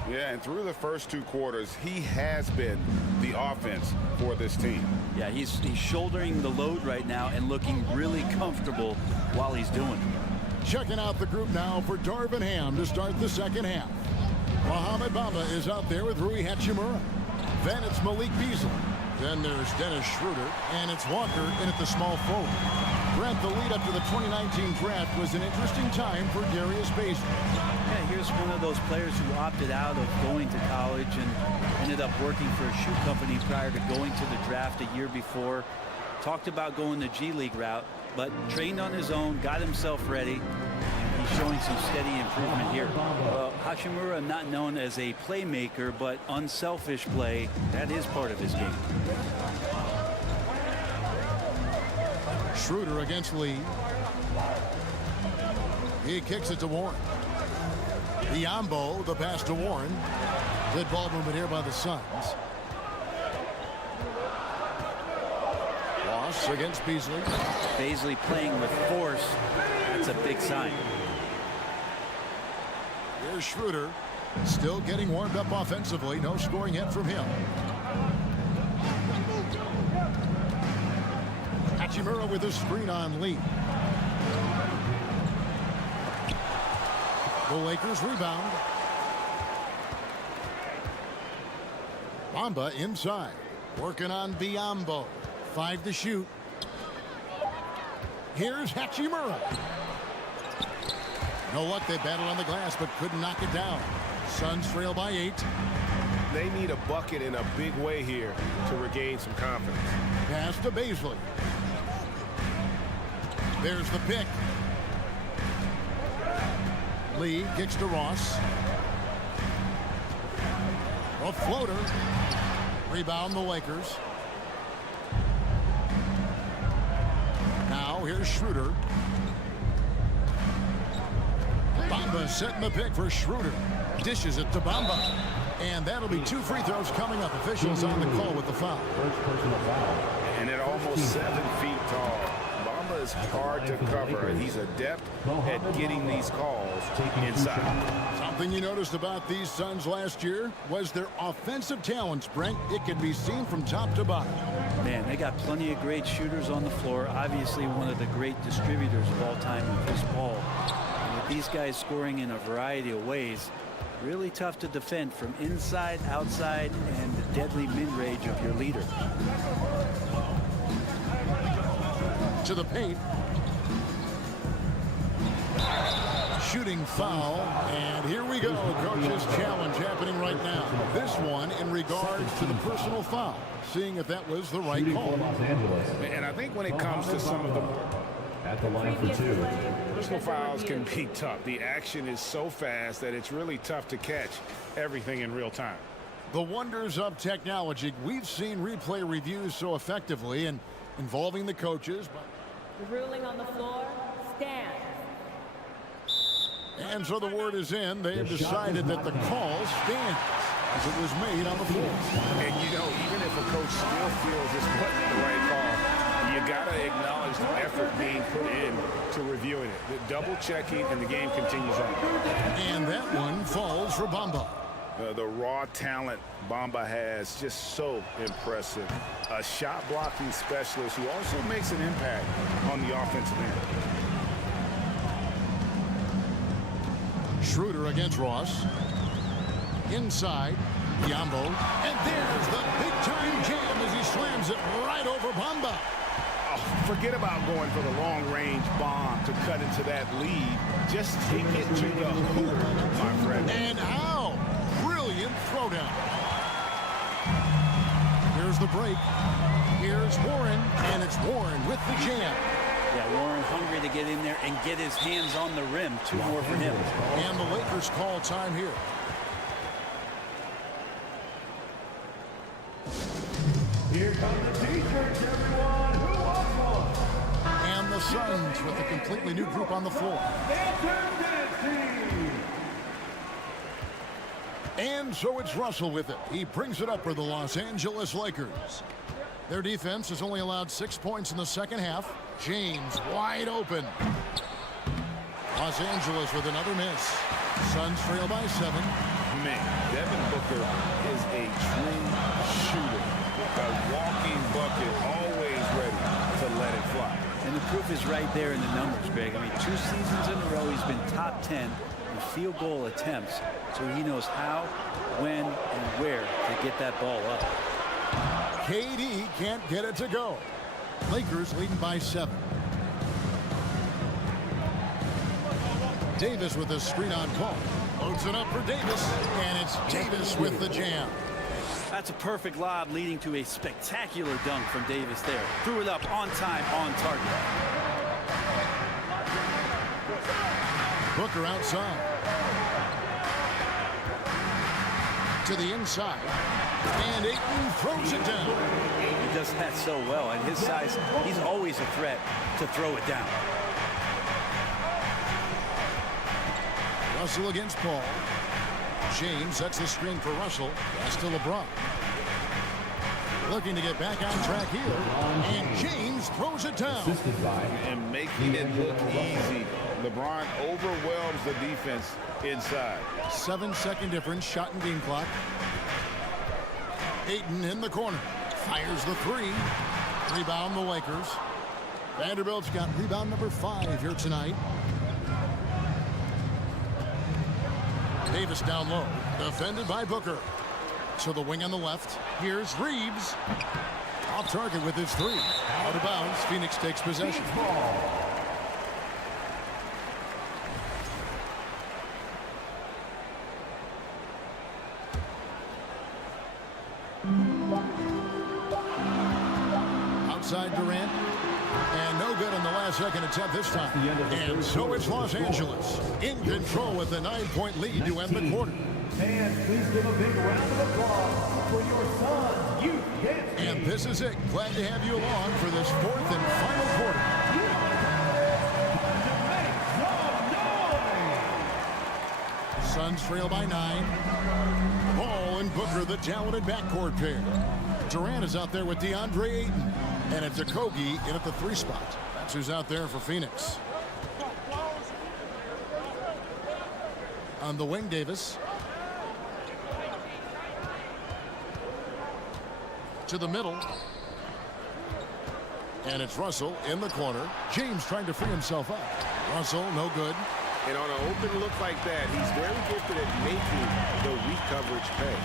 Yeah, and through the first 2 quarters, he has been the offense for this team. Yeah, he's shouldering the load right now and looking really comfortable while he's doing it. Checking out the group now for Darvin Ham to start the second half. Mohamed Bamba is out there with Rui Hachimura. Then it's Malik Beasley. Then there's Dennis Schroeder, and it's Walker in at the small forward. Brent, the lead up to the 2019 draft was an interesting time for Darius Bazley. Yeah, here's one of those players who opted out of going to college and ended up working for a shoe company prior to going to the draft a year before. Talked about going the G League route, but trained on his own, got himself ready. He's showing some steady improvement here. Hachimura, not known as a playmaker, but unselfish play, that is part of his game. Schroeder against Lee. He kicks it to Warren. Biombo, the pass to Warren. Good ball movement here by the Suns. Ross against Beasley. Bazley playing with force. That's a big sign. Here's Schroeder. Still getting warmed up offensively. No scoring yet from him. Hachimura with a screen on Lee. The Lakers rebound. Bamba inside. Working on Biombo. 5 to shoot. Here's Hachimura. No luck. They battled on the glass but couldn't knock it down. Suns trail by 8. They need a bucket in a big way here to regain some confidence. Pass to Bazley. There's the pick. Lee kicks to Ross. A floater. Rebound the Lakers. Now here's Schroeder. Bamba setting the pick for Schroeder. Dishes it to Bamba. And that'll be 2 free throws coming up. Officials on the call with the foul. First personal foul. And at almost 7 feet tall, Bamba is hard to cover. He's adept at getting these calls inside. Something you noticed about these Suns last year was their offensive talents, Brent. It can be seen from top to bottom. Man, they got plenty of great shooters on the floor. Obviously one of the great distributors of all time in Chris Paul. And with these guys scoring in a variety of ways, really tough to defend from inside, outside, and the deadly mid-range of your leader. To the paint. Shooting foul, and here we go. Coach's challenge happening right now. This one in regards to the personal foul, seeing if that was the right call. And I think when it comes to some of the at the line for 2. personal fouls can be tough. The action is so fast that it's really tough to catch everything in real time. The wonders of technology. We've seen replay reviews so effectively and involving the coaches. The ruling on the floor stands. And so the word is in. They have decided that the call stands as it was made on the floor. And you know, even if a coach still feels this wasn't the right call, you got to acknowledge the effort being put in to reviewing it. The double checking, and the game continues on. And that one falls for Bamba. The raw talent Bamba has, just so impressive. A shot blocking specialist who also makes an impact on the offensive end. Schroeder against Ross. Inside, Biombo. And there's the big-time jam as he slams it right over Bamba. Oh, forget about going for the long-range bomb to cut into that lead. Just take it to the hoop, my friend. And how? Brilliant throwdown. break. Here's Warren, and it's Warren with the jam. Yeah, Warren hungry to get in there and get his hands on the rim. 2 more for him. And the Lakers call time here. Here come the T-shirts, everyone. Who wants one? And the Suns with a completely new group on the floor. And so it's Russell with it. He brings it up for the Los Angeles Lakers. Their defense has only allowed 6 points in the second half. James wide open. Los Angeles with another miss. Suns trail by 7. Man, Devin Booker is a true shooter. A walking bucket, always ready to let it fly. And the proof is right there in the numbers, Greg. I mean, 2 seasons in a row, he's been top 10 in field goal attempts. So he knows how, when, and where to get that ball up. KD can't get it to go. Lakers leading by 7. Davis with a screen on Paul. Loads it up for Davis, and it's Davis with the jam. That's a perfect lob leading to a spectacular dunk from Davis there. Threw it up on time, on target. Booker outside. To the inside. And Ayton throws it down. He does that so well. At his size, he's always a threat to throw it down. Russell against Paul. James sets the screen for Russell. Pass to LeBron. Looking to get back on track here. And James throws it down. And making it look easy. LeBron overwhelms the defense inside. 7-second difference, shot and game clock. Ayton in the corner. Fires the 3. Rebound the Lakers. Vanderbilt's got rebound number 5 here tonight. Davis down low. Defended by Booker. So the wing on the left. Here's Reeves. Off target with his 3. Out of bounds. Phoenix takes possession. Outside Durant. And no good on the last second attempt this time. And so it's Los Angeles in control with a 9-point lead to end the quarter. Fans, please give a big round of applause for your Suns youth dance. And this is it. Glad to have you along for this 4th and final quarter. Suns trail by 9. Ball and Booker, the talented backcourt pair. Durant is out there with DeAndre Ayton. And it's Okogie in at the 3 spot. That's who's out there for Phoenix. On the wing, Davis. To the middle. And it's Russell in the corner. James trying to free himself up. Russell, no good. And on an open look like that, he's very gifted at making the weak coverage pay.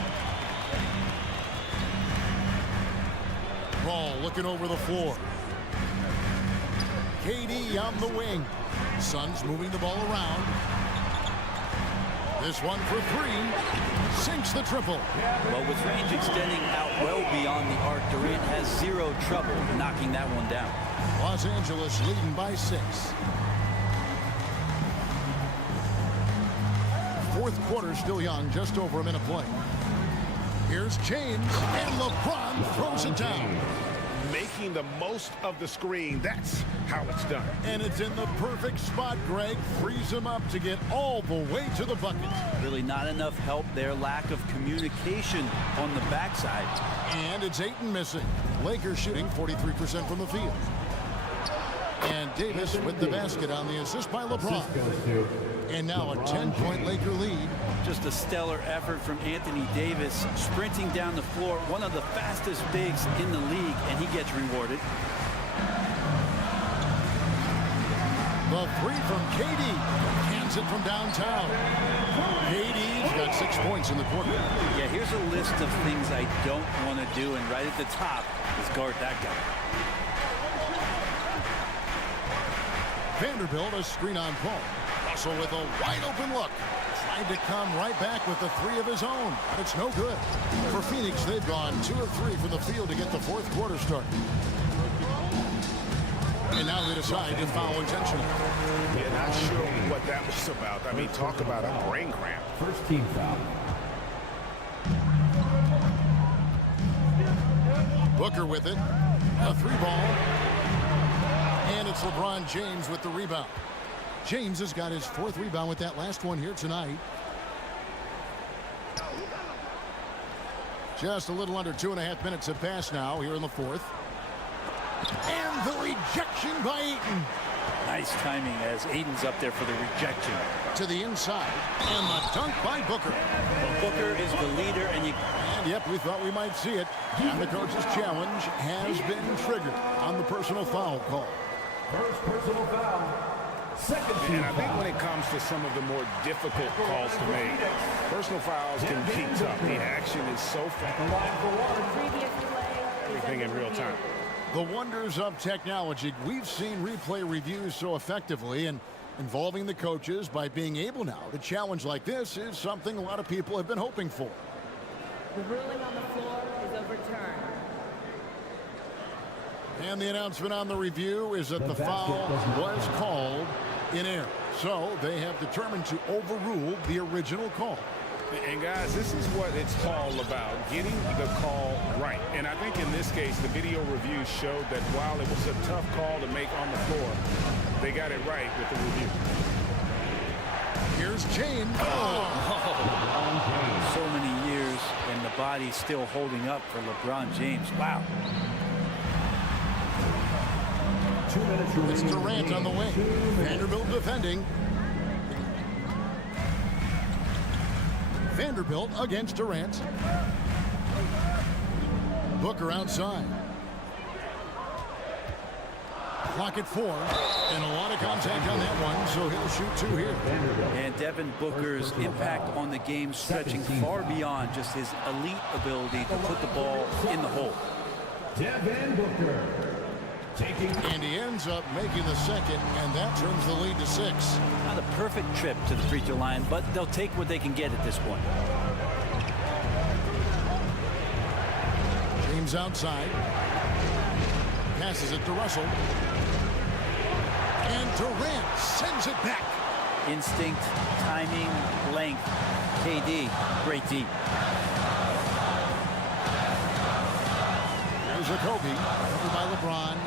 Ball looking over the floor. KD on the wing. Suns moving the ball around. This one for 3. Sinks the triple. Well, with range extending out well beyond the arc, Durant has 0 trouble knocking that one down. Los Angeles leading by 6. 4th quarter still young, just over a minute play. Here's James, and LeBron throws it down. Making the most of the screen. That's how it's done. And it's in the perfect spot, Greg. Frees him up to get all the way to the bucket. Really not enough help there. Lack of communication on the backside. And it's Ayton missing. Lakers shooting 43% from the field. And Davis with the basket on the assist by LeBron. And now a 10-point Laker lead. Just a stellar effort from Anthony Davis, sprinting down the floor, one of the fastest bigs in the league, and he gets rewarded. The 3 from KD. Hands it from downtown. KD's got 6 points in the quarter. Yeah, here's a list of things I don't want to do, and right at the top is guard that guy. Vanderbilt, a screen on Paul. Russell with a wide open look. tried to come right back with the three of his own. It's no good. For Phoenix, they've gone 2 of 3 from the field to get the fourth quarter started. And now they decide to foul intentionally. Yeah, not sure what that was about. I mean, talk about a brain cramp. First team foul. Booker with it. A 3-ball. And it's LeBron James with the rebound. James has got his 4th rebound with that last one here tonight. Just a little under 2.5 minutes have passed now here in the 4th. And the rejection by Ayton. Nice timing as Aiden's up there for the rejection. To the inside. And the dunk by Booker. Well, Booker is the leader, and yep, we thought we might see it. And the coach's challenge has been triggered on the personal foul call. First personal foul. Second team And I think when it comes to some of the more difficult calls to make, personal fouls can be tough. The action is so fast. Everything in real time. The wonders of technology. We've seen replay reviews so effectively, and involving the coaches by being able now to challenge like this is something a lot of people have been hoping for. The ruling on the floor is overturned. And the announcement on the review is that the foul was called in error. So they have determined to overrule the original call. And guys, this is what it's all about, getting the call right. And I think in this case, the video review showed that while it was a tough call to make on the floor, they got it right with the review. Here's James. so many years, and the body's still holding up for LeBron James. Wow. 2 minutes remaining. It's Durant on the wing. Vanderbilt defending. Vanderbilt against Durant. Booker outside. Clock at 4. And a lot of contact on that one, so he'll shoot 2 here. And Devin Booker's impact on the game stretching far beyond just his elite ability to put the ball in the hole. Devin Booker. And he ends up making the second, and that turns the lead to 6. Not a perfect trip to the free throw line, but they'll take what they can get at this point. James outside. Passes it to Russell. And Durant sends it back. Instinct, timing, length. KD, great D. There's a Kobe, covered by LeBron.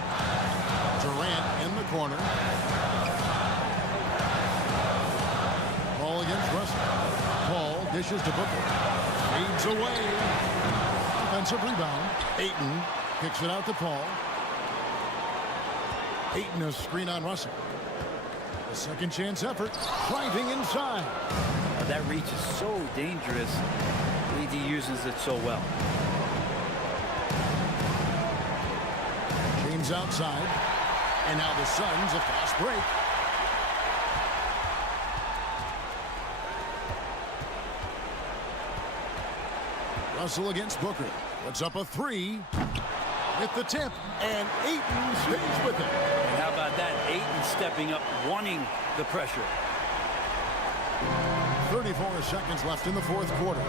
Durant in the corner. Ball against Russell. Paul dishes to Booker. Fades away. Defensive rebound. Ayton kicks it out to Paul. Ayton a screen on Russell. A second chance effort. Driving inside. That reach is so dangerous. AD uses it so well. James outside. And now the Suns a fast break. Russell against Booker. Puts up a 3. Hit the tip. And Ayton stays with it. And how about that? Ayton stepping up, wanting the pressure. 34 seconds left in the 4th quarter.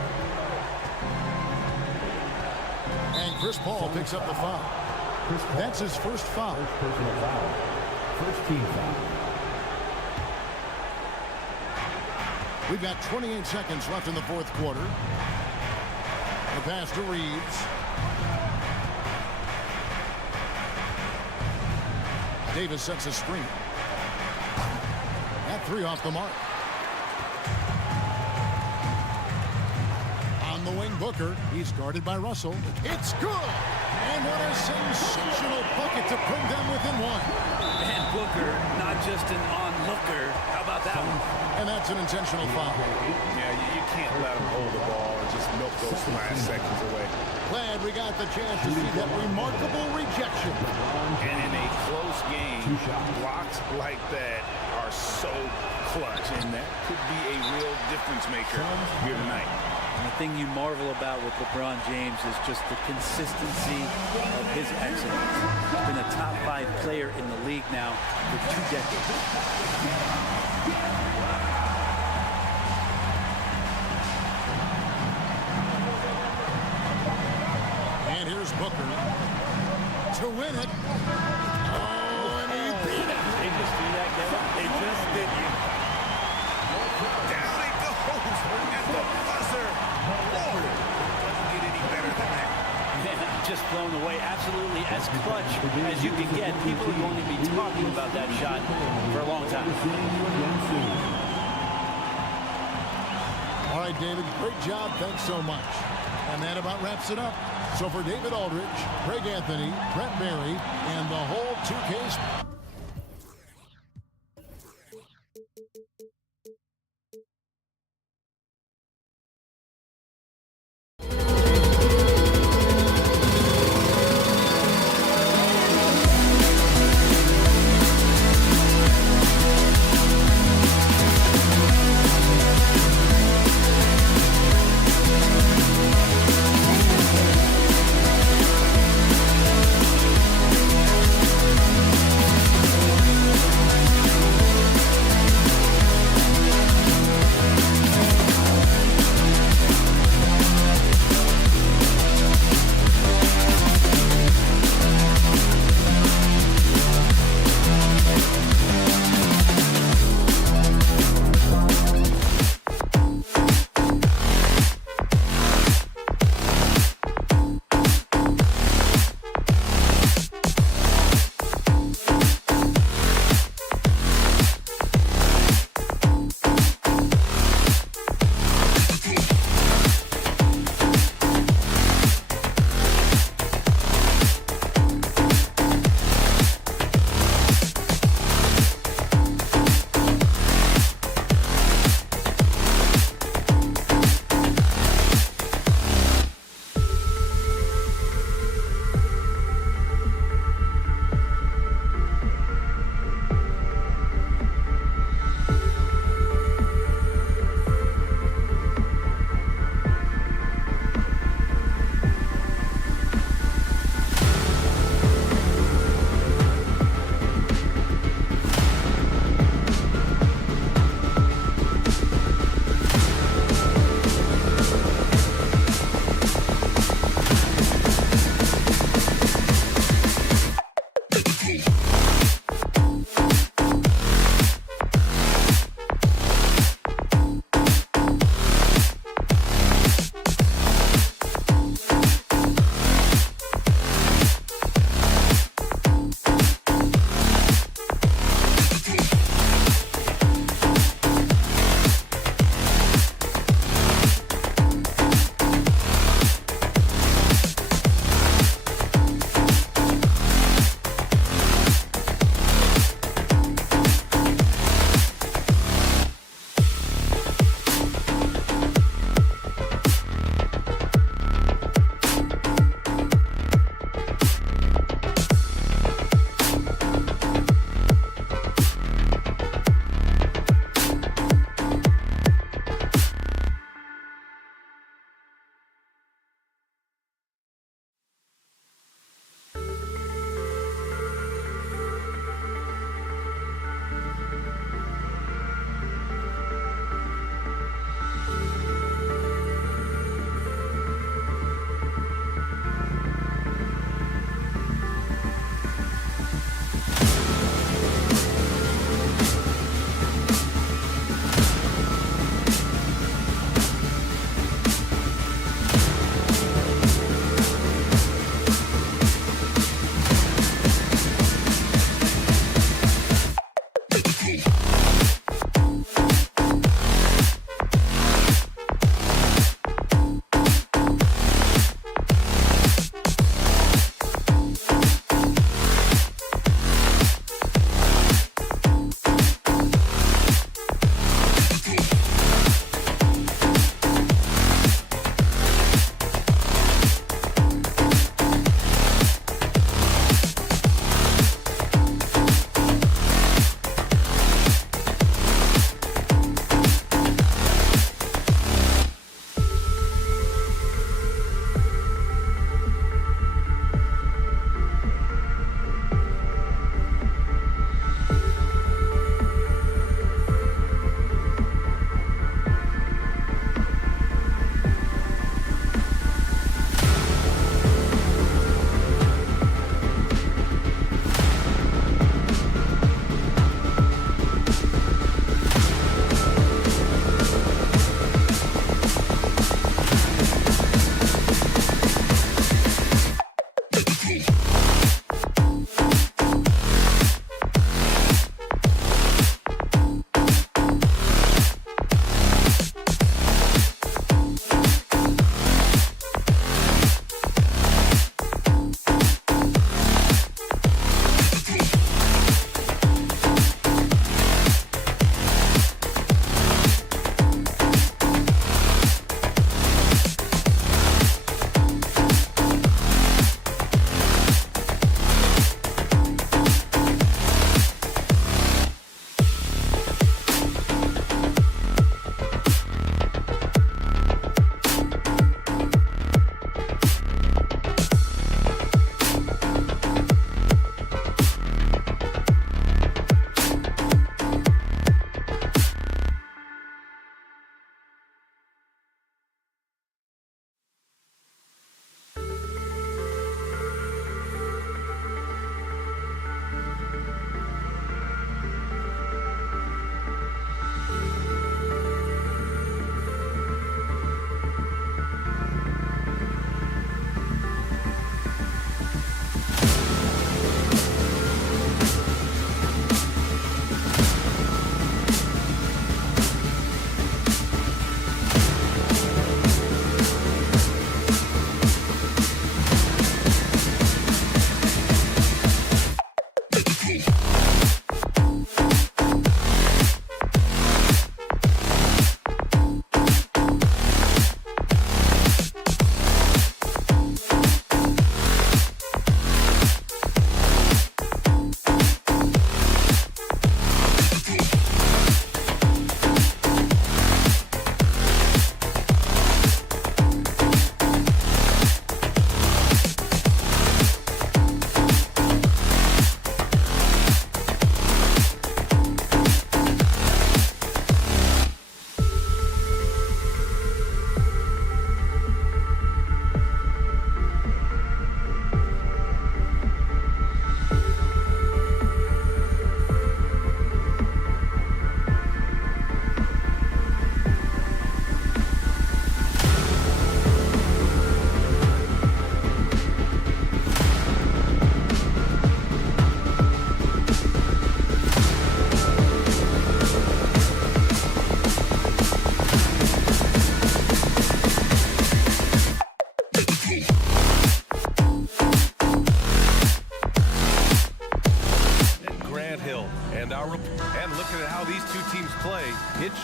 And Chris Paul picks up the foul. That's his first foul. First personal foul. First team foul. We've got 28 seconds left in the 4th quarter. The pass to Reeves. Davis sets a screen. That 3 off the mark. On the wing, Booker. He's guarded by Russell. It's good! And what a sensational bucket to bring them within 1. And Booker, not just an onlooker. How about that one? And that's an intentional foul. Yeah, you can't let him hold the ball and just milk those last seconds away. Glad we got the chance to see that remarkable rejection. And in a close game, blocks like that are so clutch, and that could be a real difference maker here tonight. And the thing you marvel about with LeBron James is just the consistency of his excellence. He's been a top 5 player in the league now for 2 decades. Booker to win it. Oh, and he beat it. They just do that, Kevin. They just did you. Down it goes at the buzzer. Lord, doesn't get any better than that. Yeah, just blown away. Absolutely as clutch as you can get. People are going to be talking about that shot for a long time. All right, David, great job. Thanks so much. And that about wraps it up. So for David Aldridge, Craig Anthony, Brett Berry, and the whole 2K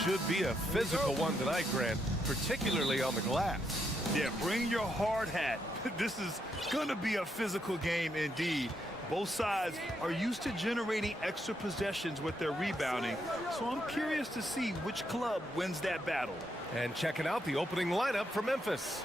should be a physical one tonight, Grant, particularly on the glass. Yeah, bring your hard hat. This is going to be a physical game indeed. Both sides are used to generating extra possessions with their rebounding, so I'm curious to see which club wins that battle. And checking out the opening lineup for Memphis.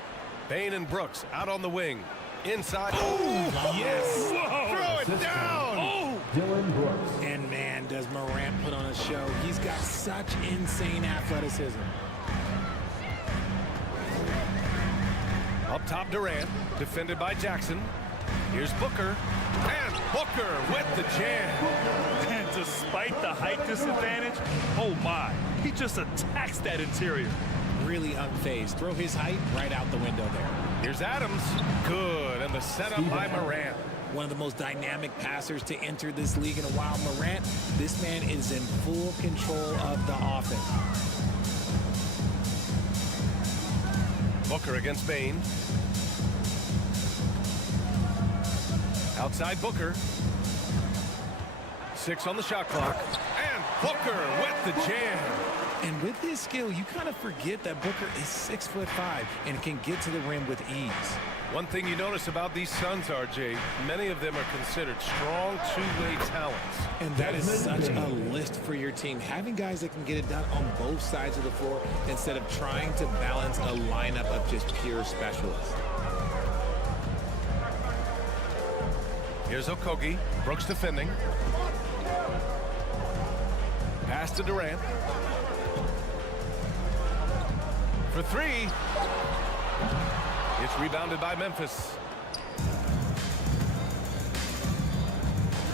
Bain and Brooks out on the wing. Inside. Oh, yes. Whoa. Throw it down. Oh. Dylan Brooks. And man, does Morant put on a show. He's got such insane athleticism. Up top, Durant, defended by Jackson. Here's Booker. And Booker with the jam. And despite the height disadvantage, oh my, he just attacks that interior. Really unfazed. Throw his height right out the window there. Here's Adams. Good. And the setup by Morant. One of the most dynamic passers to enter this league in a while. Morant, this man is in full control of the offense. Booker against Bain. Outside Booker. 6 on the shot clock. And Booker with the jam. And with his skill, you kind of forget that Booker is 6'5" and can get to the rim with ease. One thing you notice about these Suns, RJ, many of them are considered strong two-way talents. And that is such a list for your team. Having guys that can get it done on both sides of the floor instead of trying to balance a lineup of just pure specialists. Here's Okogie. Brooks defending. Pass to Durant. For 3. It's rebounded by Memphis.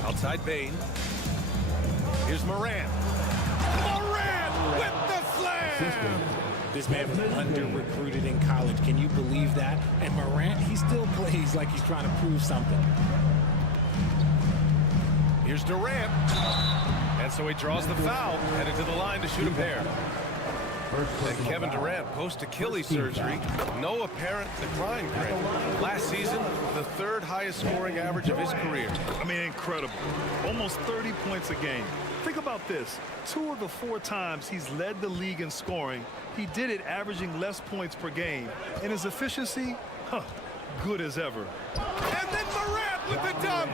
Outside Bain. Here's Morant. Morant with the slam! This man was under-recruited in college. Can you believe that? And Morant, he still plays like he's trying to prove something. Here's Durant. And so he draws the foul, headed to the line to shoot a pair. And Kevin Durant post-Achilles surgery, no apparent decline, Grant. Last season, the 3rd highest scoring average of his career. I mean, incredible. Almost 30 points a game. Think about this. 2 of the 4 times he's led the league in scoring, he did it averaging less points per game. And his efficiency, good as ever. And then Morant with the dunk.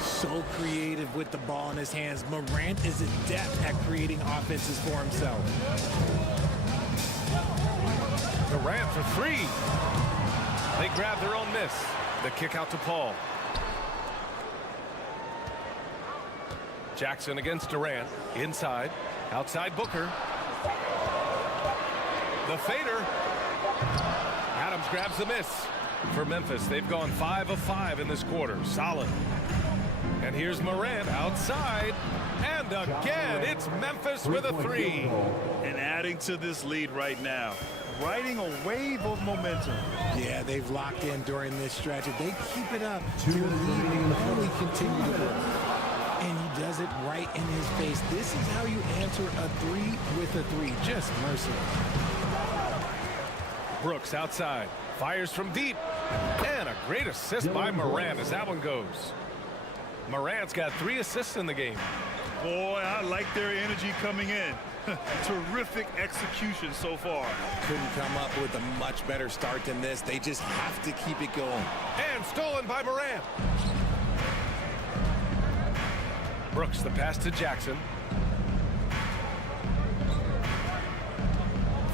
So creative with the ball in his hands. Morant is adept at creating offenses for himself. Durant for 3. They grab their own miss. The kick out to Paul. Jackson against Durant. Inside. Outside Booker. The fader. Adams grabs the miss. For Memphis, they've gone 5 of 5 in this quarter. Solid. And here's Morant outside. And again, it's Memphis with a 3. And adding to this lead right now. Riding a wave of momentum. Yeah, they've locked in during this stretch. If they keep it up, their lead will only continue to grow. And he does it right in his face. This is how you answer a 3 with a 3. Just merciless. Brooks outside. Fires from deep. And a great assist by Morant as that one goes. Morant's got 3 assists in the game. Boy, I like their energy coming in. Terrific execution so far. Couldn't come up with a much better start than this. They just have to keep it going. And stolen by Morant. Brooks, the pass to Jackson.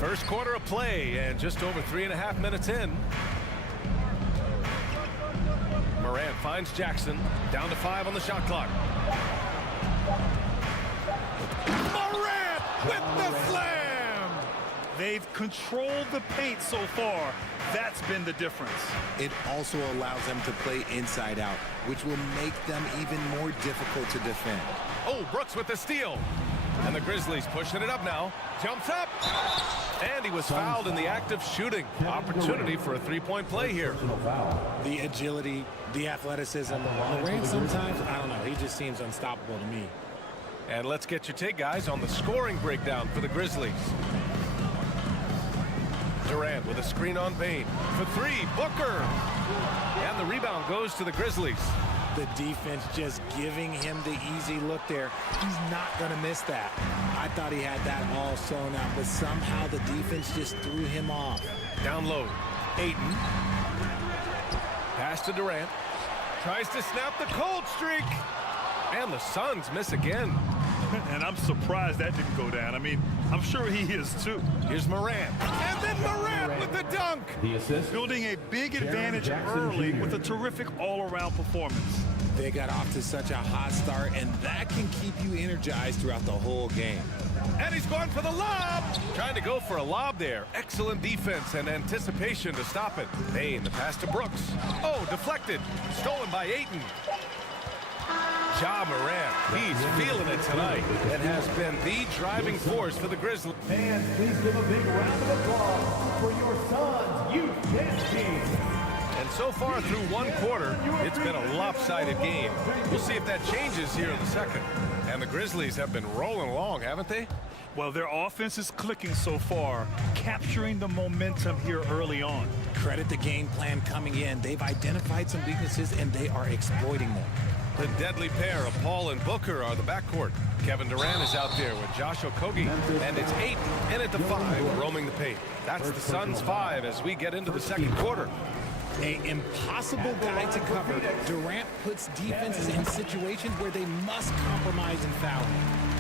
First quarter of play and just over 3.5 minutes in. Morant finds Jackson. Down to 5 on the shot clock. Morant with the slam! They've controlled the paint so far. That's been the difference. It also allows them to play inside out, which will make them even more difficult to defend. Oh, Brooks with the steal. And the Grizzlies pushing it up now. Jumps up. And he was fouled in the act of shooting. Opportunity for a 3-point play here. The agility, the athleticism. Morant sometimes, I don't know, he just seems unstoppable to me. And let's get your take, guys, on the scoring breakdown for the Grizzlies. Durant with a screen on Bain. For 3, Booker. And the rebound goes to the Grizzlies. The defense just giving him the easy look there. He's not going to miss that. I thought he had that all sewn out, but somehow the defense just threw him off. Down low, Ayton. Pass to Durant. Tries to snap the cold streak. And the Suns miss again. And I'm surprised that didn't go down. I mean, I'm sure he is too. Here's Morant. And then Morant with the dunk. The assist. Building a big advantage early with a terrific all-around performance. They got off to such a hot start, and that can keep you energized throughout the whole game. And he's going for the lob. Trying to go for a lob there. Excellent defense and anticipation to stop it. Bane, the pass to Brooks. Oh, deflected. Stolen by Ayton. Ja Morant, he's feeling it tonight and has been the driving force for the Grizzlies. Fans, please give a big round of applause for your Suns Youth Dance Team. And so far through one quarter, it's been a lopsided game. We'll see if that changes here in the second. And the Grizzlies have been rolling along, haven't they? Well, their offense is clicking so far, capturing the momentum here early on. Credit the game plan coming in. They've identified some weaknesses, and they are exploiting them. The deadly pair of Paul and Booker are the backcourt. Kevin Durant is out there with Josh Okogie, and it's Ayton in at the 5, roaming the paint. That's the Suns' 5 as we get into the second quarter. An impossible guy to cover. Durant puts defenses in situations where they must compromise and foul.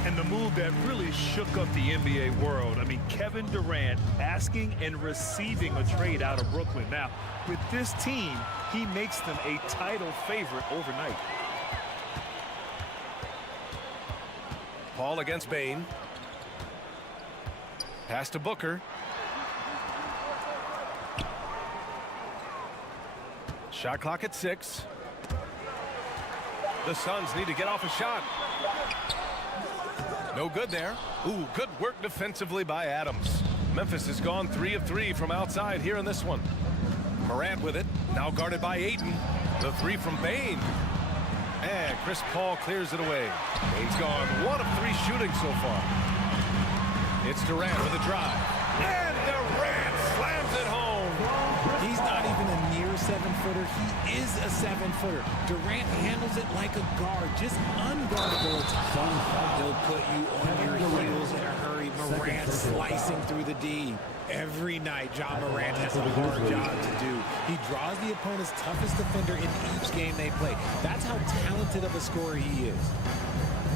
And the move that really shook up the NBA world. I mean, Kevin Durant asking and receiving a trade out of Brooklyn. Now, with this team, he makes them a title favorite overnight. Paul against Bane. Pass to Booker. Shot clock at 6. The Suns need to get off a shot. No good there. Ooh, good work defensively by Adams. Memphis has gone 3 of 3 from outside here in this one. Morant with it, now guarded by Ayton. The 3 from Bane. And Chris Paul clears it away. Bane's gone 1 of 3 shooting so far. It's Durant with a drive. And Durant slams it home. He's not even a near 7-footer. He is a 7-footer. Durant handles it like a guard, just unguardable at times. He'll put you on your heels in a hurry. Morant slicing through the D. Every night, Ja Morant has a hard job to do. He draws the opponent's toughest defender in each game they play. That's how talented of a scorer he is.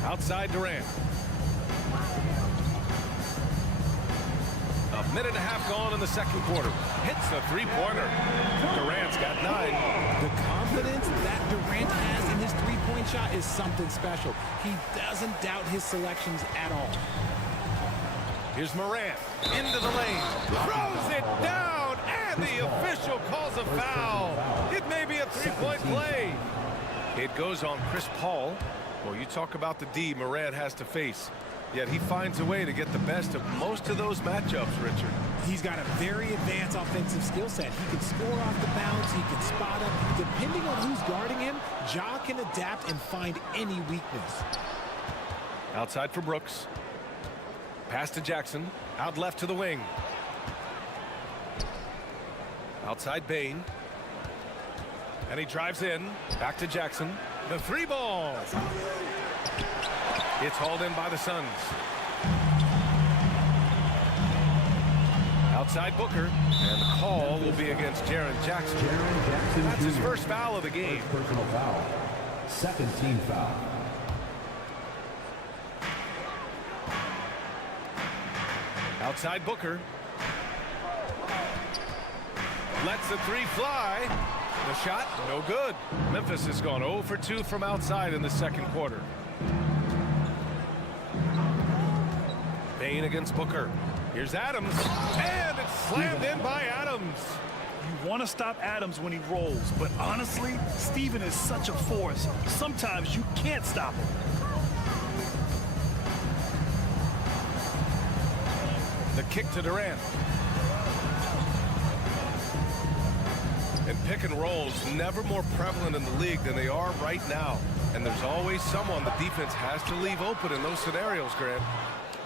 Outside Durant. A minute and a half gone in the second quarter. Hits the 3-pointer. Durant's got 9. The confidence that Durant has in his 3-point shot is something special. He doesn't doubt his selections at all. Here's Morant into the lane. Throws it down, and the official calls a foul. It may be a 3-point play. It goes on Chris Paul. Well, you talk about the D Morant has to face. Yet he finds a way to get the best of most of those matchups, Richard. He's got a very advanced offensive skill set. He can score off the bounce. He can spot up. Depending on who's guarding him, Ja can adapt and find any weakness. Outside for Brooks. Pass to Jackson. Out left to the wing. Outside Bane. And he drives in. Back to Jackson. The 3-ball. It's hauled in by the Suns. Outside Booker. And the call will be against Jaren Jackson. That's his first foul of the game. Personal foul. Second team foul. Outside Booker. Lets the 3 fly. The shot, no good. Memphis has gone 0 for 2 from outside in the second quarter. Bane against Booker. Here's Adams. And it's slammed in by Adams. You want to stop Adams when he rolls, but honestly, Steven is such a force. Sometimes you can't stop him. The kick to Durant. And pick and rolls never more prevalent in the league than they are right now. And there's always someone the defense has to leave open in those scenarios, Grant.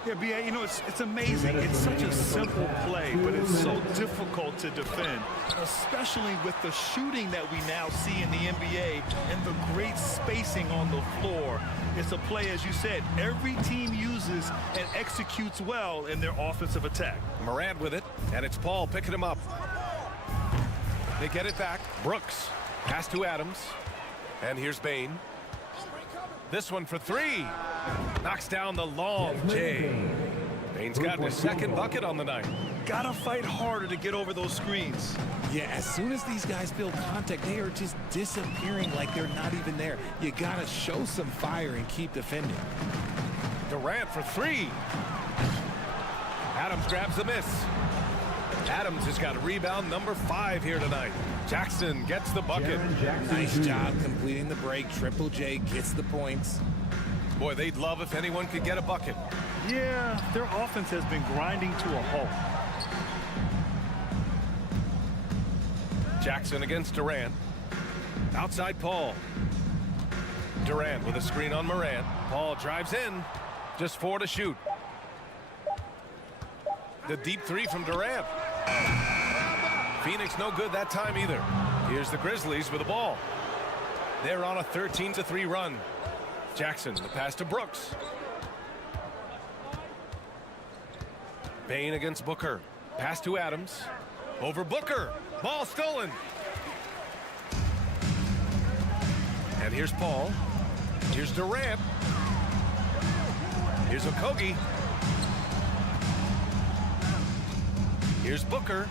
Yeah, B.A., you know, it's amazing. It's such a simple play, but it's so difficult to defend, especially with the shooting that we now see in the NBA and the great spacing on the floor. It's a play, as you said, every team uses and executes well in their offensive attack. Morant with it, and it's Paul picking him up. They get it back. Brooks. Pass to Adams. And here's Bain. This one for three. Knocks down the long J. Bain's gotten his second bucket on the night. Gotta fight harder to get over those screens. Yeah, as soon as these guys feel contact, they are just disappearing like they're not even there. You gotta show some fire and keep defending. Durant for three. Adams grabs the miss. Adams has got a rebound number 5 here tonight. Jackson gets the bucket. Nice job completing the break. Triple J gets the points. Boy, they'd love if anyone could get a bucket. Yeah, their offense has been grinding to a halt. Jackson against Durant. Outside Paul. Durant with a screen on Morant. Paul drives in. Just 4 to shoot. The deep three from Durant. Phoenix no good that time either. Here's the Grizzlies with the ball. They're on a 13-3 run. Jackson, the pass to Brooks. Bain against Booker. Pass to Adams. Over Booker. Ball stolen. And here's Paul. Here's Durant. Here's Okogie. Here's Booker.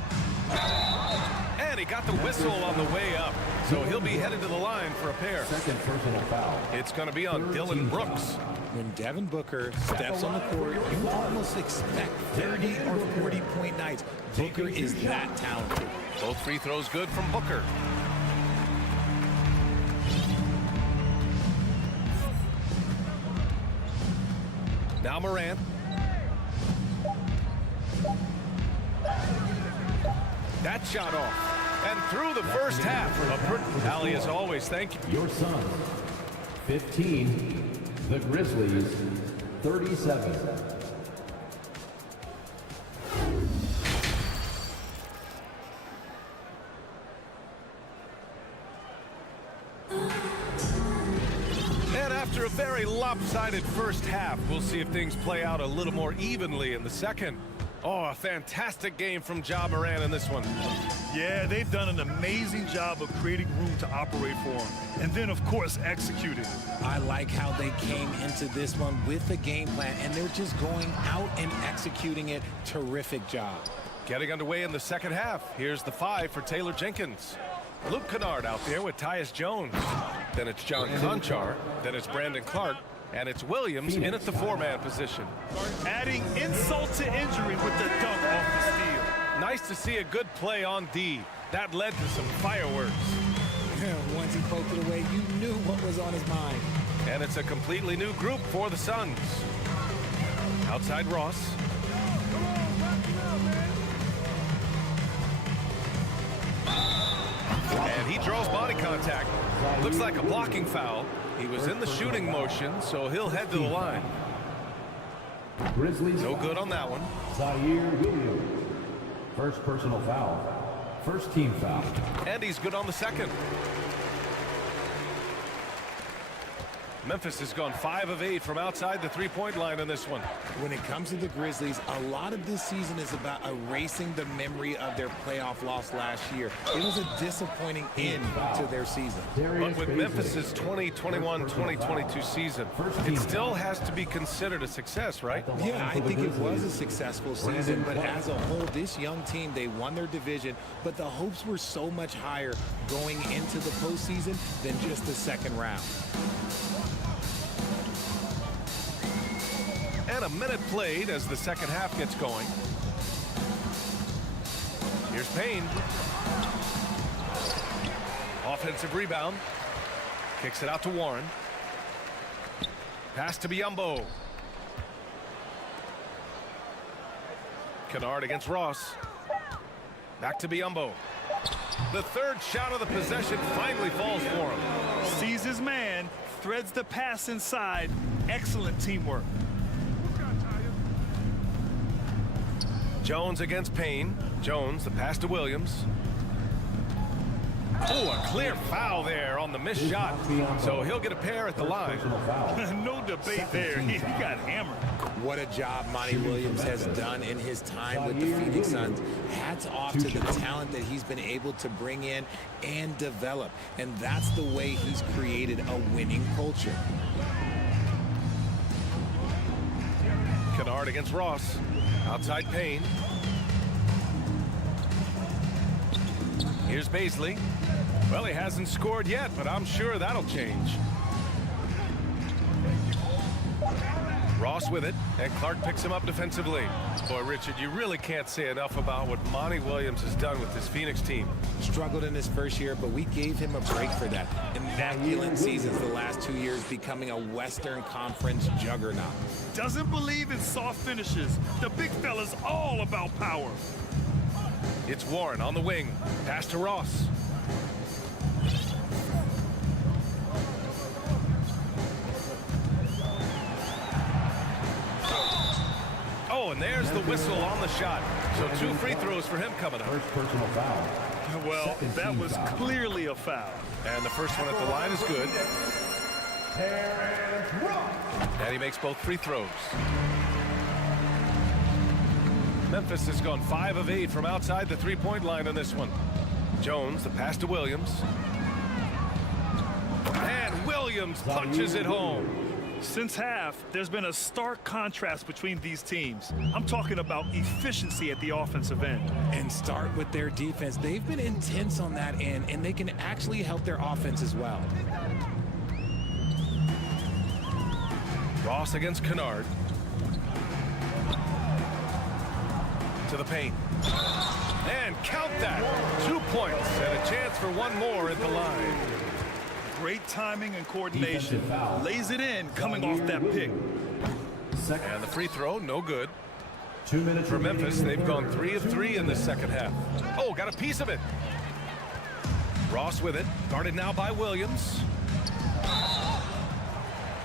And he got the whistle on the way up. So he'll be headed to the line for a pair. Second personal foul. It's going to be on Dylan Brooks. When Devin Booker steps on the court, you almost expect 30 or 40-point nights. Booker is that talented. Both free throws good from Booker. Now Morant. That shot off. And through the first half. Allie, as always, thank you. Your son, 15. The Grizzlies, 37. And after a very lopsided first half, we'll see if things play out a little more evenly in the second. Oh, a fantastic game from Ja Morant in this one. Yeah, they've done an amazing job of creating room to operate for him. And then, of course, executing. I like how they came into this one with a game plan, and they're just going out and executing it. Terrific job. Getting underway in the second half. Here's the 5 for Taylor Jenkins. Luke Kennard out there with Tyus Jones. Then it's John Conchar. Then it's Brandon Clark. And it's Williams in at the 4-man position. Adding insult to injury with the dunk off the steal. Nice to see a good play on D. That led to some fireworks. Once he poked it away, you knew what was on his mind. And it's a completely new group for the Suns. Outside Ross. And he draws body contact. Looks like a blocking foul. He was in the shooting motion, so he'll head to the line. Grizzlies. No good on that one. Zaire Williams. First personal foul. First team foul. And he's good on the second. Memphis has gone 5 of 8 from outside the three-point line in this one. When it comes to the Grizzlies, a lot of this season is about erasing the memory of their playoff loss last year. It was a disappointing end to their season. But with Memphis's 2021-2022 season, it still has to be considered a success, right? Yeah, I think it was a successful season, but as a whole, this young team, they won their division, but the hopes were so much higher going into the postseason than just the second round. And a minute played as the second half gets going. Here's Payne. Offensive rebound. Kicks it out to Warren. Pass to Biyombo. Kennard against Ross. Back to Biyombo. The third shot of the possession finally falls for him. Sees his man, threads the pass inside. Excellent teamwork. Jones against Payne. Jones, the pass to Williams. Oh, a clear foul there on the missed shot. So he'll get a pair at the line. No debate there. He got hammered. What a job Monty Williams has done in his time with the Phoenix Suns. Hats off to the talent that he's been able to bring in and develop. And that's the way he's created a winning culture. Kennard against Ross. Outside Payne. Here's Baisley. Well, he hasn't scored yet, but I'm sure that'll change. Ross with it, and Clark picks him up defensively. Boy, Richard, you really can't say enough about what Monty Williams has done with this Phoenix team. Struggled in his first year, but we gave him a break for that. Immaculate seasons the last 2 years, becoming a Western Conference juggernaut. Doesn't believe in soft finishes. The big fella's all about power. It's Warren on the wing. Pass to Ross. Oh, and there's the whistle on the shot. So 2 free throws for him coming up. First personal foul. Well, that was clearly a foul. And the first one at the line is good. And he makes both free throws. Memphis has gone 5 of 8 from outside the three-point line on this one. Jones, the pass to Williams. And Williams punches it home. Since half, there's been a stark contrast between these teams. I'm talking about efficiency at the offensive end. And start with their defense. They've been intense on that end, and they can actually help their offense as well. Ross against Kennard. To the paint. And count that. 2 points and a chance for one more at the line. Great timing and coordination. Lays it in coming off that pick. And the free throw, no good. 2 minutes for Memphis. They've gone 3 of 3 in the second half. Oh, got a piece of it. Ross with it. Guarded now by Williams.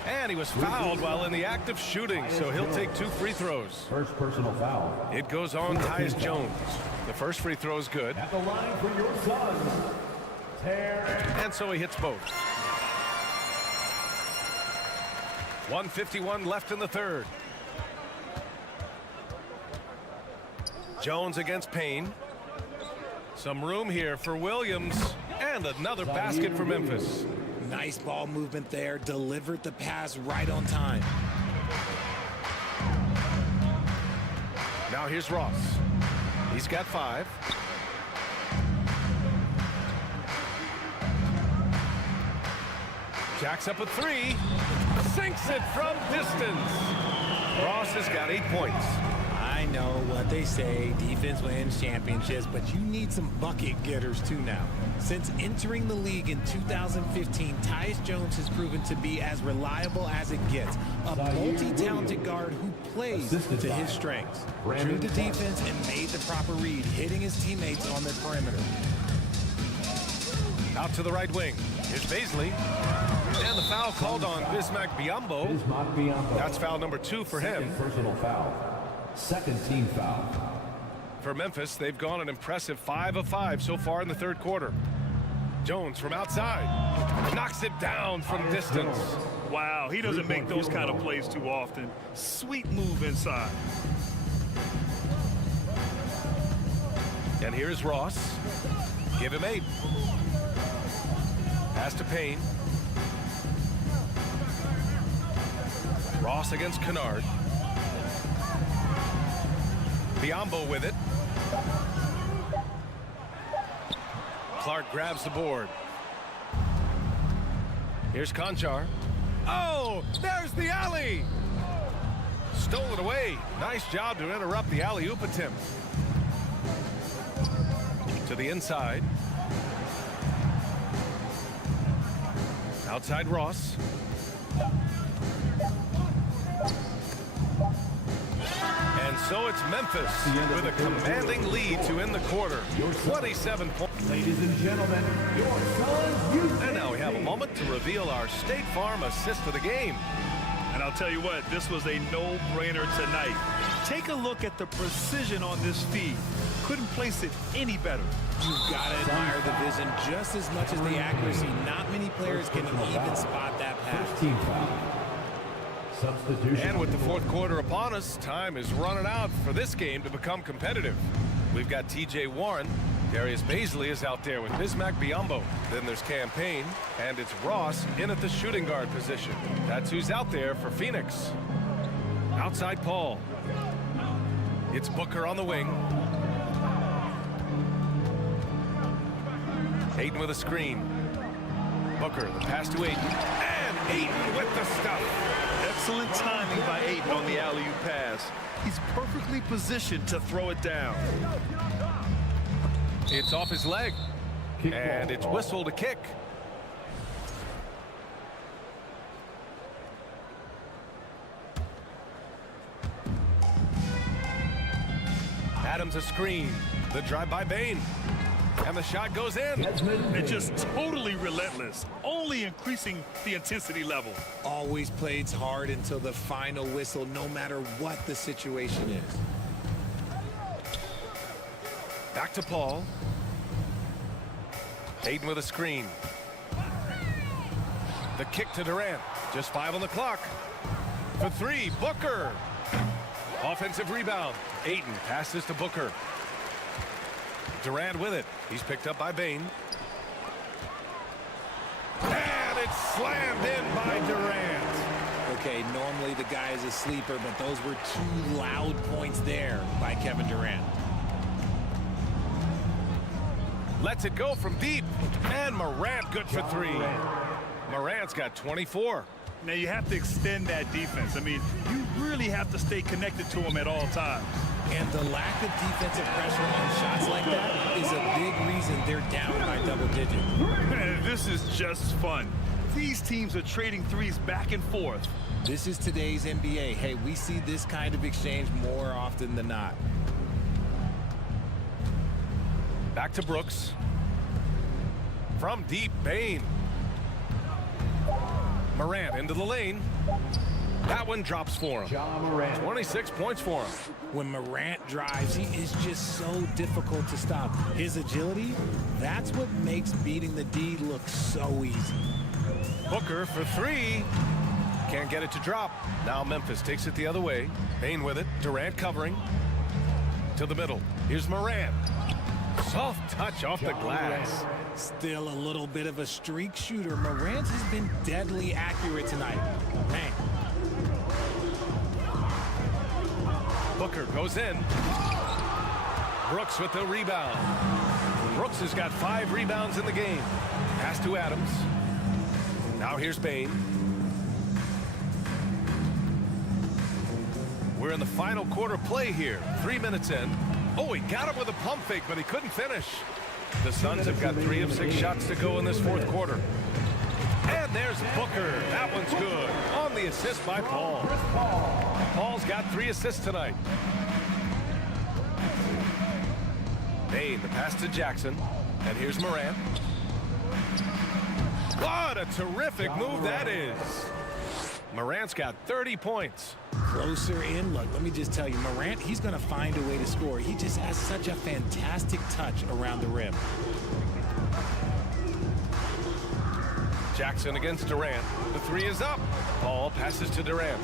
And he was fouled while in the act of shooting, so he'll take 2 free throws. First personal foul. It goes on Tyus Jones. The first free throw is good. At the line for your Suns, and so he hits both. 1:51 left in the third. Jones against Payne. Some room here for Williams. And another basket for Memphis. Nice ball movement there. Delivered the pass right on time. Now here's Ross. He's got 5. Jacks up a 3. Sinks it from distance. Ross has got 8 points. I know what they say, defense wins championships, but you need some bucket getters too now. Since entering the league in 2015, Tyus Jones has proven to be as reliable as it gets. A multi-talented guard who plays to his strengths. Drew the defense and made the proper read, hitting his teammates on their perimeter. Out to the right wing. Here's Baisley. And the foul called on Bismack Biyombo. That's foul number 2 for him. Personal foul. Second team foul. For Memphis, they've gone an impressive 5 of 5 so far in the third quarter. Jones from outside. Knocks it down from distance. Wow, he doesn't make those kind of plays too often. Sweet move inside. And here's Ross. Give him 8. Pass to Payne. Ross against Kennard. Biyombo with it. Clark grabs the board. Here's Conchar. Oh, there's the alley. Stole it away. Nice job to interrupt the alley-oop attempt. To the inside. Outside Ross. And so it's Memphis with a commanding lead to end the quarter. 27 points. ladies and gentlemen, your Suns. And now we have a moment to reveal our State Farm assist of the game. And I'll tell you what, this was a no-brainer tonight. Take a look at the precision on this feed. Couldn't place it any better. You've got to admire the vision just as much as the accuracy. Not many players can even spot that pass. And with the fourth quarter upon us, time is running out for this game to become competitive. We've got TJ Warren. Darius Baisley is out there with Bismack Biyombo. Then there's Campaign, and it's Ross in at the shooting guard position. That's who's out there for Phoenix. Outside Paul. It's Booker on the wing. Ayton with a screen. Booker, the pass to Ayton. And Ayton with the stuff. Excellent timing by Ayton on the alley-oop pass. He's perfectly positioned to throw it down. It's off his leg. And it's whistled a kick. Adams a screen. The drive by Bane. And the shot goes in. And just totally relentless, only increasing the intensity level. Always plays hard until the final whistle, no matter what the situation is. Back to Paul. Ayton with a screen. The kick to Durant. Just 5 on the clock. For 3, Booker. Offensive rebound. Ayton passes to Booker. Durant with it. He's picked up by Bane. And it's slammed in by Durant. Okay, normally the guy is a sleeper, but those were 2 loud points there by Kevin Durant. Lets it go from deep. And Morant good for 3. Morant's got 24. Now you have to extend that defense. I mean, you really have to stay connected to him at all times. And the lack of defensive pressure on shots like that is a big reason they're down by double digits. This is just fun. These teams are trading threes back and forth. This is today's NBA. Hey, we see this kind of exchange more often than not. Back to Brooks. From deep, Bane. Morant into the lane. That one drops for him. 26 points for him. When Morant drives, he is just so difficult to stop. His agility, that's what makes beating the D look so easy. Booker for 3. Can't get it to drop. Now Memphis takes it the other way. Bane with it. Durant covering. To the middle. Here's Morant. Soft touch off the glass. Still a little bit of a streak shooter. Morant has been deadly accurate tonight. Man. Booker goes in. Brooks with the rebound. Brooks has got 5 rebounds in the game. Pass to Adams. Now here's Bane. We're in the final quarter play here. 3 minutes in. Oh, he got him with a pump fake, but he couldn't finish. The Suns have got 3 of 6 shots to go in this fourth quarter. And there's Booker. That one's good. On the assist by Paul. Paul's got 3 assists tonight. Bane, the pass to Jackson. And here's Morant. What a terrific move that is. Morant's got 30 points. Closer in. Look, let me just tell you, Morant, he's going to find a way to score. He just has such a fantastic touch around the rim. Jackson against Durant. The 3 is up. Paul passes to Durant.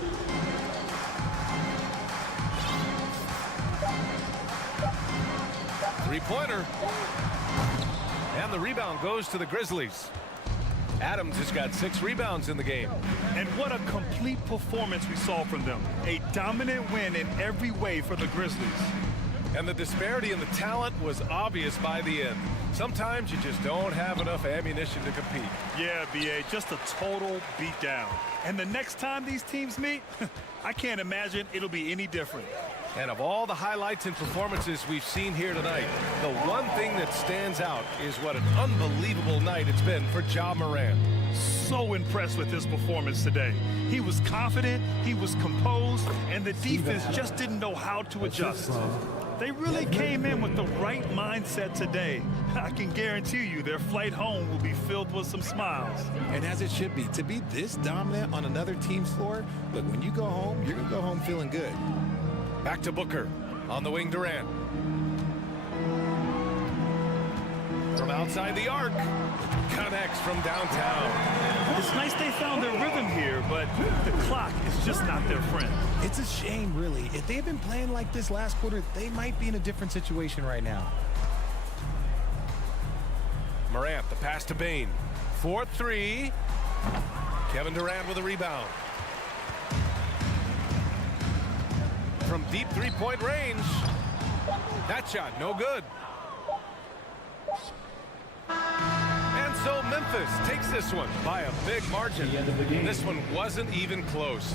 Three-pointer. And the rebound goes to the Grizzlies. Adams has got 6 rebounds in the game. And what a complete performance we saw from them. A dominant win in every way for the Grizzlies. And the disparity in the talent was obvious by the end. Sometimes you just don't have enough ammunition to compete. Yeah, B.A., just a total beatdown. And the next time these teams meet, I can't imagine it'll be any different. And of all the highlights and performances we've seen here tonight, the one thing that stands out is what an unbelievable night it's been for Ja Morant. So impressed with his performance today. He was confident, he was composed, and the defense just didn't know how to adjust. They really came in with the right mindset today. I can guarantee you their flight home will be filled with some smiles. And as it should be, to be this dominant on another team's floor, look, when you go home, you're going to go home feeling good. Back to Booker. On the wing, Durant. From outside the arc. Connects from downtown. It's nice they found their rhythm here, but the clock is just not their friend. It's a shame, really. If they had been playing like this last quarter, they might be in a different situation right now. Morant, the pass to Bane. 4-3. Kevin Durant with a rebound. From deep three-point range. That shot, no good. And so Memphis takes this one by a big margin. This one wasn't even close.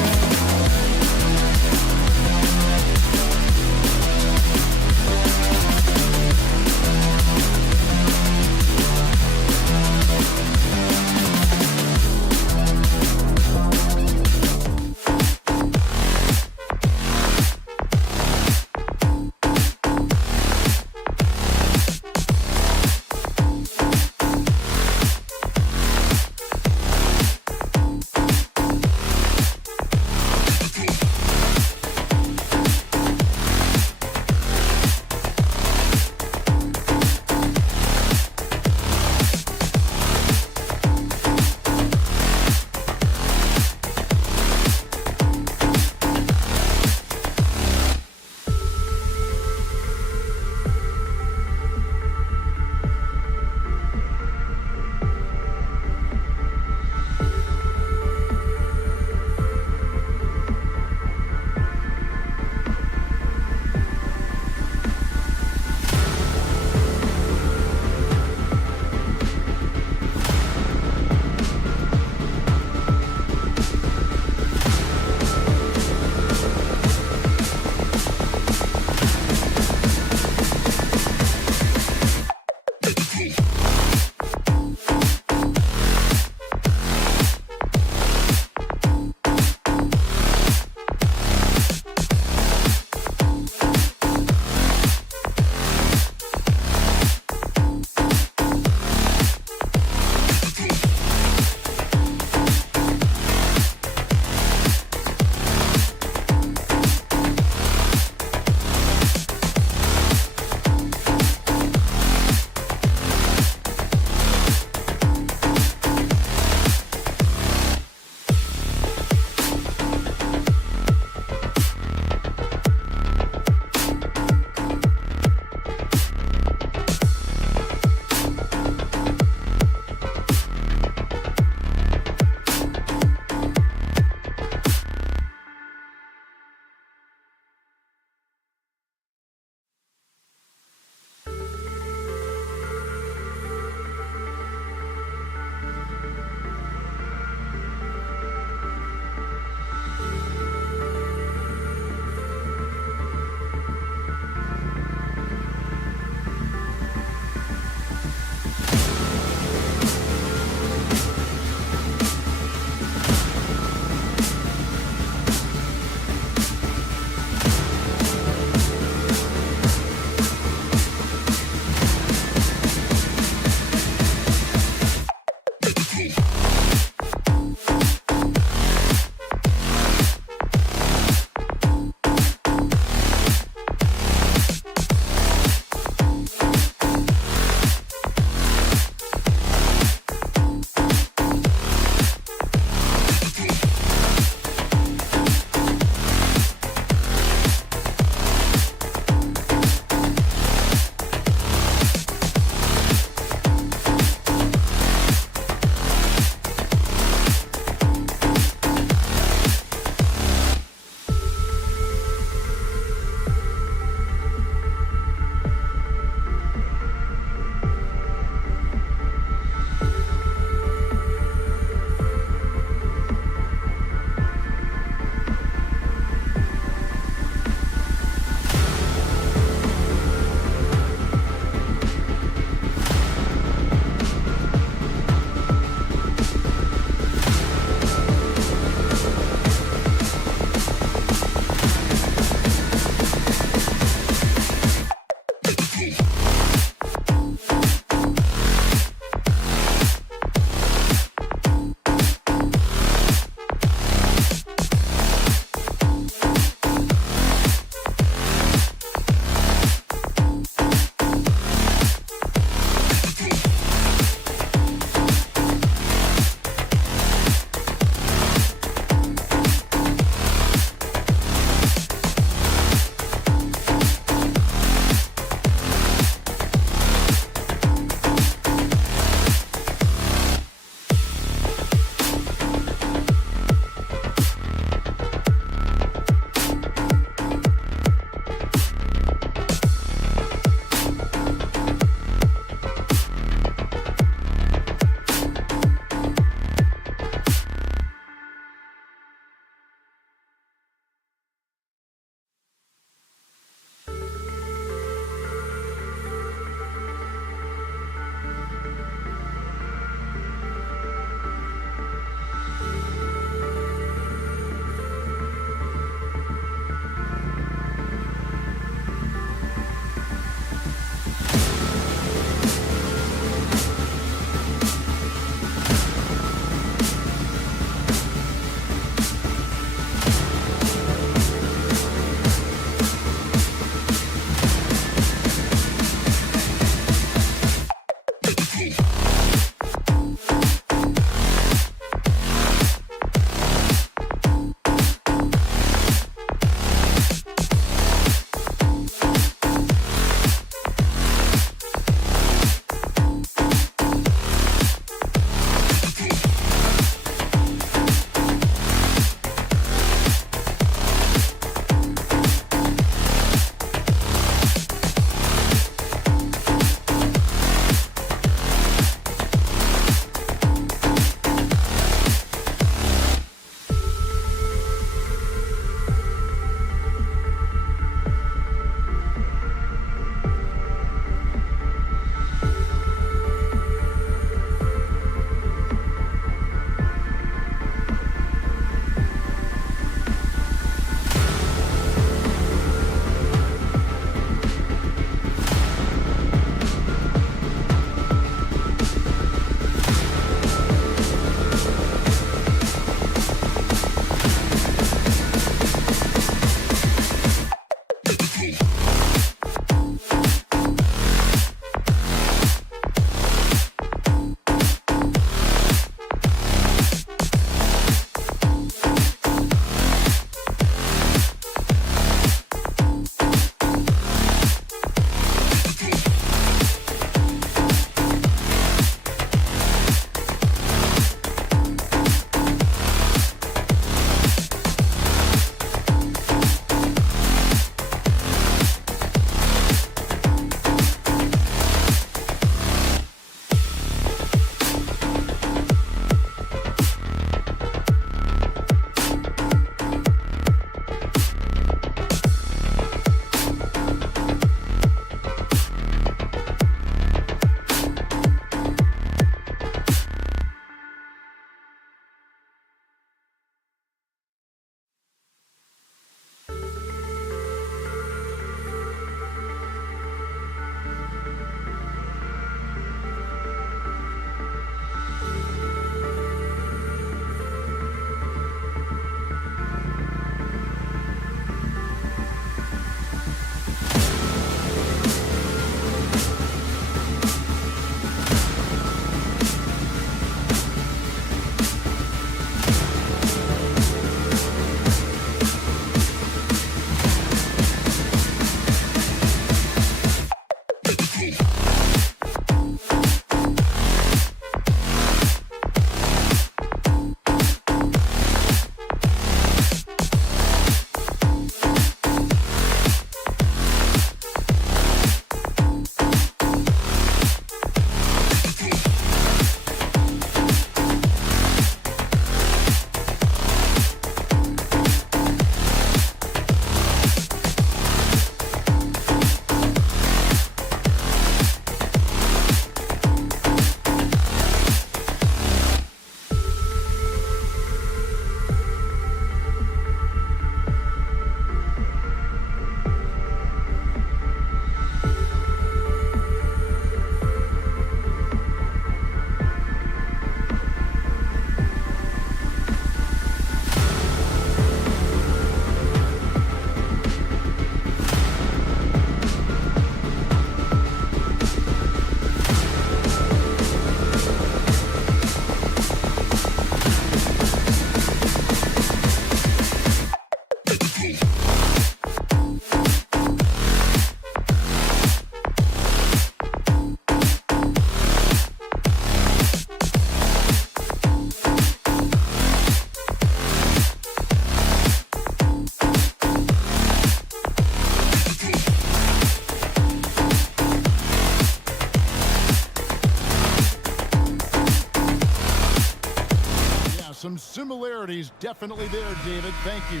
some similarities definitely there, David. Thank you.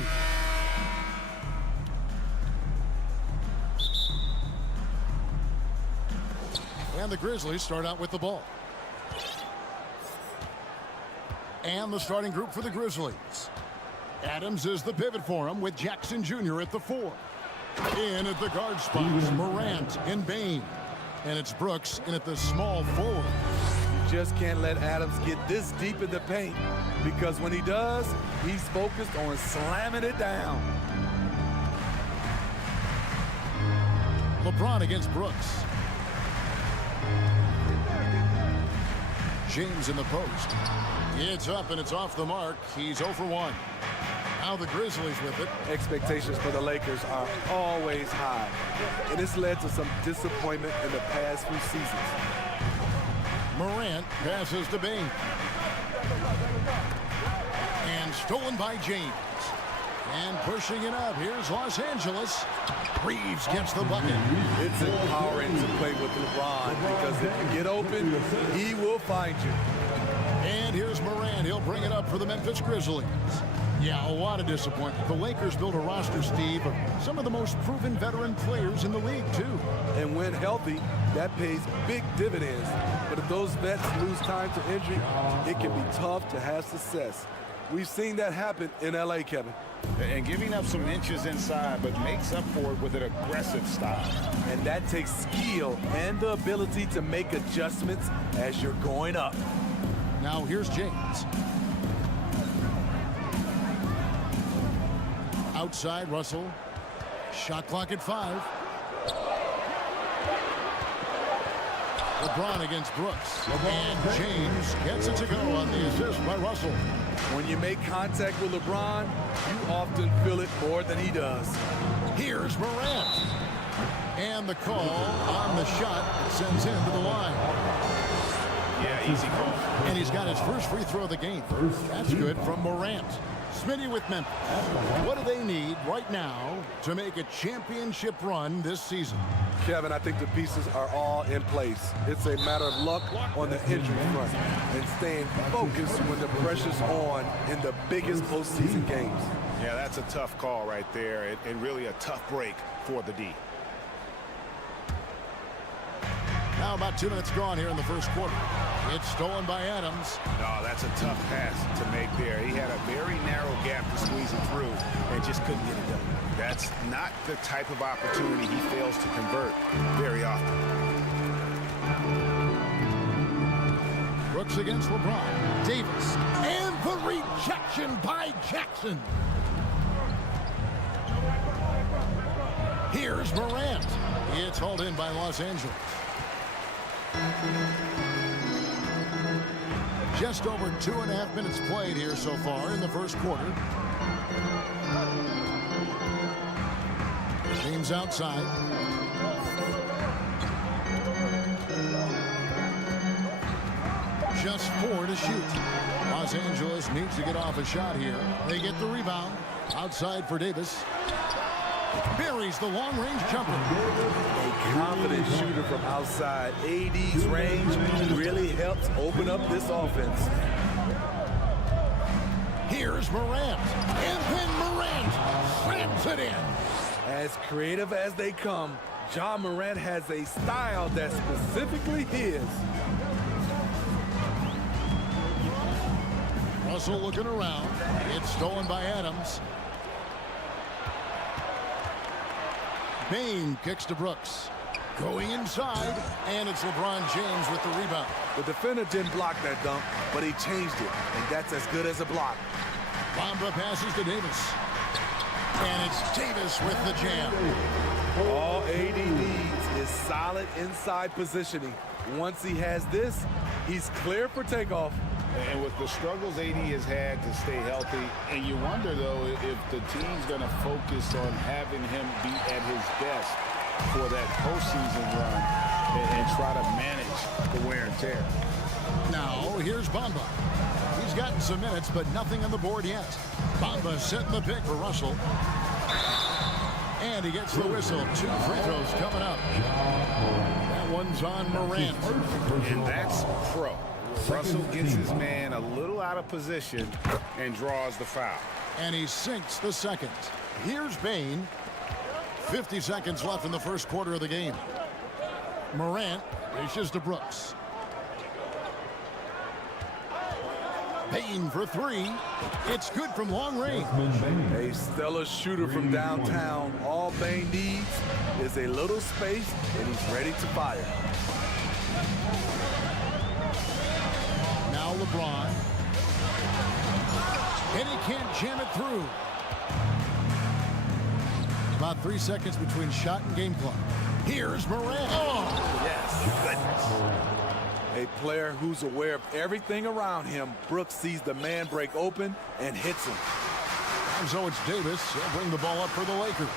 And the Grizzlies start out with the ball. And the starting group for the Grizzlies. Adams is the pivot for him with Jackson Jr. at the 4. In at the guard spots, Morant and Bain. And it's Brooks in at the small forward. You just can't let Adams get this deep in the paint, because when he does, he's focused on slamming it down. LeBron against Brooks. James in the post. It's up and it's off the mark. He's 0 for 1. Now the Grizzlies with it. Expectations for the Lakers are always high, and it's led to some disappointment in the past few seasons. Morant passes to Bain. And stolen by James. And pushing it up. Here's Los Angeles. Reeves gets the bucket. It's empowering to play with LeBron, because if you get open, he will find you. And here's Morant. He'll bring it up for the Memphis Grizzlies. Yeah, a lot of disappointment. The Lakers built a roster, Steve, of some of the most proven veteran players in the league, too. And when healthy, that pays big dividends. But if those vets lose time to injury, it can be tough to have success. We've seen that happen in LA, Kevin. And giving up some inches inside, but makes up for it with an aggressive style. And that takes skill and the ability to make adjustments as you're going up. Now here's James. Outside, Russell. Shot clock at 5. LeBron against Brooks. And James gets it to go on the assist by Russell. When you make contact with LeBron, you often feel it more than he does. Here's Morant. And the call on the shot sends him to the line. Yeah, easy call. And he's got his first free throw of the game. That's good from Morant. Smitty with Memphis. What do they need right now to make a championship run this season? Kevin, I think the pieces are all in place. It's a matter of luck on the injury front and staying focused when the pressure's on in the biggest postseason games. Yeah, that's a tough call right there, and really a tough break for the D. Now about 2 minutes gone here in the first quarter. It's stolen by Adams. No, that's a tough pass to make there. He had a very narrow gap to squeeze it through and just couldn't get it done. That's not the type of opportunity he fails to convert very often. Brooks against LeBron. Davis. And the rejection by Jackson. Here's Morant. It's hauled in by Los Angeles. Just over 2.5 minutes played here so far in the first quarter. James outside. Just 4 to shoot. Los Angeles needs to get off a shot here. They get the rebound. Outside for Davis. Buries the long-range jumper. A confident shooter from outside. AD's range really helps open up this offense. Here's Morant. And then Morant slams it in. As creative as they come, Ja Morant has a style that's specifically his. Russell looking around. It's stolen by Adams. Bain kicks to Brooks. Going inside, and it's LeBron James with the rebound. The defender didn't block that dunk, but he changed it, and that's as good as a block. Bamba passes to Davis. And it's Davis with the jam. All AD needs is solid inside positioning. Once he has this, he's clear for takeoff. And with the struggles AD has had to stay healthy, and you wonder, though, if the team's going to focus on having him be at his best for that postseason run and try to manage the wear and tear. Now, here's Bamba. He's gotten some minutes, but nothing on the board yet. Bamba setting the pick for Russell. And he gets the whistle. 2 free throws coming up. That one's on Morant. And that's pro. Russell gets his man a little out of position and draws the foul. And he sinks the second. Here's Bain. 50 seconds left in the first quarter of the game. Morant reaches to Brooks. Bain for three. It's good from long range. A stellar shooter from downtown. All Bain needs is a little space, and he's ready to fire. Now LeBron. And he can't jam it through. About 3 seconds between shot and game clock. Here's Morant. Oh, yes. Goodness. A player who's aware of everything around him. Brooks sees the man break open and hits him. And so it's Davis. He'll bring the ball up for the Lakers.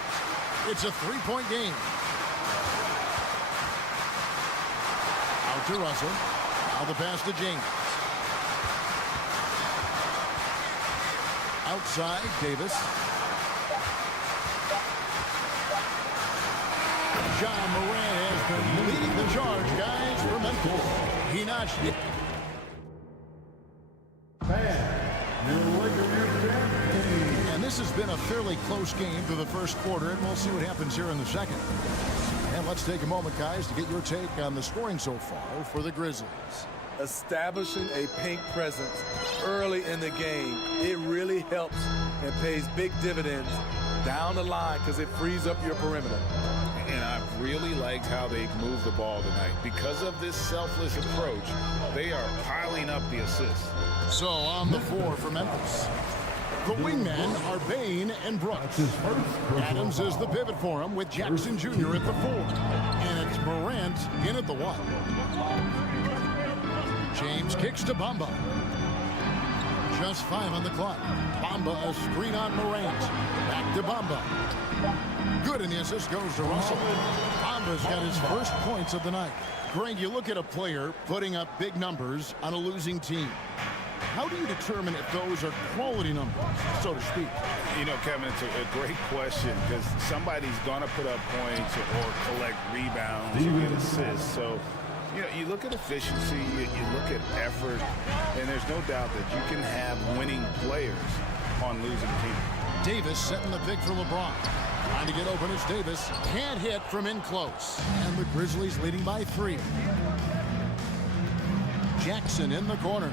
It's a three-point game. Out to Russell. Now the pass to James. Outside, Davis. John Morant has been leading the charge, guys, for Memphis. He notched it. And this has been a fairly close game through the first quarter, and we'll see what happens here in the second. And let's take a moment, guys, to get your take on the scoring so far for the Grizzlies. Establishing a paint presence early in the game, it really helps and pays big dividends down the line because it frees up your perimeter. And I've really liked how they've moved the ball tonight. Because of this selfless approach, they are piling up the assists. So on the floor for Memphis, the wingmen are Bain and Brooks. Adams is the pivot for him with Jackson Jr. at the 4. And it's Morant in at the 1. James kicks to Bamba. Just 5 on the clock. Bamba a screen on Morant. Back to Bamba. Good, and the assist goes to Russell. Bamba's got his first points of the night. Greg, you look at a player putting up big numbers on a losing team. How do you determine if those are quality numbers, so to speak? You know, Kevin, it's a great question because somebody's going to put up points or collect rebounds or get assists. So, you know, you look at efficiency, you look at effort, and there's no doubt that you can have winning players on losing teams. Davis setting the pick for LeBron. Trying to get open is Davis. Can't hit from in close. And the Grizzlies leading by 3. Jackson in the corner.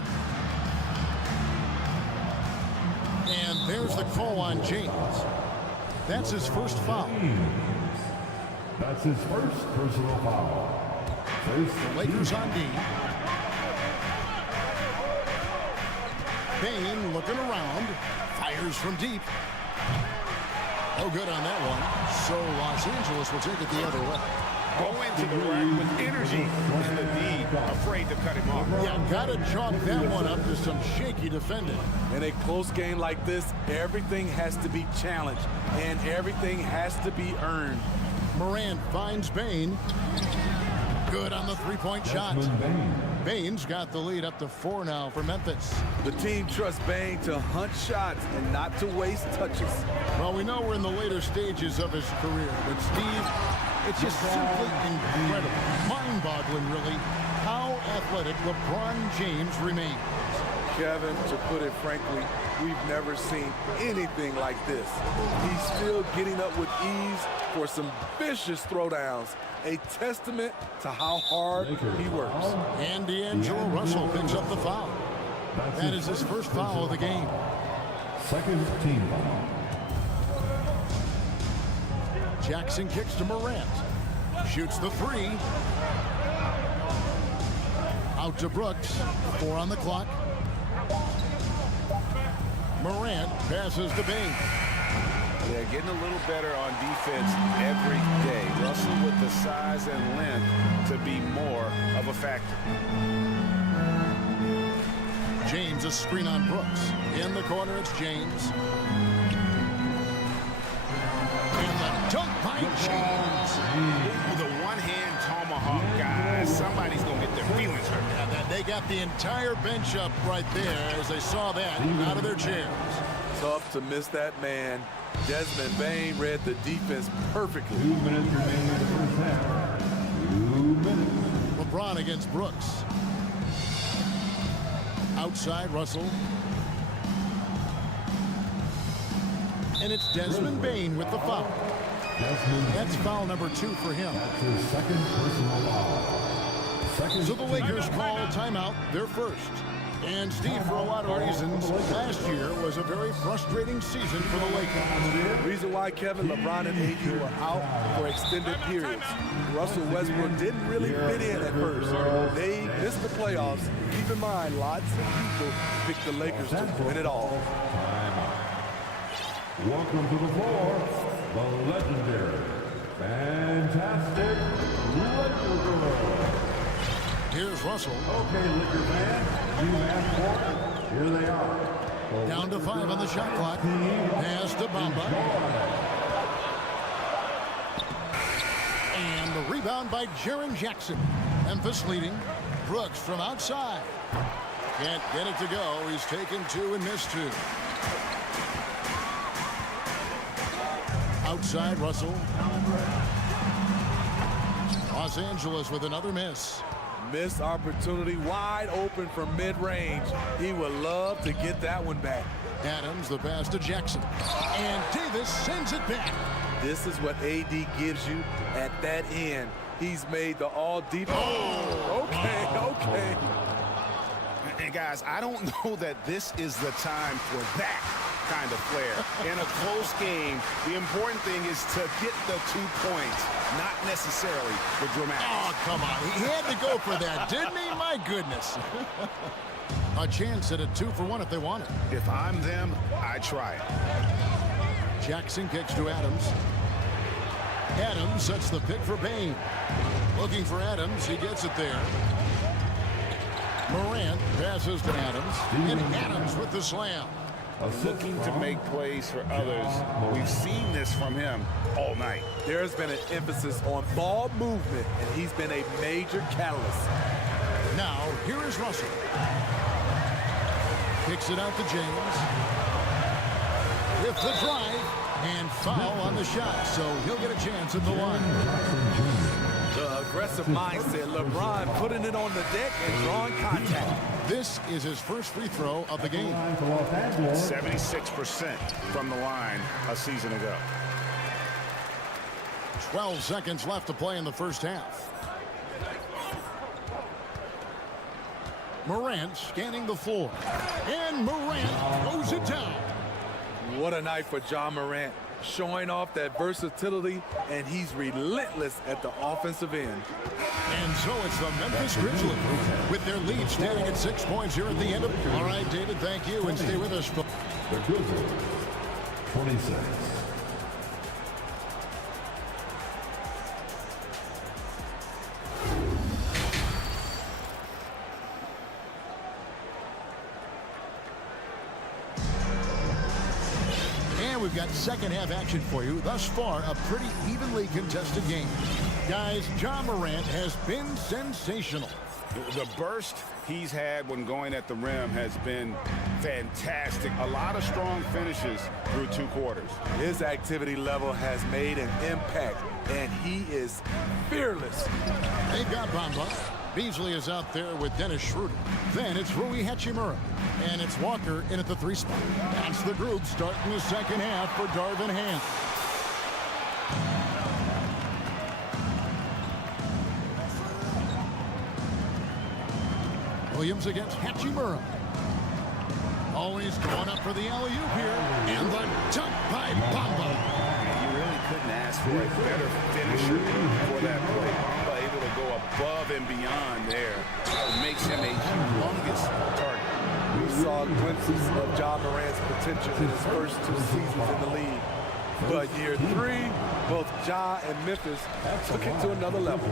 And there's the call on James. That's his first foul. That's his first personal foul. The Lakers on D. Bain looking around. Fires from deep. No good on that one. So Los Angeles will take it the other way. Go into the rack with energy and the D afraid to cut him off. Yeah, gotta chalk that one up to some shaky defending. In a close game like this, everything has to be challenged and everything has to be earned. Morant finds Bain. Good on the three-point shot. Bain's got the lead up to 4 now for Memphis. The team trusts Bain to hunt shots and not to waste touches. Well, we know we're in the later stages of his career, but Steve, it's just simply incredible, mind-boggling really, how athletic LeBron James remains. Kevin, to put it frankly, we've never seen anything like this. He's still getting up with ease for some vicious throwdowns, a testament to how hard he works. And D'Angelo Russell picks up the foul. That is his first foul of the game. Second team foul. Jackson kicks to Morant. Shoots the 3. Out to Brooks. 4 on the clock. Morant passes to Bain. Yeah, getting a little better on defense every day. Russell with the size and length to be more of a factor. James a screen on Brooks. In the corner, it's James. And the dunk by James. With a one-hand tomahawk, guys, somebody's going to get their feelings hurt. Yeah, they got the entire bench up right there as they saw that out of their chairs. Tough to miss that man. Desmond Bain read the defense perfectly. 2 minutes remaining in the first half. 2 minutes. LeBron against Brooks. Outside Russell. And it's Desmond Bain with the foul. That's foul number 2 for him. That's his second personal foul. So the Lakers call timeout, their first. And Steve, for a lot of reasons, last year was a very frustrating season for the Lakers. The reason why, Kevin, LeBron and AD were out for extended periods. Russell Westbrook didn't really fit in at first. They missed the playoffs. Keep in mind, lots of people picked the Lakers to win it all. Welcome to the floor, the legendary, fantastic Laker. Here's Russell. Okay, Laker fans, you asked for it. Here they are. Down to 5 on the shot clock. Pass to Bamba. And the rebound by Jaren Jackson. Memphis leading. Brooks from outside. Can't get it to go. He's taken 2 and missed 2. Outside Russell. Los Angeles with another miss. Missed opportunity, wide open from mid-range. He would love to get that one back. Adams, the pass to Jackson. And Davis sends it back. This is what AD gives you at that end. He's made the all-defense. Oh, okay. And guys, I don't know that this is the time for that kind of flair. In a close game, the important thing is to get the 2 points, not necessarily the dramatic. Oh, come on. He had to go for that, didn't he? My goodness. A chance at a 2-for-1 if they want it. If I'm them, I try it. Jackson kicks to Adams. Adams sets the pick for Bain. Looking for Adams. He gets it there. Morant passes to Adams. And Adams with the slam. Looking to make plays for others. We've seen this from him all night. There's been an emphasis on ball movement, and he's been a major catalyst. Now, here is Russell. Kicks it out to James. With the drive, and foul on the shot, so he'll get a chance at the line. The aggressive mindset, LeBron putting it on the deck and drawing contact. This is his first free throw of the game. 76% from the line a season ago. 12 seconds left to play in the first half. Morant scanning the floor. And Morant throws it down. What a night for John Morant. Showing off that versatility, and he's relentless at the offensive end. And so it's the Memphis Grizzlies with their lead standing at 6 points here at the end of. All right, David, thank you, and stay with us. The Grizzlies, 26. We've got second half action for you. Thus far, a pretty evenly contested game. Guys, John Morant has been sensational. The burst he's had when going at the rim has been fantastic. A lot of strong finishes through 2 quarters. His activity level has made an impact, and he is fearless. They've got Bamba. Beasley is out there with Dennis Schroeder. Then it's Rui Hachimura. And it's Walker in at the 3 spot. That's the group starting the second half for Darvin Ham. Williams against Hachimura. Always going up for the alley-oop here. And the dunk by Bamba. You really couldn't ask for a better finisher for that play. Bamba able to go above and beyond there. It makes him a humongous target. We saw glimpses of John Morant's potential in his first 2 seasons in the league. But year 3, both Ja and Memphis took it to another level.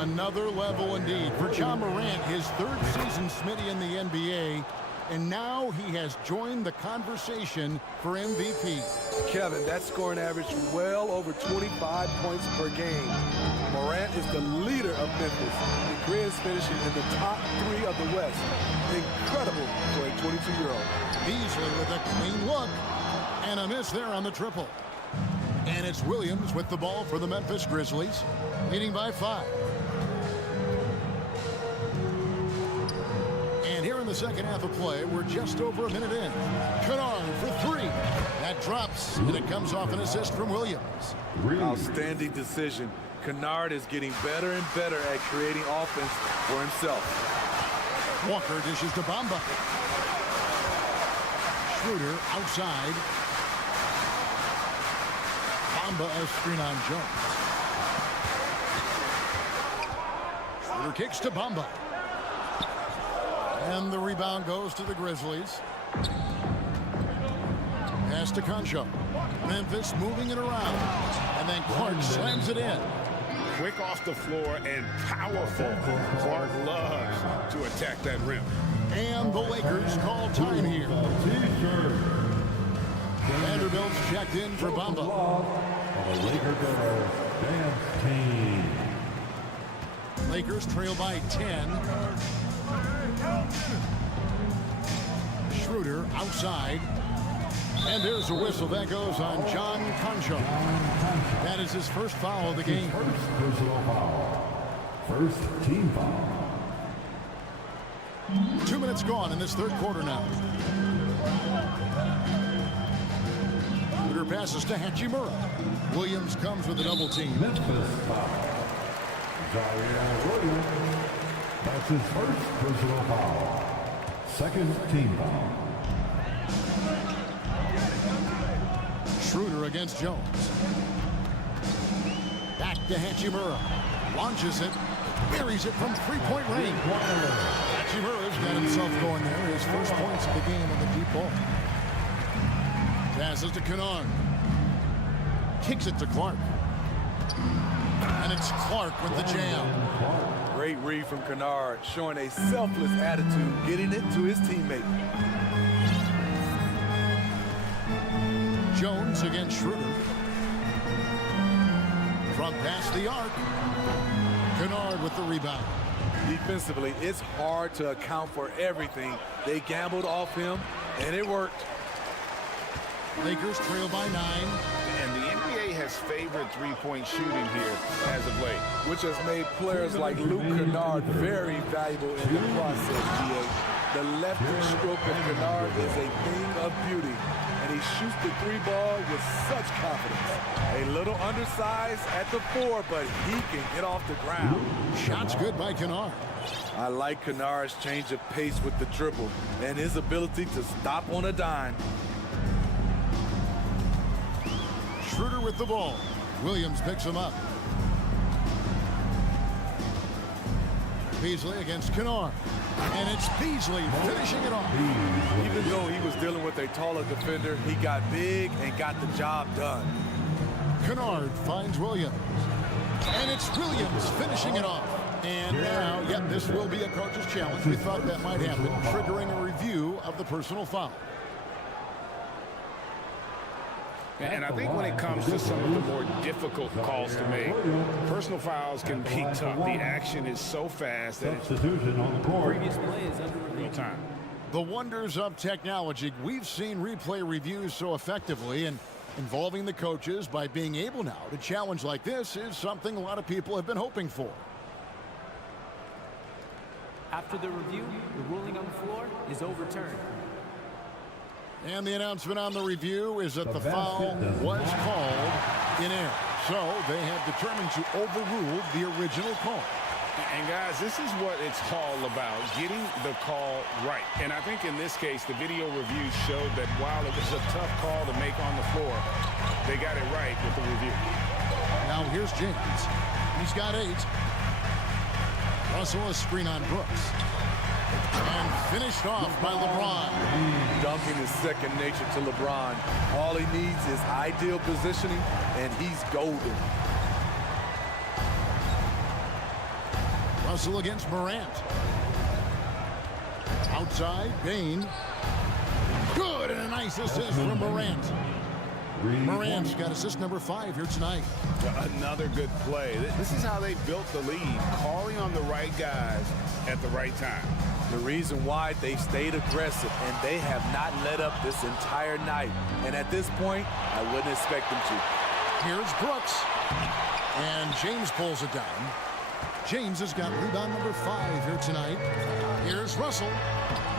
Another level indeed. For John Morant, his 3rd season Smitty in the NBA, and now he has joined the conversation for MVP. Kevin, that scoring average well over 25 points per game. Morant is the leader of Memphis. The Grizz finishing in the top 3 of the West. Incredible for a 22-year-old. Beasley with a clean look, and a miss there on the triple. And it's Williams with the ball for the Memphis Grizzlies, leading by 5. And And here in the second half of play, we're just over a minute in. Kennard for three. That drops, and it comes off an assist from Williams. Outstanding decision. Kennard is getting better and better at creating offense for himself. Walker dishes to Bamba. Schroeder outside. Bamba a screen on Jones. Schroeder kicks to Bamba. And the rebound goes to the Grizzlies. Pass to Concho. Memphis moving it around. And then Clark slams it in. Quick off the floor and powerful. Clark loves to attack that rim. And the Lakers call time here. Vanderbilt's checked in for Bamba. Lakers trail by 10. Schroeder outside. And there's a whistle that goes on John Concho. That is his first foul of the game. First personal foul. First team foul. 2 minutes gone in this third quarter now. Schroeder passes to Hachimura. Williams comes with a double team. Memphis foul. Williams. That's his first personal foul. Second team foul. Schroeder against Jones. Back to Hachimura. Launches it. Buries it from three-point range. Hachimura's got himself going there. His first points of the game on the deep ball. Passes to Kennard. Kicks it to Clark. And it's Clark with the jam. Great read from Kennard, showing a selfless attitude, getting it to his teammate. Jones against Schroeder. From past the arc. Kennard with the rebound. Defensively, it's hard to account for everything. They gambled off him, and it worked. Lakers trail by 9. And the NBA has favored three-point shooting here as of late, which has made players like Luke Kennard very valuable in the process, GA. The lefty stroke of Kennard is a thing of beauty, and he shoots the three ball with such confidence. A little undersized at the 4, but he can get off the ground. Shots good by Kennard. I like Kennard's change of pace with the dribble and his ability to stop on a dime. Schroeder with the ball. Williams picks him up. Beasley against Kennard. And it's Beasley finishing it off. Even though he was dealing with a taller defender, he got big and got the job done. Kennard finds Williams. And it's Williams finishing it off. And now, yep, this will be a coach's challenge. We thought that might happen, triggering a review of the personal foul. And I think when it comes to some of the more difficult calls to make, personal fouls can be tough. The action is so fast that it's Substitution on the court. Previous play is under review. real time. The wonders of technology. We've seen replay reviews so effectively, and involving the coaches by being able now to challenge like this is something a lot of people have been hoping for. After the review, the ruling on the floor is overturned. And the announcement on the review is that the foul was called in error. So they have determined to overrule the original call. And guys, this is what it's all about, getting the call right. And I think in this case, the video review showed that while it was a tough call to make on the floor, they got it right with the review. Now here's James. He's got 8. Russell a screen on Brooks. And finished off by LeBron. Dunking is second nature to LeBron. All he needs is ideal positioning, and he's golden. Russell against Morant. Outside, Bain. Good, and a nice assist from Morant. Morant's got assist number 5 here tonight. Another good play. This is how they built the lead, calling on the right guys at the right time. The reason why they've stayed aggressive, and they have not let up this entire night. And at this point, I wouldn't expect them to. Here's Brooks. And James pulls it down. James has got rebound number 5 here tonight. Here's Russell.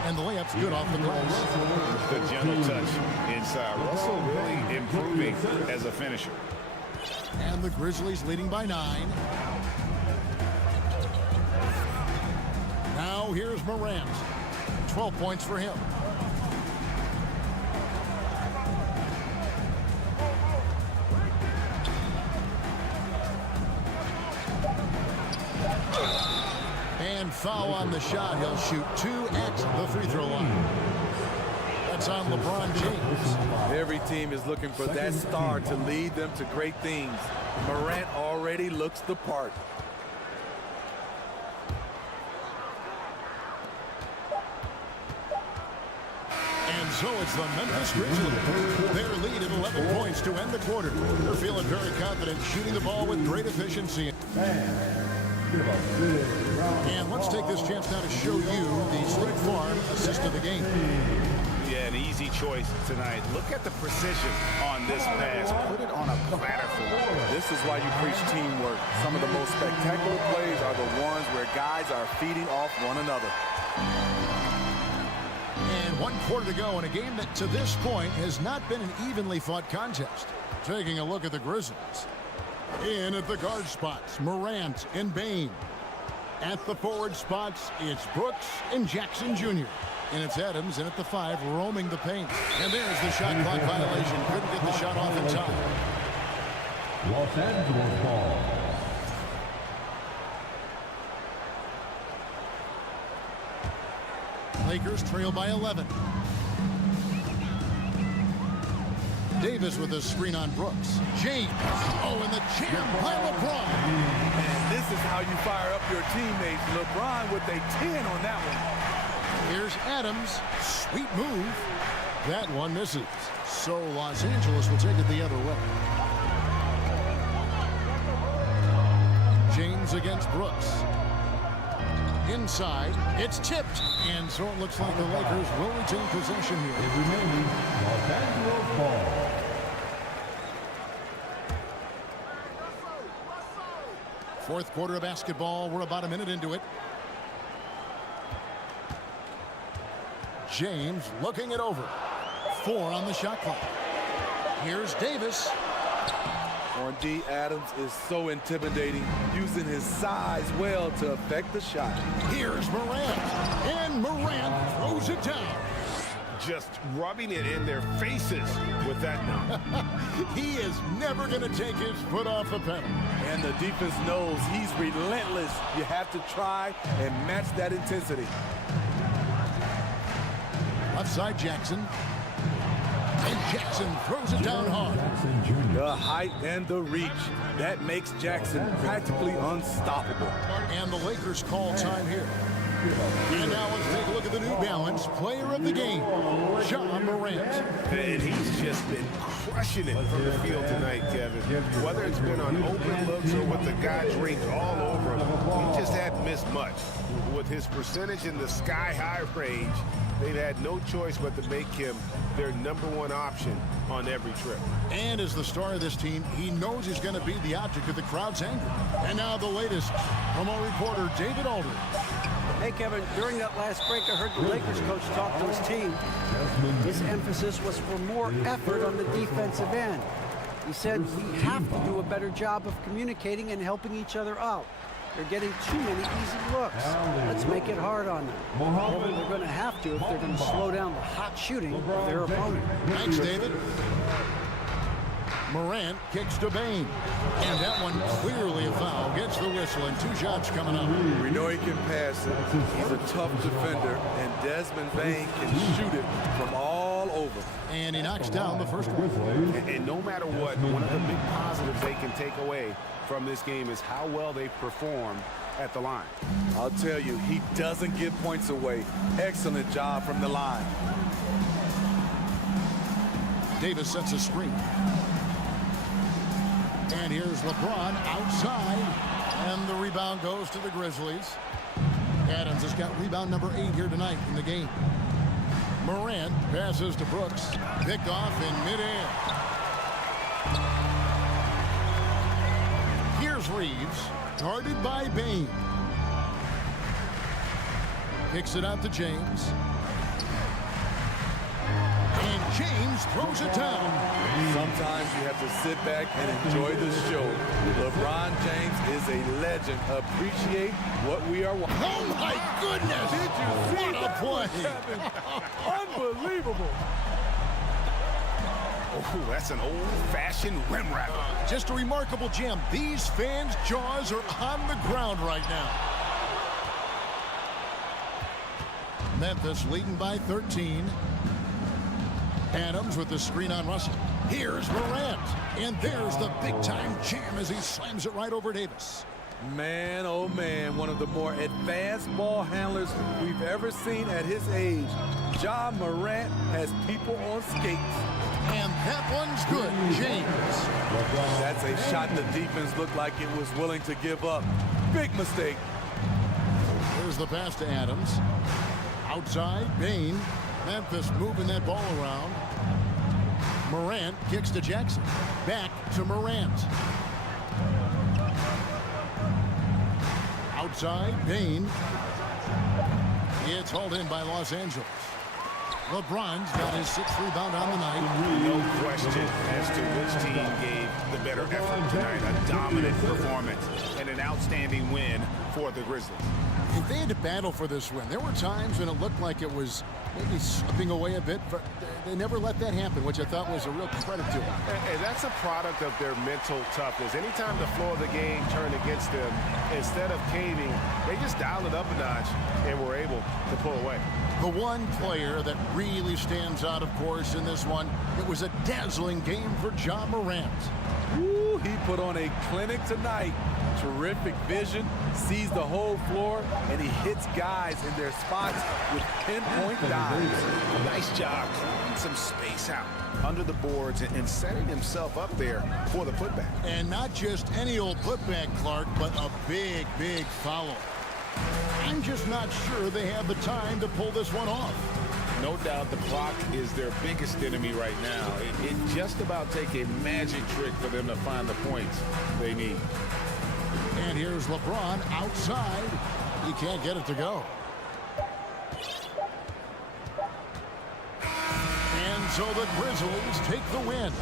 And the layup's good off the glass. The gentle touch inside. Russell really improving as a finisher. And the Grizzlies leading by 9. Now here's Morant. 12 points for him. And foul on the shot. He'll shoot 2 at the free throw line. That's on LeBron James. Every team is looking for that star to lead them to great things. Morant already looks the part. And so it's the Memphis Grizzlies. Their lead at 11 points to end the quarter. They're feeling very confident, shooting the ball with great efficiency. And let's take this chance now to show you the State Farm assist of the game. Yeah, an easy choice tonight. Look at the precision on this pass. Put it on a platter for him. This is why you preach teamwork. Some of the most spectacular plays are the ones where guys are feeding off one another. And 1 quarter to go in a game that to this point has not been an evenly fought contest. Taking a look at the Grizzlies. In at the guard spots, Morant and Bain. At the forward spots, it's Brooks and Jackson Jr. And it's Adams in at the 5, roaming the paint. And there's the shot clock violation. Couldn't get the shot off in time. Los Angeles ball. Lakers trail by 11. Davis with a screen on Brooks. James. Oh, and the jam by LeBron. And this is how you fire up your teammates. LeBron with a 10 on that one. Here's Adams. Sweet move. That one misses. So Los Angeles will take it the other way. James against Brooks. Inside, it's tipped. And so it looks like the Lakers will retain possession here. Is remaining Los Angeles ball. Fourth quarter of basketball. We're about a minute into it. James looking it over. 4 on the shot clock. Here's Davis. On D, Adams is so intimidating, using his size well to affect the shot. Here's Morant. And Morant throws it down. Just rubbing it in their faces with that number. He is never going to take his foot off the pedal. And the defense knows he's relentless. You have to try and match that intensity. Left side, Jackson. And Jackson throws it down hard. The height and the reach. That makes Jackson practically unstoppable. And the Lakers call time here. And now let's take a look at the New Balance player of the game, John Morant. And he's just been crushing it from the field tonight, Kevin. Whether it's been on open looks or with the guys ranged all over him, he just hadn't missed much. With his percentage in the sky-high range, they've had no choice but to make him their #1 option on every trip. And as the star of this team, he knows he's going to be the object of the crowd's anger. And now the latest from our reporter, David Aldridge. Hey, Kevin, during that last break, I heard the Lakers coach talk to his team. His emphasis was for more effort on the defensive end. He said we have to do a better job of communicating and helping each other out. They're getting too many easy looks. Let's make it hard on them. Well, they're going to have to if they're going to slow down the hot shooting of their opponent. Thanks, David. Morant kicks to Bain. And that one clearly a foul. Gets the whistle and 2 shots coming up. We know he can pass it. He's a tough defender. And Desmond Bain can shoot it from all over. And he knocks down the first one. And no matter what, one of the big positives they can take away from this game is how well they performed at the line. I'll tell you, he doesn't give points away. Excellent job from the line. Davis sets a screen. And here's LeBron outside. And the rebound goes to the Grizzlies. Adams has got rebound number 8 here tonight in the game. Morant passes to Brooks. Picked off in midair. Here's Reeves. Guarded by Bain. Kicks it out to James. And James throws it down. Sometimes you have to sit back and enjoy the show. LeBron James is a legend. Appreciate what we are watching. Oh my goodness! Did you see what a play? Unbelievable. Oh, that's an old-fashioned rim wrap. Just a remarkable jam. These fans' jaws are on the ground right now. Memphis leading by 13. Adams with the screen on Russell. Here's Morant. And there's the big-time jam as he slams it right over Davis. Man, oh man, one of the more advanced ball handlers we've ever seen at his age. Ja Morant has people on skates. And that one's good, James. That's a shot the defense looked like it was willing to give up. Big mistake. Here's the pass to Adams. Outside, Bain. Memphis moving that ball around. Morant kicks to Jackson. Back to Morant. Outside, Bain. It's hauled in by Los Angeles. LeBron's got his 6th rebound on the night. No question as to which team gave the better effort tonight. A dominant performance and an outstanding win for the Grizzlies. If they had to battle for this win, there were times when it looked like it was maybe slipping away a bit, but they never let that happen, which I thought was a real credit to them. And that's a product of their mental toughness. Anytime the flow of the game turned against them, instead of caving, they just dialed it up a notch and were able to pull away. The one player that really stands out, of course, in this one, it was a dazzling game for Ja Morant. Ooh, he put on a clinic tonight. Terrific vision, sees the whole floor, and he hits guys in their spots with pinpoint dives. Nice job clearing some space out under the boards and setting himself up there for the putback. And not just any old putback, Clark, but a big, big foul. I'm just not sure they have the time to pull this one off. No doubt the clock is their biggest enemy right now. It just about take a magic trick for them to find the points they need. And here's LeBron outside. He can't get it to go. And so the Grizzlies take the win.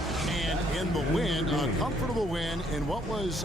And in the win, a comfortable win in what was...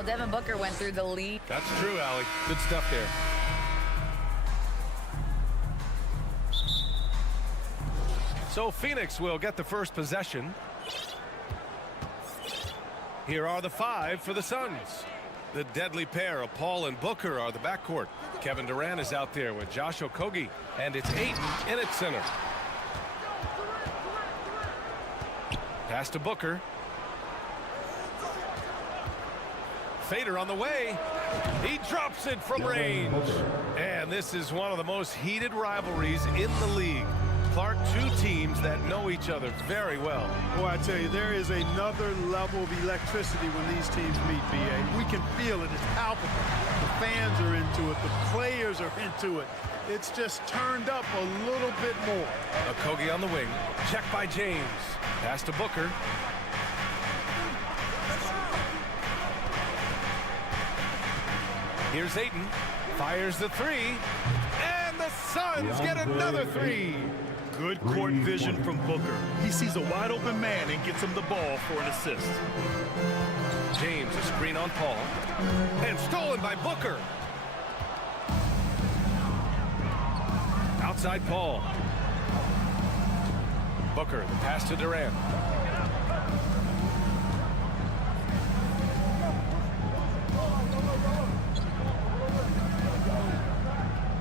Well, Devin Booker went through the league. That's true, Allie. Good stuff there. So Phoenix will get the first possession. Here are the 5 for the Suns. The deadly pair of Paul and Booker are the backcourt. Kevin Durant is out there with Josh Okogie, and it's Ayton in at center. Pass to Booker. Fader on the way. He drops it from range. And this is one of the most heated rivalries in the league. Clark, two teams that know each other very well. Boy, I tell you, there is another level of electricity when these teams meet, B.A. We can feel it. It's palpable. The fans are into it. The players are into it. It's just turned up a little bit more. Okogie on the wing. Check by James. Pass to Booker. Here's Ayton. Fires the 3. And the Suns get another 3. Good court vision from Booker. He sees a wide open man and gets him the ball for an assist. James, a screen on Paul. And stolen by Booker. Outside Paul. Booker, the pass to Durant.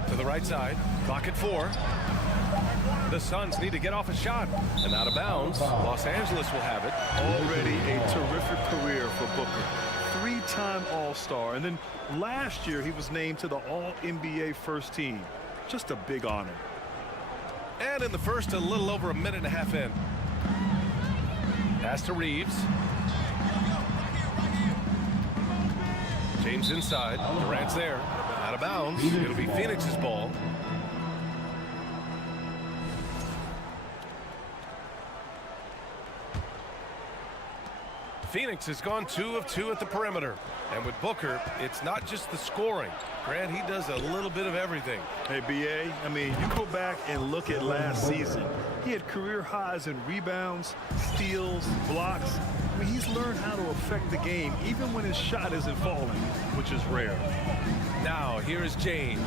To the right side. Clock at 4. The Suns need to get off a shot. And out of bounds. Los Angeles will have it. Already a terrific career for Booker. 3-time All-Star. And then last year he was named to the All-NBA first team. Just a big honor. And in the first, a little over a minute and a half in. Pass to Reeves. James inside. Durant's there. Out of bounds. It'll be Phoenix's ball. Phoenix has gone 2 of 2 at the perimeter. And with Booker, it's not just the scoring. Grant, he does a little bit of everything. Hey, B.A., I mean, you go back and look at last season. He had career highs in rebounds, steals, blocks. I mean, he's learned how to affect the game, even when his shot isn't falling, which is rare. Now, here is James.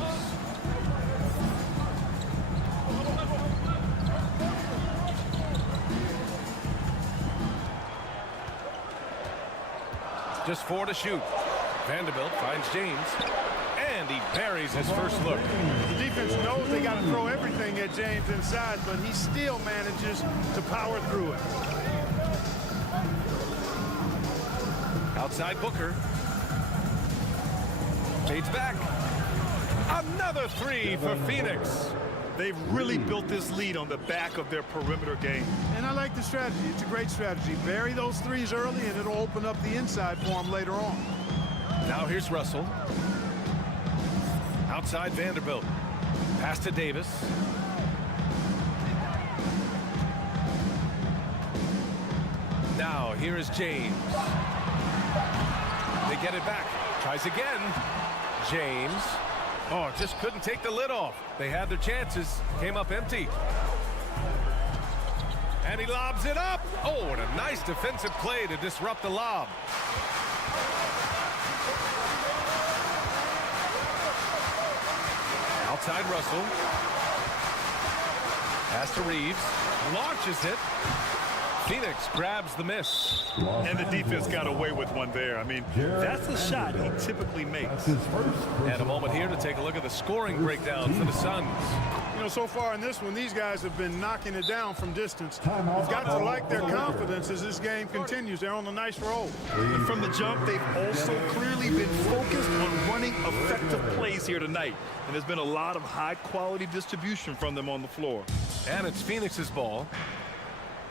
Just 4 to shoot. Vanderbilt finds James. And he buries his first look. The defense knows they got to throw everything at James inside, but he still manages to power through it. Outside Booker. Fades back. Another 3 for Phoenix. They've really built this lead on the back of their perimeter game. And I like the strategy. It's a great strategy. Bury those 3s early, and it'll open up the inside for them later on. Now here's Russell. Outside Vanderbilt. Pass to Davis. Now here is James. They get it back. Tries again. James. Oh, just couldn't take the lid off. They had their chances. Came up empty. And he lobs it up. Oh, and a nice defensive play to disrupt the lob. Outside Russell. Pass to Reeves. Launches it. Phoenix grabs the miss. And the defense got away with one there. I mean, that's the shot he typically makes. And a moment here to take a look at the scoring breakdown for the Suns. You know, so far in this one, these guys have been knocking it down from distance. You've got to like their confidence as this game continues. They're on a nice roll. And from the jump, they've also clearly been focused on running effective plays here tonight. And there's been a lot of high-quality distribution from them on the floor. And it's Phoenix's ball.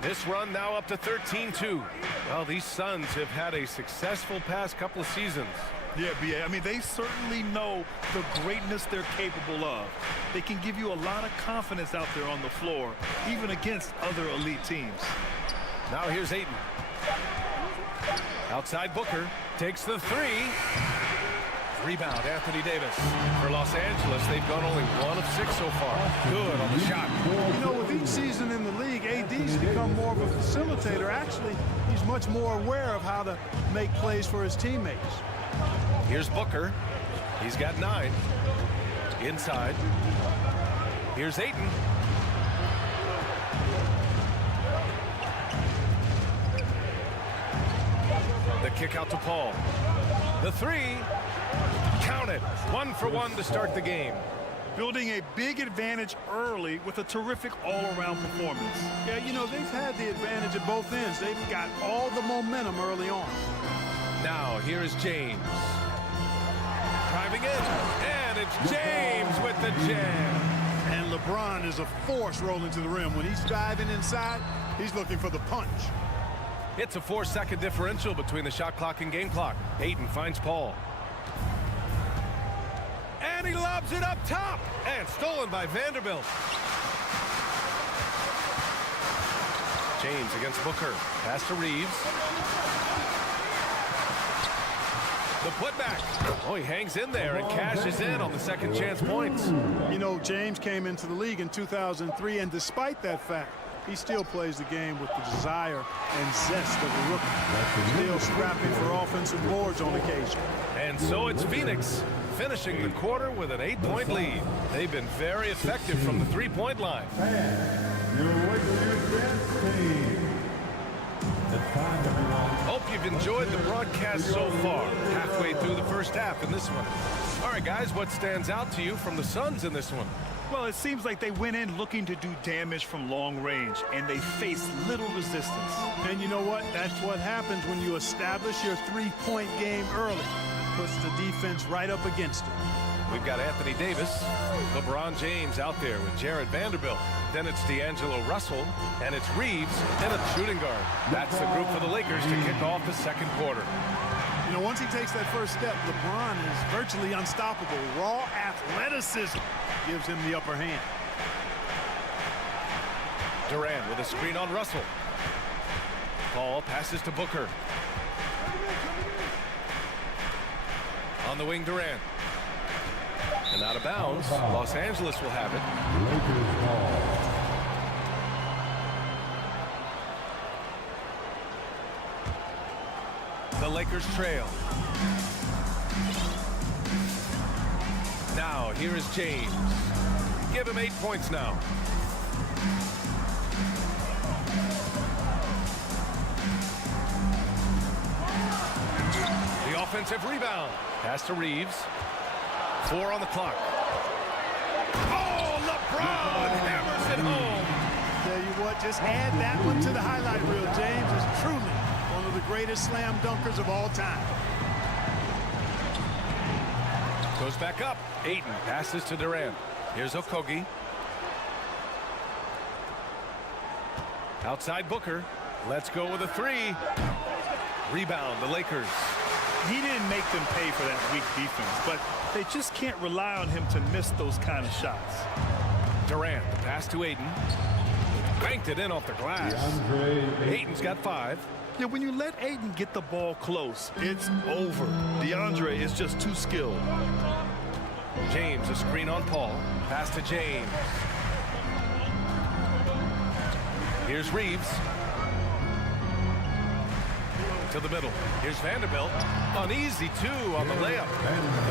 This run now up to 13-2. Well, these Suns have had a successful past couple of seasons. Yeah, B.A. I mean, they certainly know the greatness they're capable of. They can give you a lot of confidence out there on the floor, even against other elite teams. Now here's Ayton. Outside Booker. Takes the 3. Rebound, Anthony Davis. For Los Angeles, they've gone only 1 of 6 so far. Good on the shot. You know, with each season in the league, AD's become more of a facilitator. Actually, he's much more aware of how to make plays for his teammates. Here's Booker. He's got 9. Inside. Here's Ayton. The kick out to Paul. The 3. Count it. 1 for 1 to start the game. Building a big advantage early with a terrific all-around performance. Yeah, you know, they've had the advantage at both ends. They've got all the momentum early on. Now, here's James. Driving in, and it's James with the jam. And LeBron is a force rolling to the rim. When he's driving inside, he's looking for the punch. It's a 4-second differential between the shot clock and game clock. Ayton finds Paul. And he lobs it up top. And stolen by Vanderbilt. James against Booker. Pass to Reeves. The putback. Oh, he hangs in there and cashes in on the second chance points. You know, James came into the league in 2003, and despite that fact, he still plays the game with the desire and zest of a rookie. Still scrapping for offensive boards on occasion. And so it's Phoenix finishing the quarter with an 8-point lead. They've been very effective from the 3-point line. Hope you've enjoyed the broadcast so far. Halfway through the first half in this one. All right, guys, what stands out to you from the Suns in this one? Well, it seems like they went in looking to do damage from long range, and they faced little resistance. And you know what? That's what happens when you establish your three-point game early. Puts the defense right up against it. We've got Anthony Davis, LeBron James out there with Jared Vanderbilt. Then it's D'Angelo Russell, and it's Reeves, and a shooting guard. That's the group for the Lakers to kick off the second quarter. You know, once he takes that first step, LeBron is virtually unstoppable. Raw athleticism gives him the upper hand. Durant with a screen on Russell. Paul passes to Booker. On the wing, Durant. And out of bounds, Los Angeles will have it. The Lakers trail. Now, here is James. Give him 8 points now. The offensive rebound. Pass to Reeves. 4 on the clock. Oh, LeBron hammers it home. Tell you what, just add that one to the highlight reel. James is truly one of the greatest slam dunkers of all time. Goes back up. Ayton passes to Durant. Here's Okogie. Outside Booker. Let's go with a 3. Rebound, the Lakers. He didn't make them pay for that weak defense, but they just can't rely on him to miss those kind of shots. Durant, the pass to Ayton. Banked it in off the glass. Ayton's got 5. Yeah, when you let Ayton get the ball close, it's over. DeAndre is just too skilled. James, a screen on Paul. Pass to James. Here's Reeves. To the middle. Here's Vanderbilt. An easy 2 on the layup.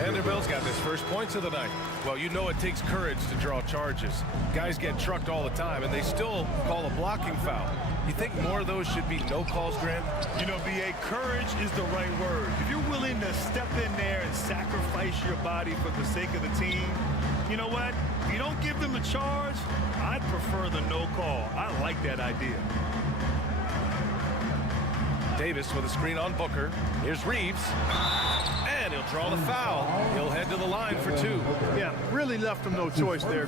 Vanderbilt's got his first points of the night. Well, you know it takes courage to draw charges. Guys get trucked all the time, and they still call a blocking foul. You think more of those should be no calls, Grant? You know, B.A., courage is the right word. If you're willing to step in there and sacrifice your body for the sake of the team, you know what? If you don't give them a charge, I'd prefer the no call. I like that idea. Davis with a screen on Booker. Here's Reeves. And he'll draw the foul. He'll head to the line for 2. Yeah, really left him no choice there.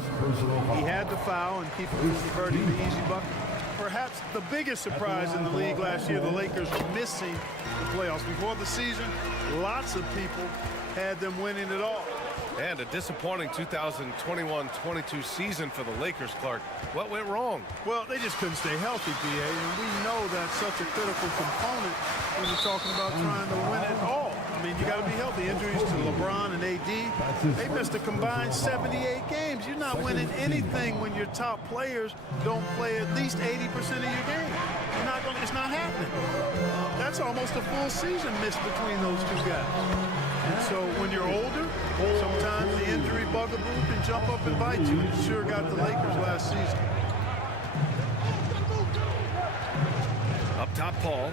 He had the foul and keep converting the easy bucket. Perhaps the biggest surprise in the league last year, the Lakers missing the playoffs. Before the season, lots of people had them winning it all. And a disappointing 2021-22 season for the Lakers, Clark. What went wrong? Well, they just couldn't stay healthy, B.A., and we know that's such a critical component when you're talking about trying to win it all. I mean, you got to be healthy. Injuries to LeBron and AD, they missed a combined 78 games. You're not winning anything when your top players don't play at least 80% of your game. It's not happening. That's almost a full season missed between those two guys. And so when you're older, sometimes the injury bugaboo can jump up and bite you. It sure got the Lakers last season. Up top, Paul.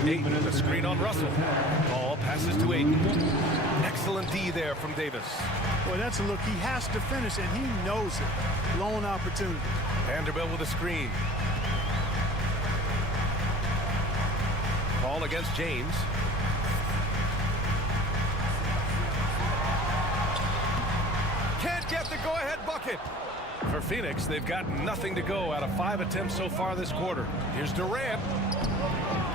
Aiden, the screen on Russell. Paul passes to Aiden. Excellent D there from Davis. Boy, that's a look he has to finish, and he knows it. Lone opportunity. Vanderbilt with a screen. Paul against James. Can't get the go-ahead bucket. For Phoenix, they've got nothing to go out of 5 attempts so far this quarter. Here's Durant.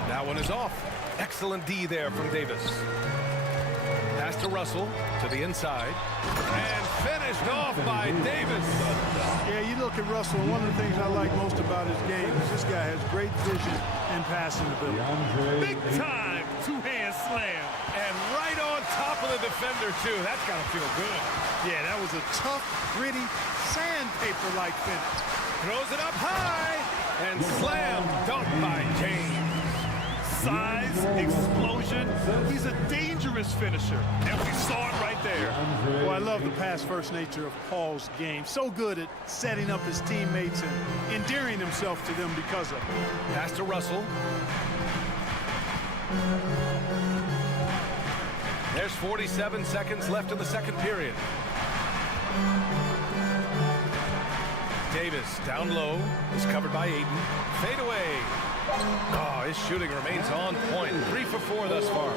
That one is off. Excellent D there from Davis. Pass to Russell, to the inside. And finished off by Davis. Yeah, you look at Russell, and one of the things I like most about his game is this guy has great vision and passing ability. Big time two-hand slam. And right on top of the defender, too. That's got to feel good. Yeah, that was a tough, gritty, sandpaper-like finish. Throws it up high and slam dunk by James. Size, explosion. He's a dangerous finisher, and we saw it right there. Well, I love the pass-first nature of Paul's game. So good at setting up his teammates and endearing himself to them because of it. Pass to Russell. There's 47 seconds left in the second period. Davis down low is covered by Aiden. Fade away. Oh, his shooting remains on point. 3 for 4 thus far.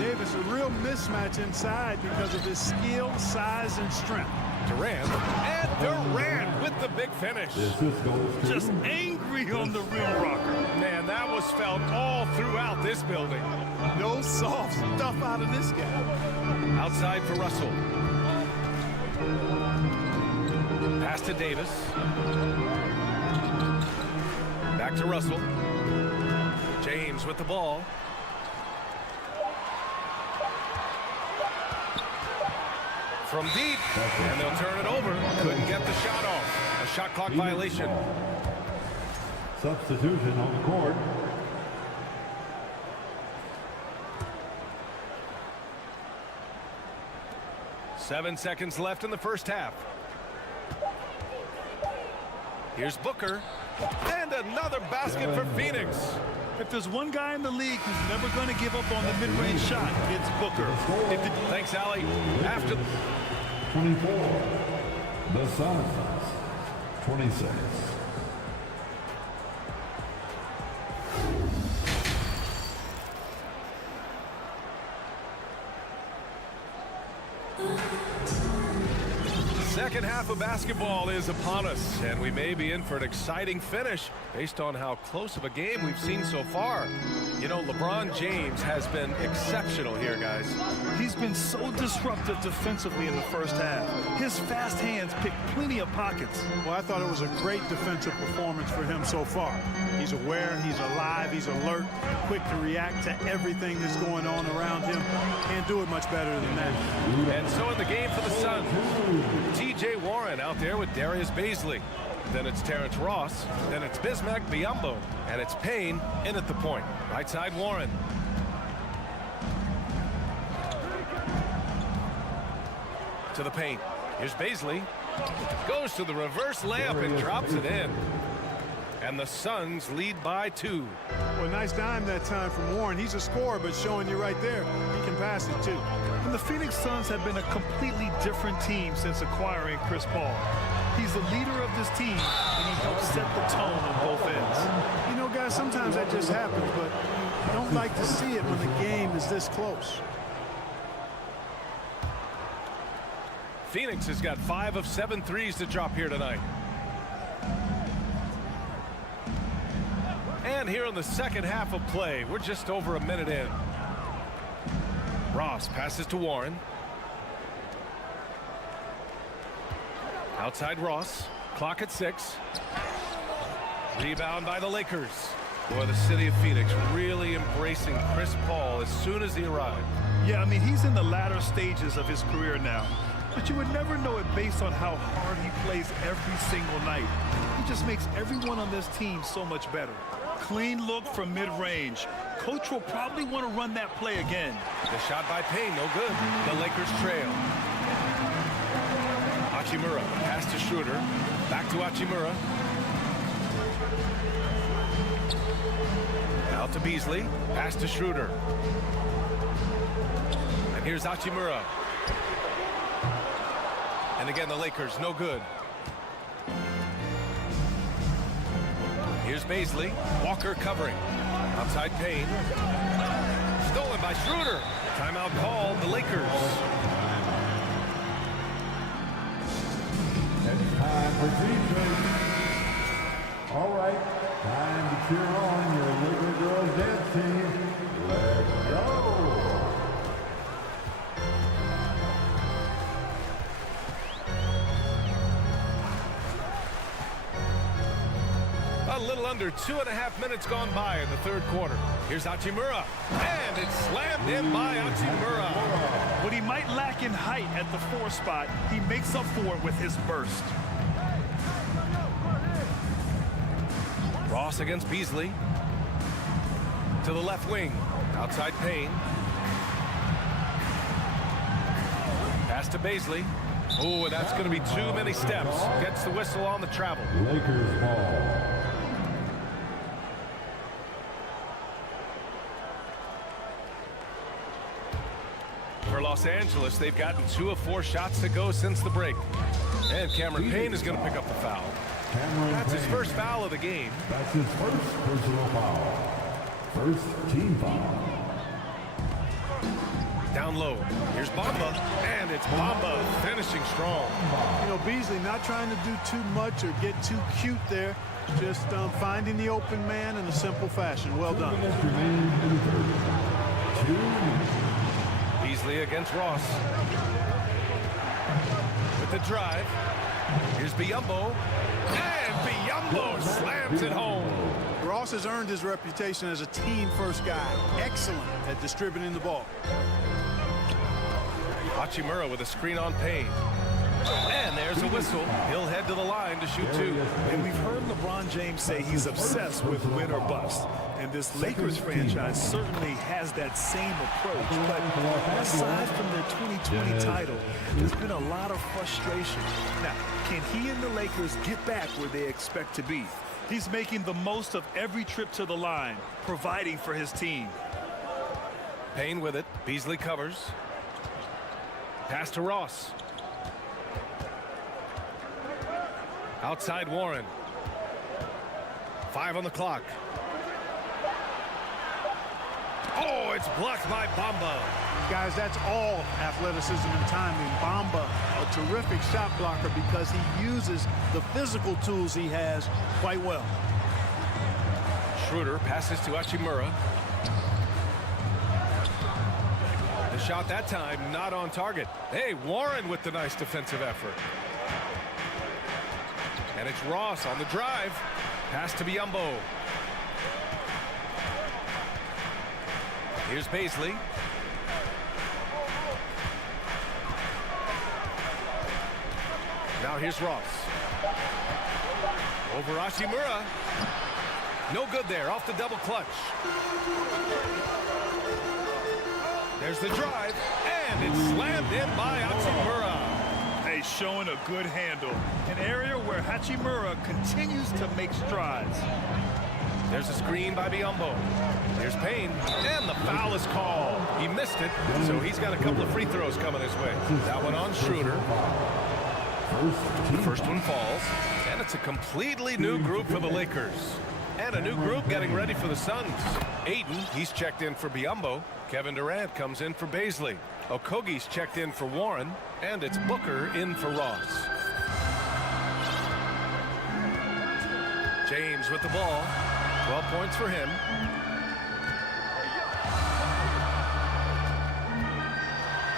Davis, a real mismatch inside because of his skill, size, and strength. Durant. And Durant with the big finish. Just angry on the rim rocker. Man, that was felt all throughout this building. No soft stuff out of this guy. Outside for Russell. Pass to Davis. Back to Russell. James with the ball. From deep, and they'll turn it over. Couldn't get the shot off. A shot clock violation. Substitution on the court. Seven seconds left in the first half. Here's Booker. And another basket for Phoenix. If there's one guy in the league who's never going to give up on the mid-range shot, it's Booker. Thanks, Allie. After 24. The Suns. 26. Second half of basketball is upon us, and we may be in for an exciting finish based on how close of a game we've seen so far. You know, LeBron James has been exceptional here, guys. He's been so disruptive defensively in the first half. His fast hands pick plenty of pockets. Well, I thought it was a great defensive performance for him so far. He's aware, he's alive, he's alert, quick to react to everything that's going on around him. Can't do it much better than that. And so in the game for the Suns, T.J. Warren out there with Darius Baisley. Then it's Terrence Ross. Then it's Bismack Biyombo. And it's Payne in at the point. Right side, Warren. To the paint. Here's Baisley. Goes to the reverse layup and drops it in. And the Suns lead by 2. Well, nice dime that time from Warren. He's a scorer, but showing you right there, he can pass it too. And the Phoenix Suns have been a completely different team since acquiring Chris Paul. He's the leader of this team, and he helps set the tone on both ends. You know, guys, sometimes that just happens, but you don't like to see it when the game is this close. Phoenix has got 5 of 7 threes to drop here tonight. And here in the second half of play, we're just over a minute in. Ross passes to Warren. Outside Ross. Clock at 6. Rebound by the Lakers. Boy, the city of Phoenix really embracing Chris Paul as soon as he arrived. Yeah, I mean, he's in the latter stages of his career now. But you would never know it based on how hard he plays every single night. He just makes everyone on this team so much better. Clean look from mid-range. Coach will probably want to run that play again. The shot by Payne, no good. The Lakers trail. Hachimura, pass to Schroeder. Back to Hachimura. Out to Beasley. Pass to Schroeder. And here's Hachimura. And again, the Lakers, no good. Here's Beasley. Walker covering. Outside Payne. Stolen by Schroeder. Timeout called, the Lakers. It's time for DJ. All right, time to cheer on your Laker girls dance team. Let's go. A little under 2.5 minutes gone by in the third quarter. Here's Hachimura, and it's slammed in by Hachimura. What he might lack in height at the 4 spot, he makes up for it with his burst. Ross against Beasley. To the left wing. Outside Payne. Pass to Beasley. Oh, and that's going to be too many steps. Gets the whistle on the travel. Lakers ball. For Los Angeles, they've gotten 2 of 4 shots to go since the break. And Cameron Payne is going to pick up the foul. That's his first foul of the game. That's his first personal foul. First team foul. Down low. Here's Bamba, and it's Bamba finishing strong. You know, Beasley not trying to do too much or get too cute there. Just finding the open man in a simple fashion. Well done. Beasley against Ross. With the drive. Here's Biyombo. And Biyombo slams it home. Ross has earned his reputation as a team-first guy. Excellent at distributing the ball. Hachimura with a screen on Payne. And there's a whistle. He'll head to the line to shoot 2. And we've heard LeBron James say he's obsessed with win or bust. And this Lakers franchise certainly has that same approach. But aside from their 2020 title, there's been a lot of frustration. Now, can he and the Lakers get back where they expect to be? He's making the most of every trip to the line, providing for his team. Payne with it. Beasley covers. Pass to Ross. Outside Warren. 5 on the clock. Oh, it's blocked by Bamba. Guys, that's all athleticism and timing. Bamba, a terrific shot blocker because he uses the physical tools he has quite well. Schroeder passes to Hachimura. The shot that time not on target. Hey, Warren with the nice defensive effort. And it's Ross on the drive. Pass to Biyombo. Here's Beasley. Now here's Ross. Over Hachimura. No good there, off the double clutch. There's the drive, and it's slammed in by Hachimura. Hey, showing a good handle. An area where Hachimura continues to make strides. There's a screen by Biyombo. Here's Payne, and the foul is called. He missed it, so he's got a couple of free throws coming his way. That one on Schroeder. The first one falls, and it's a completely new group for the Lakers. And a new group getting ready for the Suns. Aiden, he's checked in for Biyombo. Kevin Durant comes in for Beasley. Okogie's checked in for Warren, and it's Booker in for Ross. James with the ball. 12 points for him.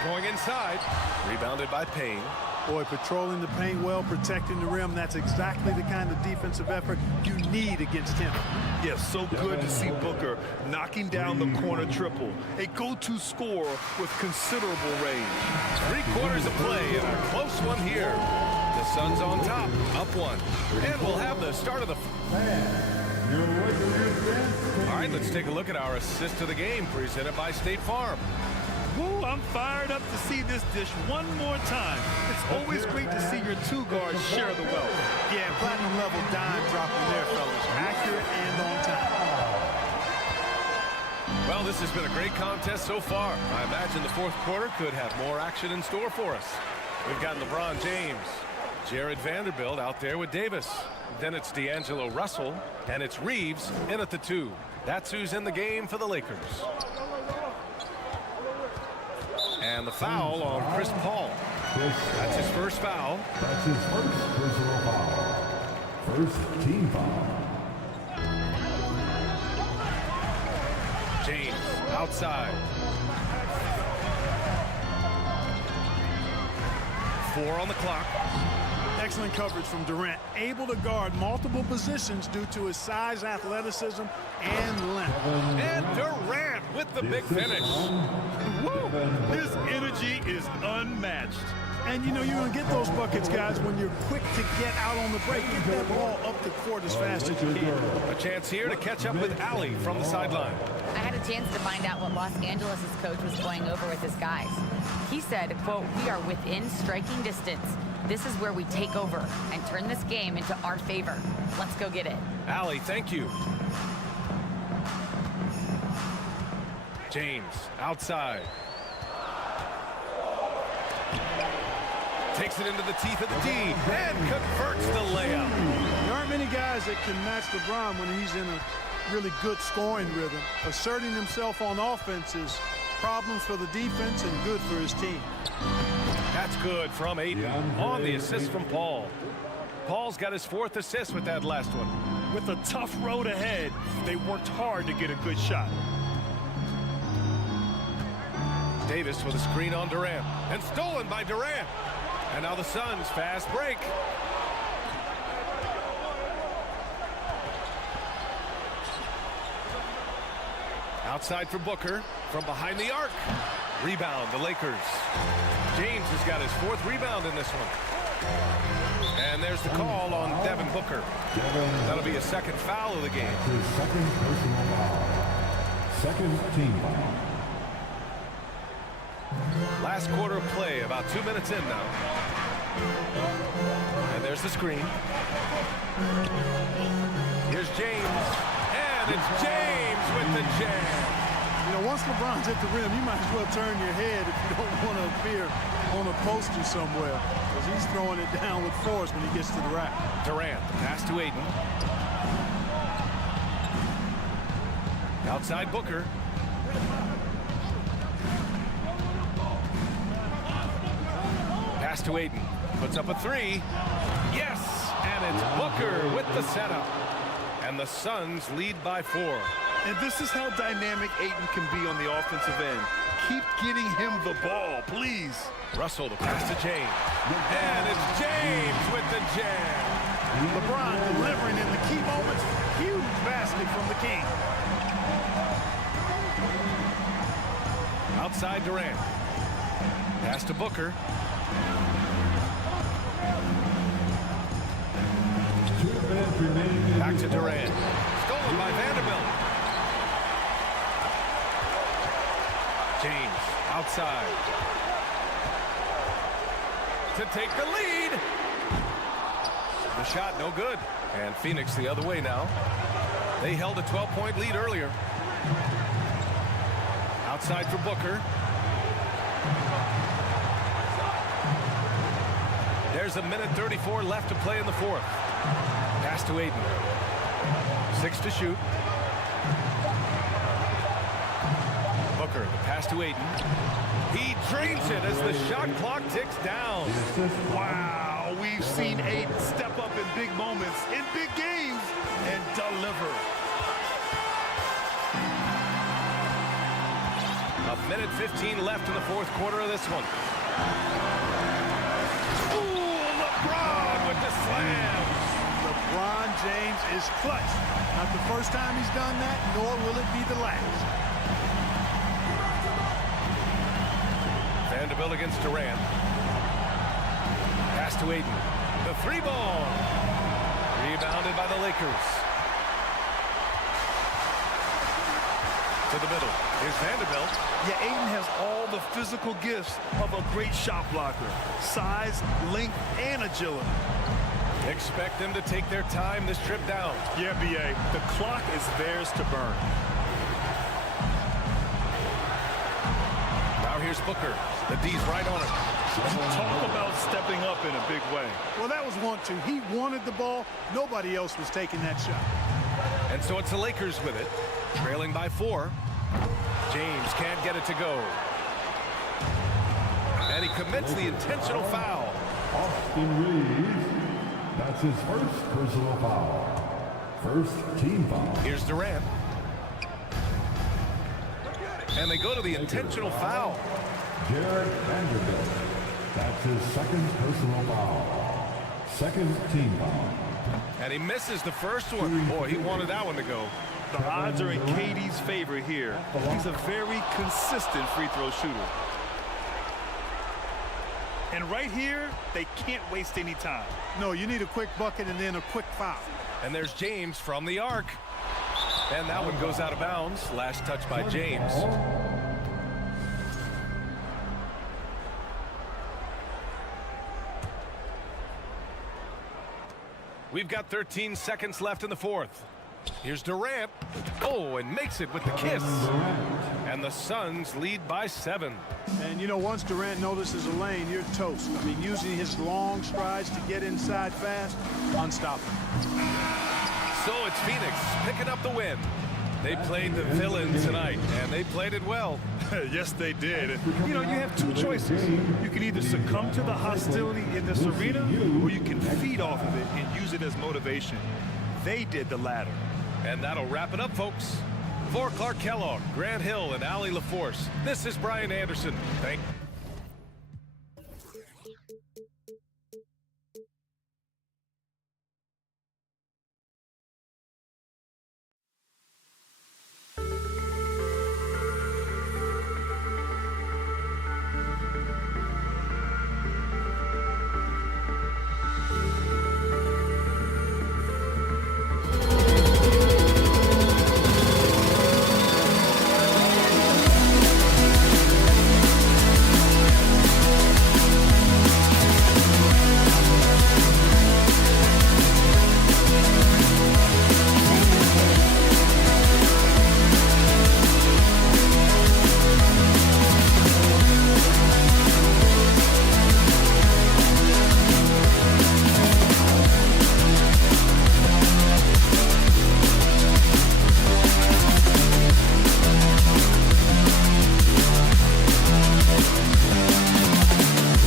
Going inside. Rebounded by Payne. Boy, patrolling the paint well, protecting the rim. That's exactly the kind of defensive effort you need against him. Yes, so good to see Booker knocking down the corner triple. A go-to scorer with considerable range. 3 quarters of play and a close one here. The Suns on top, up 1. And we'll have the start of the... your Lakers dance team. All right, let's take a look at our assist to the game presented by State Farm. Woo, I'm fired up to see this dish one more time. It's always great to see your two guards share the wealth. Yeah, platinum level dime dropping there, fellas. Accurate and on time. Well, this has been a great contest so far. I imagine the fourth quarter could have more action in store for us. We've got LeBron James, Jared Vanderbilt out there with Davis. Then it's D'Angelo Russell, and it's Reeves in at the 2. That's who's in the game for the Lakers. And the foul on Chris Paul. That's his first foul. That's his first personal foul. First team foul. James outside. 4 on the clock. Excellent coverage from Durant. Able to guard multiple positions due to his size, athleticism, and length. And Durant with the big finish. Woo! His energy is unmatched. And you know you're going to get those buckets, guys, when you're quick to get out on the break. Get that ball up the court as fast as you can. A chance here to catch up with Allie from the sideline. I had a chance to find out what Los Angeles' coach was going over with his guys. He said, quote, "We are within striking distance. This is where we take over and turn this game into our favor. Let's go get it." Allie, thank you. James outside. Takes it into the teeth of the D and converts the layup. There aren't many guys that can match LeBron when he's in a really good scoring rhythm. Asserting himself on offense is problems for the defense and good for his team. That's good from Aiden on the assist from Paul. Paul's got his 4th assist with that last one. With a tough road ahead, they worked hard to get a good shot. Davis with a screen on Durant and stolen by Durant. And now the Suns fast break. Outside for Booker from behind the arc. Rebound, the Lakers. James has got his 4th rebound in this one. And there's the call on Devin Booker. That'll be a 2nd foul of the game. His second personal foul. Second team foul. Last quarter of play, about 2 minutes in now. And there's the screen. Here's James. And it's James with the jam. You know, once LeBron's at the rim, you might as well turn your head if you don't want to appear on a poster somewhere, because he's throwing it down with force when he gets to the rack. Durant, pass to Aiden. Outside Booker. Pass to Aiden. Puts up a 3. Yes! And it's Booker with the setup. And the Suns lead by 4. And this is how dynamic Ayton can be on the offensive end. Keep getting him the ball, please. Russell to pass to James. And it's James with the jam. LeBron delivering in the key moments. Huge basket from the King. Outside Durant. Pass to Booker. Back to Durant. Stolen by Vanderbilt. James outside. To take the lead. The shot no good. And Phoenix the other way now. They held a 12-point lead earlier. Outside for Booker. There's a minute 34 left to play in the 4th. Pass to Aiden. 6 to shoot. Booker, the pass to Aiden. He drains it as the shot clock ticks down. Wow, we've seen Aiden step up in big moments, in big games, and deliver. A minute 15 left in the 4th quarter of this one. Ooh, LeBron with the slam. LeBron James is clutch. Not the first time he's done that, nor will it be the last. Vanderbilt against Durant. Pass to Aiden. The 3 ball. Rebounded by the Lakers. To the middle. Here's Vanderbilt. Yeah, Ayton has all the physical gifts of a great shot blocker. Size, length, and agility. Expect them to take their time this trip down. Yeah, B.A., the clock is theirs to burn. Now here's Booker. The D's right on him. Talk about stepping up in a big way. Well, that was 1-2. He wanted the ball. Nobody else was taking that shot. And so it's the Lakers with it, trailing by 4. James can't get it to go. And he commits the intentional foul. Austin Reeves. That's his first personal foul. First team foul. Here's Durant. And they go to the intentional foul. Jared Vanderbilt. That's his second personal foul. Second team foul. And he misses the first one. Boy, he wanted that one to go. The odds are in KD's favor here. He's a very consistent free throw shooter. And right here, they can't waste any time. No, you need a quick bucket and then a quick foul. And there's James from the arc. And that one goes out of bounds. Last touch by James. We've got 13 seconds left in the fourth. Here's Durant. Oh, and makes it with the kiss. And the Suns lead by 7. And, you know, once Durant notices a lane, you're toast. I mean, using his long strides to get inside fast, unstoppable. So it's Phoenix picking up the win. They played the villain tonight, and they played it well. Yes, they did. You know, you have two choices. You can either succumb to the hostility in this arena, or you can feed off of it and use it as motivation. They did the latter. And that'll wrap it up, folks. For Clark Kellogg, Grant Hill, and Allie LaForce, this is Brian Anderson. Thank